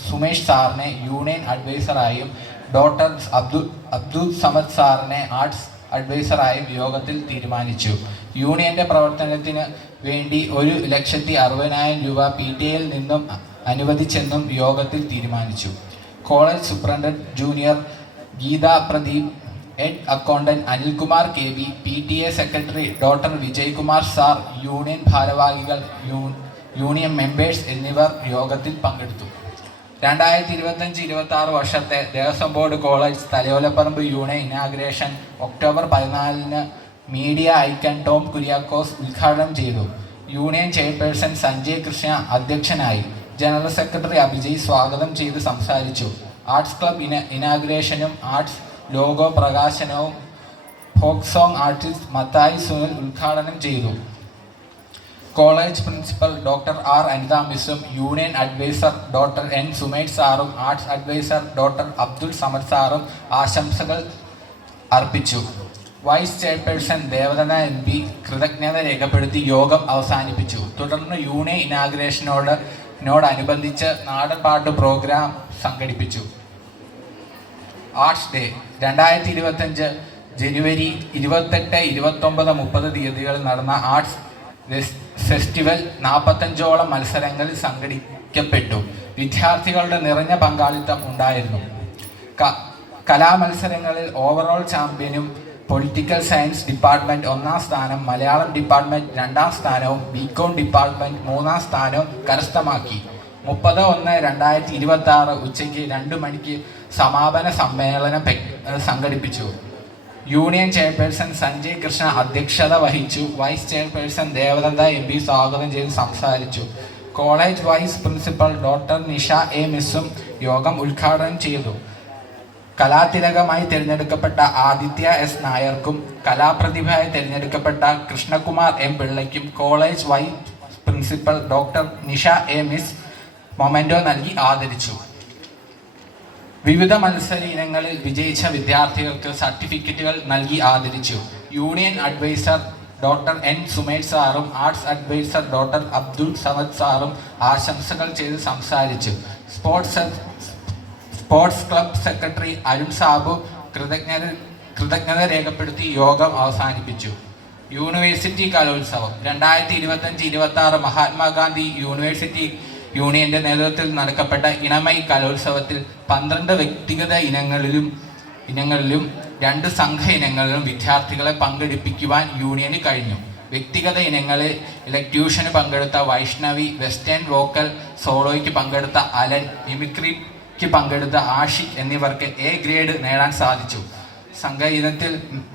സുമേഷ് സാറിനെ യൂണിയൻ അഡ്വൈസറായും ഡോക്ടർ അബ്ദുൽ സമദ് സാറിനെ ആർട്സ് അഡ്വൈസറായും യോഗത്തിൽ തീരുമാനിച്ചു. യൂണിയന്റെ പ്രവർത്തനത്തിന് വേണ്ടി 1,60,60,000 രൂപ PTA നിന്നും അനുവദിച്ചെന്നും യോഗത്തിൽ തീരുമാനിച്ചു. College superintendent junior Geetha Pradeep, head accountant Anilkumar KB, PTA secretary doctor Vijaykumar sir, union ഭാരവാഹികൾ, യൂണിയൻ മെമ്പേഴ്സ് എന്നിവർ യോഗത്തിൽ പങ്കെടുത്തു. 2025-26 വർഷത്തെ Devaswom board college Thalayolaparambu union inauguration October 14 media icon Tom Kuriakose ഉദ്ഘാടനം ചെയ്തു. യൂണിയൻ ചെയർപേഴ്സൺ സഞ്ജയ് കൃഷ്ണ അധ്യക്ഷനായി. ജനറൽ സെക്രട്ടറി അഭിജയ് സ്വാഗതം ചെയ്ത് സംസാരിച്ചു. ആർട്സ് ക്ലബ് ഇനാഗ്രേഷനും ആർട്സ് ലോഗോ പ്രകാശനവും folk song artist Mathai Sunil ഉദ്ഘാടനം ചെയ്തു. College principal doctor R Anitha മിസ്സും union adviser doctor N Sumesh സാറും arts adviser doctor Abdul Samad സാറും ആശംസകൾ അർപ്പിച്ചു. വൈസ് ചെയർപേഴ്സൺ ദേവദന MP കൃതജ്ഞത രേഖപ്പെടുത്തി യോഗം അവസാനിപ്പിച്ചു. തുടർന്ന് യൂണിയൻ ഇനാഗ്രേഷനോടനുബന്ധിച്ച് നാടൻപാട്ട് പ്രോഗ്രാം സംഘടിപ്പിച്ചു. ആർട്സ് ഡേ 2025 ജനുവരി 28, 29, 30 തീയതികളിൽ നടന്ന ആർട്സ് ഫെസ്റ്റിവൽ 45ഓളം മത്സരങ്ങളിൽ സംഘടിപ്പിക്കപ്പെട്ടു. വിദ്യാർത്ഥികളുടെ നിറഞ്ഞ പങ്കാളിത്തം ഉണ്ടായിരുന്നു. കലാമത്സരങ്ങളിൽ ഓവറോൾ ചാമ്പ്യനും പൊളിറ്റിക്കൽ സയൻസ് ഡിപ്പാർട്ട്മെന്റ് 1ാം സ്ഥാനം, മലയാളം ഡിപ്പാർട്ട്മെന്റ് 2ാം സ്ഥാനവും BCom ഡിപ്പാർട്ട്മെന്റ് 3ാം സ്ഥാനവും കരസ്ഥമാക്കി. 30/1/2026 ഉച്ചയ്ക്ക് 2 മണിക്ക് സമാപന സമ്മേളനം സംഘടിപ്പിച്ചു. യൂണിയൻ ചെയർപേഴ്സൺ സഞ്ജയ് കൃഷ്ണ അധ്യക്ഷത വഹിച്ചു. വൈസ് ചെയർപേഴ്സൺ ദേവദന്ത MP സ്വാഗതം ചെയ്ത് സംസാരിച്ചു. College vice principal doctor Nisha A മിസ്സും യോഗം ഉദ്ഘാടനം ചെയ്തു. കലാതിലകമായി തിരഞ്ഞെടുക്കപ്പെട്ട ആദിത്യ S നായർക്കും കലാപ്രതിഭയായി തിരഞ്ഞെടുക്കപ്പെട്ട കൃഷ്ണകുമാർ M പിള്ളയ്ക്കും college vice principal doctor Nisha A miss memento നൽകി ആദരിച്ചു. വിവിധ മത്സര ഇനങ്ങളിൽ വിജയിച്ച വിദ്യാർത്ഥികൾക്ക് സർട്ടിഫിക്കറ്റുകൾ നൽകി ആദരിച്ചു. Union adviser doctor N Sumesh സാറും arts adviser doctor Abdul Samad സാറും ആശംസകൾ ചെയ്ത് സംസാരിച്ചു. Sports club secretary Arun Sabu കൃതജ്ഞത രേഖപ്പെടുത്തി യോഗം അവസാനിപ്പിച്ചു. യൂണിവേഴ്സിറ്റി കലോത്സവം 2025-26 മഹാത്മാഗാന്ധി യൂണിവേഴ്സിറ്റി യൂണിയന്റെ നേതൃത്വത്തിൽ നടക്കപ്പെട്ട ഇണമൈ കലോത്സവത്തിൽ 12 വ്യക്തിഗത ഇനങ്ങളിലും 2 സംഘ ഇനങ്ങളിലും വിദ്യാർത്ഥികളെ പങ്കെടുപ്പിക്കുവാൻ യൂണിയന് കഴിഞ്ഞു. വ്യക്തിഗത ഇനങ്ങളിൽ ഇലക്ട്യൂഷന് പങ്കെടുത്ത വൈഷ്ണവി, വെസ്റ്റേൺ വോക്കൽ സോളോയ്ക്ക് പങ്കെടുത്ത അലൻ, മിമിക്രിക്ക് പങ്കെടുത്ത ആഷിഖ് എന്നിവർക്ക് എ ഗ്രേഡ് നേടാൻ സാധിച്ചു. സംഘ ഇനത്തിൽ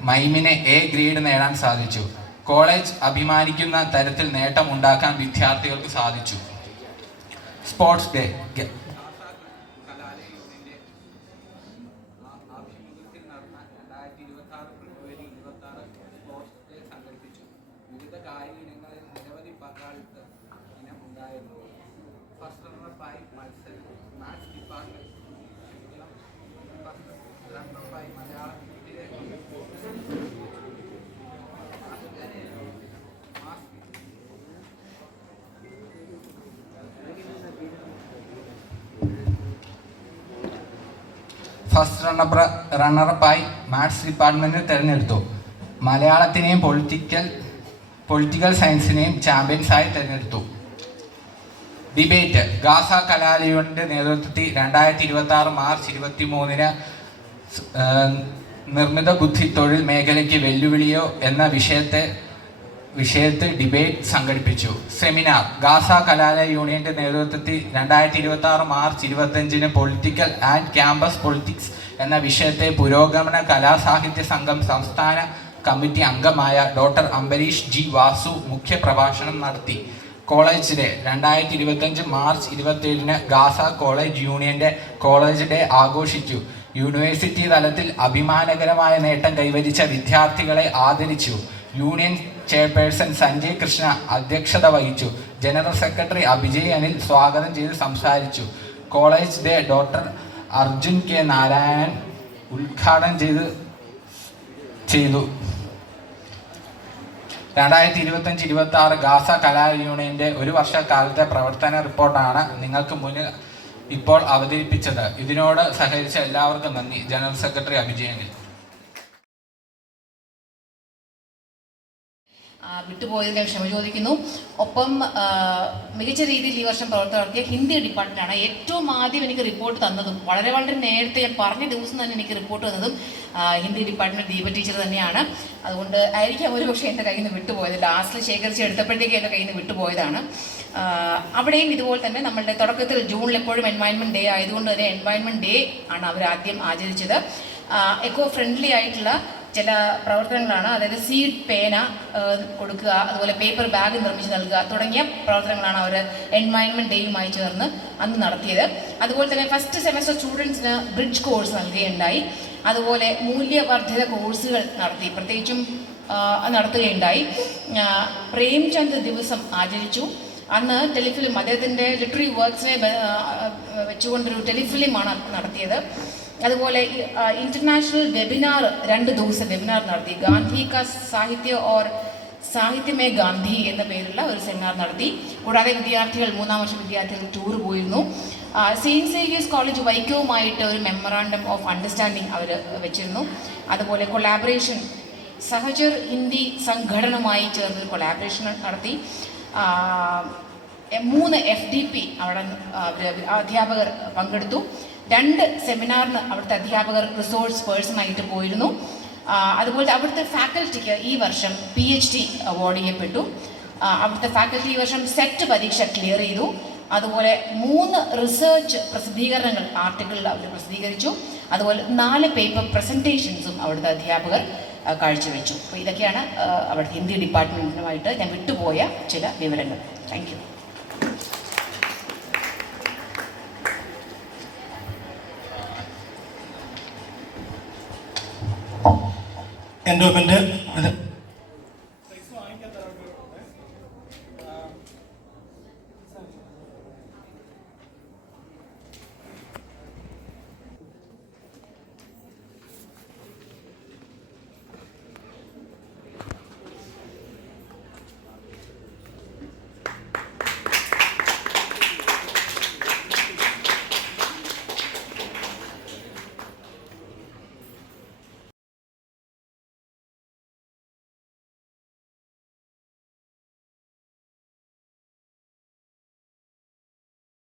മൈമിന് എ ഗ്രേഡ് നേടാൻ സാധിച്ചു. കോളേജ് അഭിമാനിക്കുന്ന തരത്തിൽ നേട്ടം ഉണ്ടാക്കാൻ വിദ്യാർത്ഥികൾക്ക് സാധിച്ചു. സ്പോർട്സ് ഡേ ആഭിമുഖ്യത്തിൽ നടന്ന 2026 ഫെബ്രുവരി 26 സ്പോർട്സ് ഡേ സംഘടിപ്പിച്ചു. വിവിധ കായിക ഇനങ്ങളിൽ നിരവധി പങ്കാളിത്ത ഇനം ഉണ്ടായിരുന്നു. ഫസ്റ്റ് റണ്ണറായി മത്സരം മാത്സ് ഡിപ്പാർട്ട്മെന്റ്, ഫസ്റ്റ് റണ്ണറായി മലയാളം ഫസ്റ്റ് റണ്ണറപ്പായി മാത്സ് ഡിപ്പാർട്ട്മെന്റിന് തിരഞ്ഞെടുത്തു. മലയാളത്തിനെയും പൊളിറ്റിക്കൽ സയൻസിനെയും ചാമ്പ്യൻസായി തിരഞ്ഞെടുത്തു. ഡിബേറ്റ് ഗാസ കലാലയയുടെ നേതൃത്വത്തിൽ 2026 മാർച്ച് 23 നിർമ്മിത ബുദ്ധി തൊഴിൽ മേഖലയ്ക്ക് വെല്ലുവിളിയോ എന്ന വിഷയത്തിൽ ഡിബേറ്റ് സംഘടിപ്പിച്ചു. സെമിനാർ ഗാസ കലാലയ യൂണിയന്റെ നേതൃത്വത്തിൽ 2026 March 25 political and campus politics എന്ന വിഷയത്തെ പുരോഗമന കലാസാഹിത്യ സംഘം സംസ്ഥാന കമ്മിറ്റി അംഗമായ ഡോക്ടർ അംബരീഷ് ജി വാസു മുഖ്യ പ്രഭാഷണം നടത്തി. College day 2025 March 27 Gaza college യൂണിയന്റെ കോളേജ് ഡേ ആഘോഷിച്ചു. യൂണിവേഴ്സിറ്റി തലത്തിൽ അഭിമാനകരമായ നേട്ടം കൈവരിച്ച വിദ്യാർത്ഥികളെ ആദരിച്ചു. യൂണിയൻ ചെയർപേഴ്സൺ സഞ്ജയ് കൃഷ്ണ അധ്യക്ഷത വഹിച്ചു. ജനറൽ സെക്രട്ടറി അഭിജയ് അനിൽ സ്വാഗതം ചെയ്ത് സംസാരിച്ചു. College day doctor Arjun K Narayanan ഉദ്ഘാടനം ചെയ്തു. 2025-26 ഗാസ കലാ യൂണിയന്റെ ഒരു വർഷക്കാലത്തെ പ്രവർത്തന റിപ്പോർട്ടാണ് നിങ്ങൾക്ക് മുന്നിൽ ഇപ്പോൾ അവതരിപ്പിച്ചത്. ഇതിനോട് സഹകരിച്ച എല്ലാവർക്കും നന്ദി. General secretary Abhijay Anil. വിട്ടുപോയതിൽ ക്ഷമ ചോദിക്കുന്നു. ഒപ്പം മികച്ച രീതിയിൽ ഈ വർഷം പ്രവർത്തനം നടത്തിയ ഹിന്ദി ഡിപ്പാർട്ട്മെൻറ്റാണ് ഏറ്റവും ആദ്യം എനിക്ക് റിപ്പോർട്ട് തന്നതും വളരെ നേരത്തെ ഞാൻ പറഞ്ഞ ദിവസം തന്നെ എനിക്ക് റിപ്പോർട്ട് തന്നതും ഹിന്ദി ഡിപ്പാർട്ട്മെൻറ്റ് ദീപ ടീച്ചർ തന്നെയാണ്. അതുകൊണ്ട് ആയിരിക്കും ഒരു പക്ഷേ എൻ്റെ കയ്യിൽ നിന്ന് വിട്ടുപോയത്. ലാസ്റ്റിൽ ശേഖരിച്ച് എടുത്തപ്പോഴത്തേക്ക് എൻ്റെ കയ്യിൽ നിന്ന് വിട്ടുപോയതാണ്. അവിടെയും ഇതുപോലെ തന്നെ നമ്മളുടെ തുടക്കത്തിൽ ജൂണിൽ എപ്പോഴും എൻവയൺമെൻറ്റ് ഡേ ആയതുകൊണ്ട് തന്നെ എൻവയൺമെൻറ്റ് ഡേ ആണ് അവർ ആദ്യം ആചരിച്ചത്. എക്കോ ഫ്രണ്ട്ലി ആയിട്ടുള്ള ചില പ്രവർത്തനങ്ങളാണ്. അതായത് സീഡ് പേന കൊടുക്കുക, അതുപോലെ പേപ്പർ ബാഗ് നിർമ്മിച്ച് നൽകുക തുടങ്ങിയ പ്രവർത്തനങ്ങളാണ് അവർ എൻവയൺമെൻറ്റ് ഡേയുമായി ചേർന്ന് അന്ന് നടത്തിയത്. അതുപോലെ തന്നെ ഫസ്റ്റ് സെമസ്റ്റർ സ്റ്റുഡൻസിന് ബ്രിഡ്ജ് കോഴ്സ് നൽകുകയുണ്ടായി. അതുപോലെ മൂല്യവർദ്ധിത കോഴ്സുകൾ നടത്തി, പ്രത്യേകിച്ചും നടത്തുകയുണ്ടായി. പ്രേംചന്ദ് ദിവസം ആചരിച്ചു. അന്ന് ടെലിഫിലിം, അദ്ദേഹത്തിൻ്റെ ലിറ്റററി വർക്ക്സിനെ വെച്ചുകൊണ്ടൊരു ടെലിഫിലിമാണ് നടത്തിയത്. അതുപോലെ ഇന്റർനാഷണൽ വെബിനാർ 2 ദിവസം വെബിനാർ നടത്തി. ഗാന്ധി കാ സാഹിത്യ ഓർ സാഹിത്യമേ ഗാന്ധി എന്ന പേരുള്ള ഒരു സെമിനാർ നടത്തി. കൂടാതെ വിദ്യാർത്ഥികൾ 3ാം വർഷ വിദ്യാർത്ഥികൾ ടൂർ പോയിരുന്നു. സെയിൻറ്റ് സേവിയേഴ്സ് കോളേജ് വൈക്കവുമായിട്ട് ഒരു മെമ്മറാണ്ടം ഓഫ് അണ്ടർസ്റ്റാൻഡിങ് അവർ വെച്ചിരുന്നു. അതുപോലെ കൊളാബറേഷൻ സഹചർ ഹിന്ദി സംഘടനയുമായി ചേർന്ന് കൊളാബറേഷൻ നടത്തി. 3 FDP അവിടെ അധ്യാപകർ പങ്കെടുത്തു. 2 സെമിനാറിന് അവിടുത്തെ അധ്യാപകർ റിസോഴ്സ് പേഴ്സണായിട്ട് പോയിരുന്നു. അതുപോലെ അവിടുത്തെ ഫാക്കൽറ്റിക്ക് ഈ വർഷം PhD അവാർഡ് ചെയ്യപ്പെട്ടു. അവിടുത്തെ ഫാക്കൽറ്റി ഈ വർഷം സെറ്റ് പരീക്ഷ ക്ലിയർ ചെയ്തു. അതുപോലെ 3 റിസർച്ച് പ്രസിദ്ധീകരണങ്ങൾ ആർട്ടിക്കിൾ അവർ പ്രസിദ്ധീകരിച്ചു. അതുപോലെ 4 പേപ്പർ പ്രസൻറ്റേഷൻസും അവിടുത്തെ അധ്യാപകർ കാഴ്ചവെച്ചു. അപ്പോൾ ഇതൊക്കെയാണ് അവിടുത്തെ ഹിന്ദി ഡിപ്പാർട്ട്മെൻറ്റിനുമായിട്ട് ഞാൻ വിട്ടുപോയ ചില വിവരങ്ങൾ. Thank you. എൻഡോമെന്റ്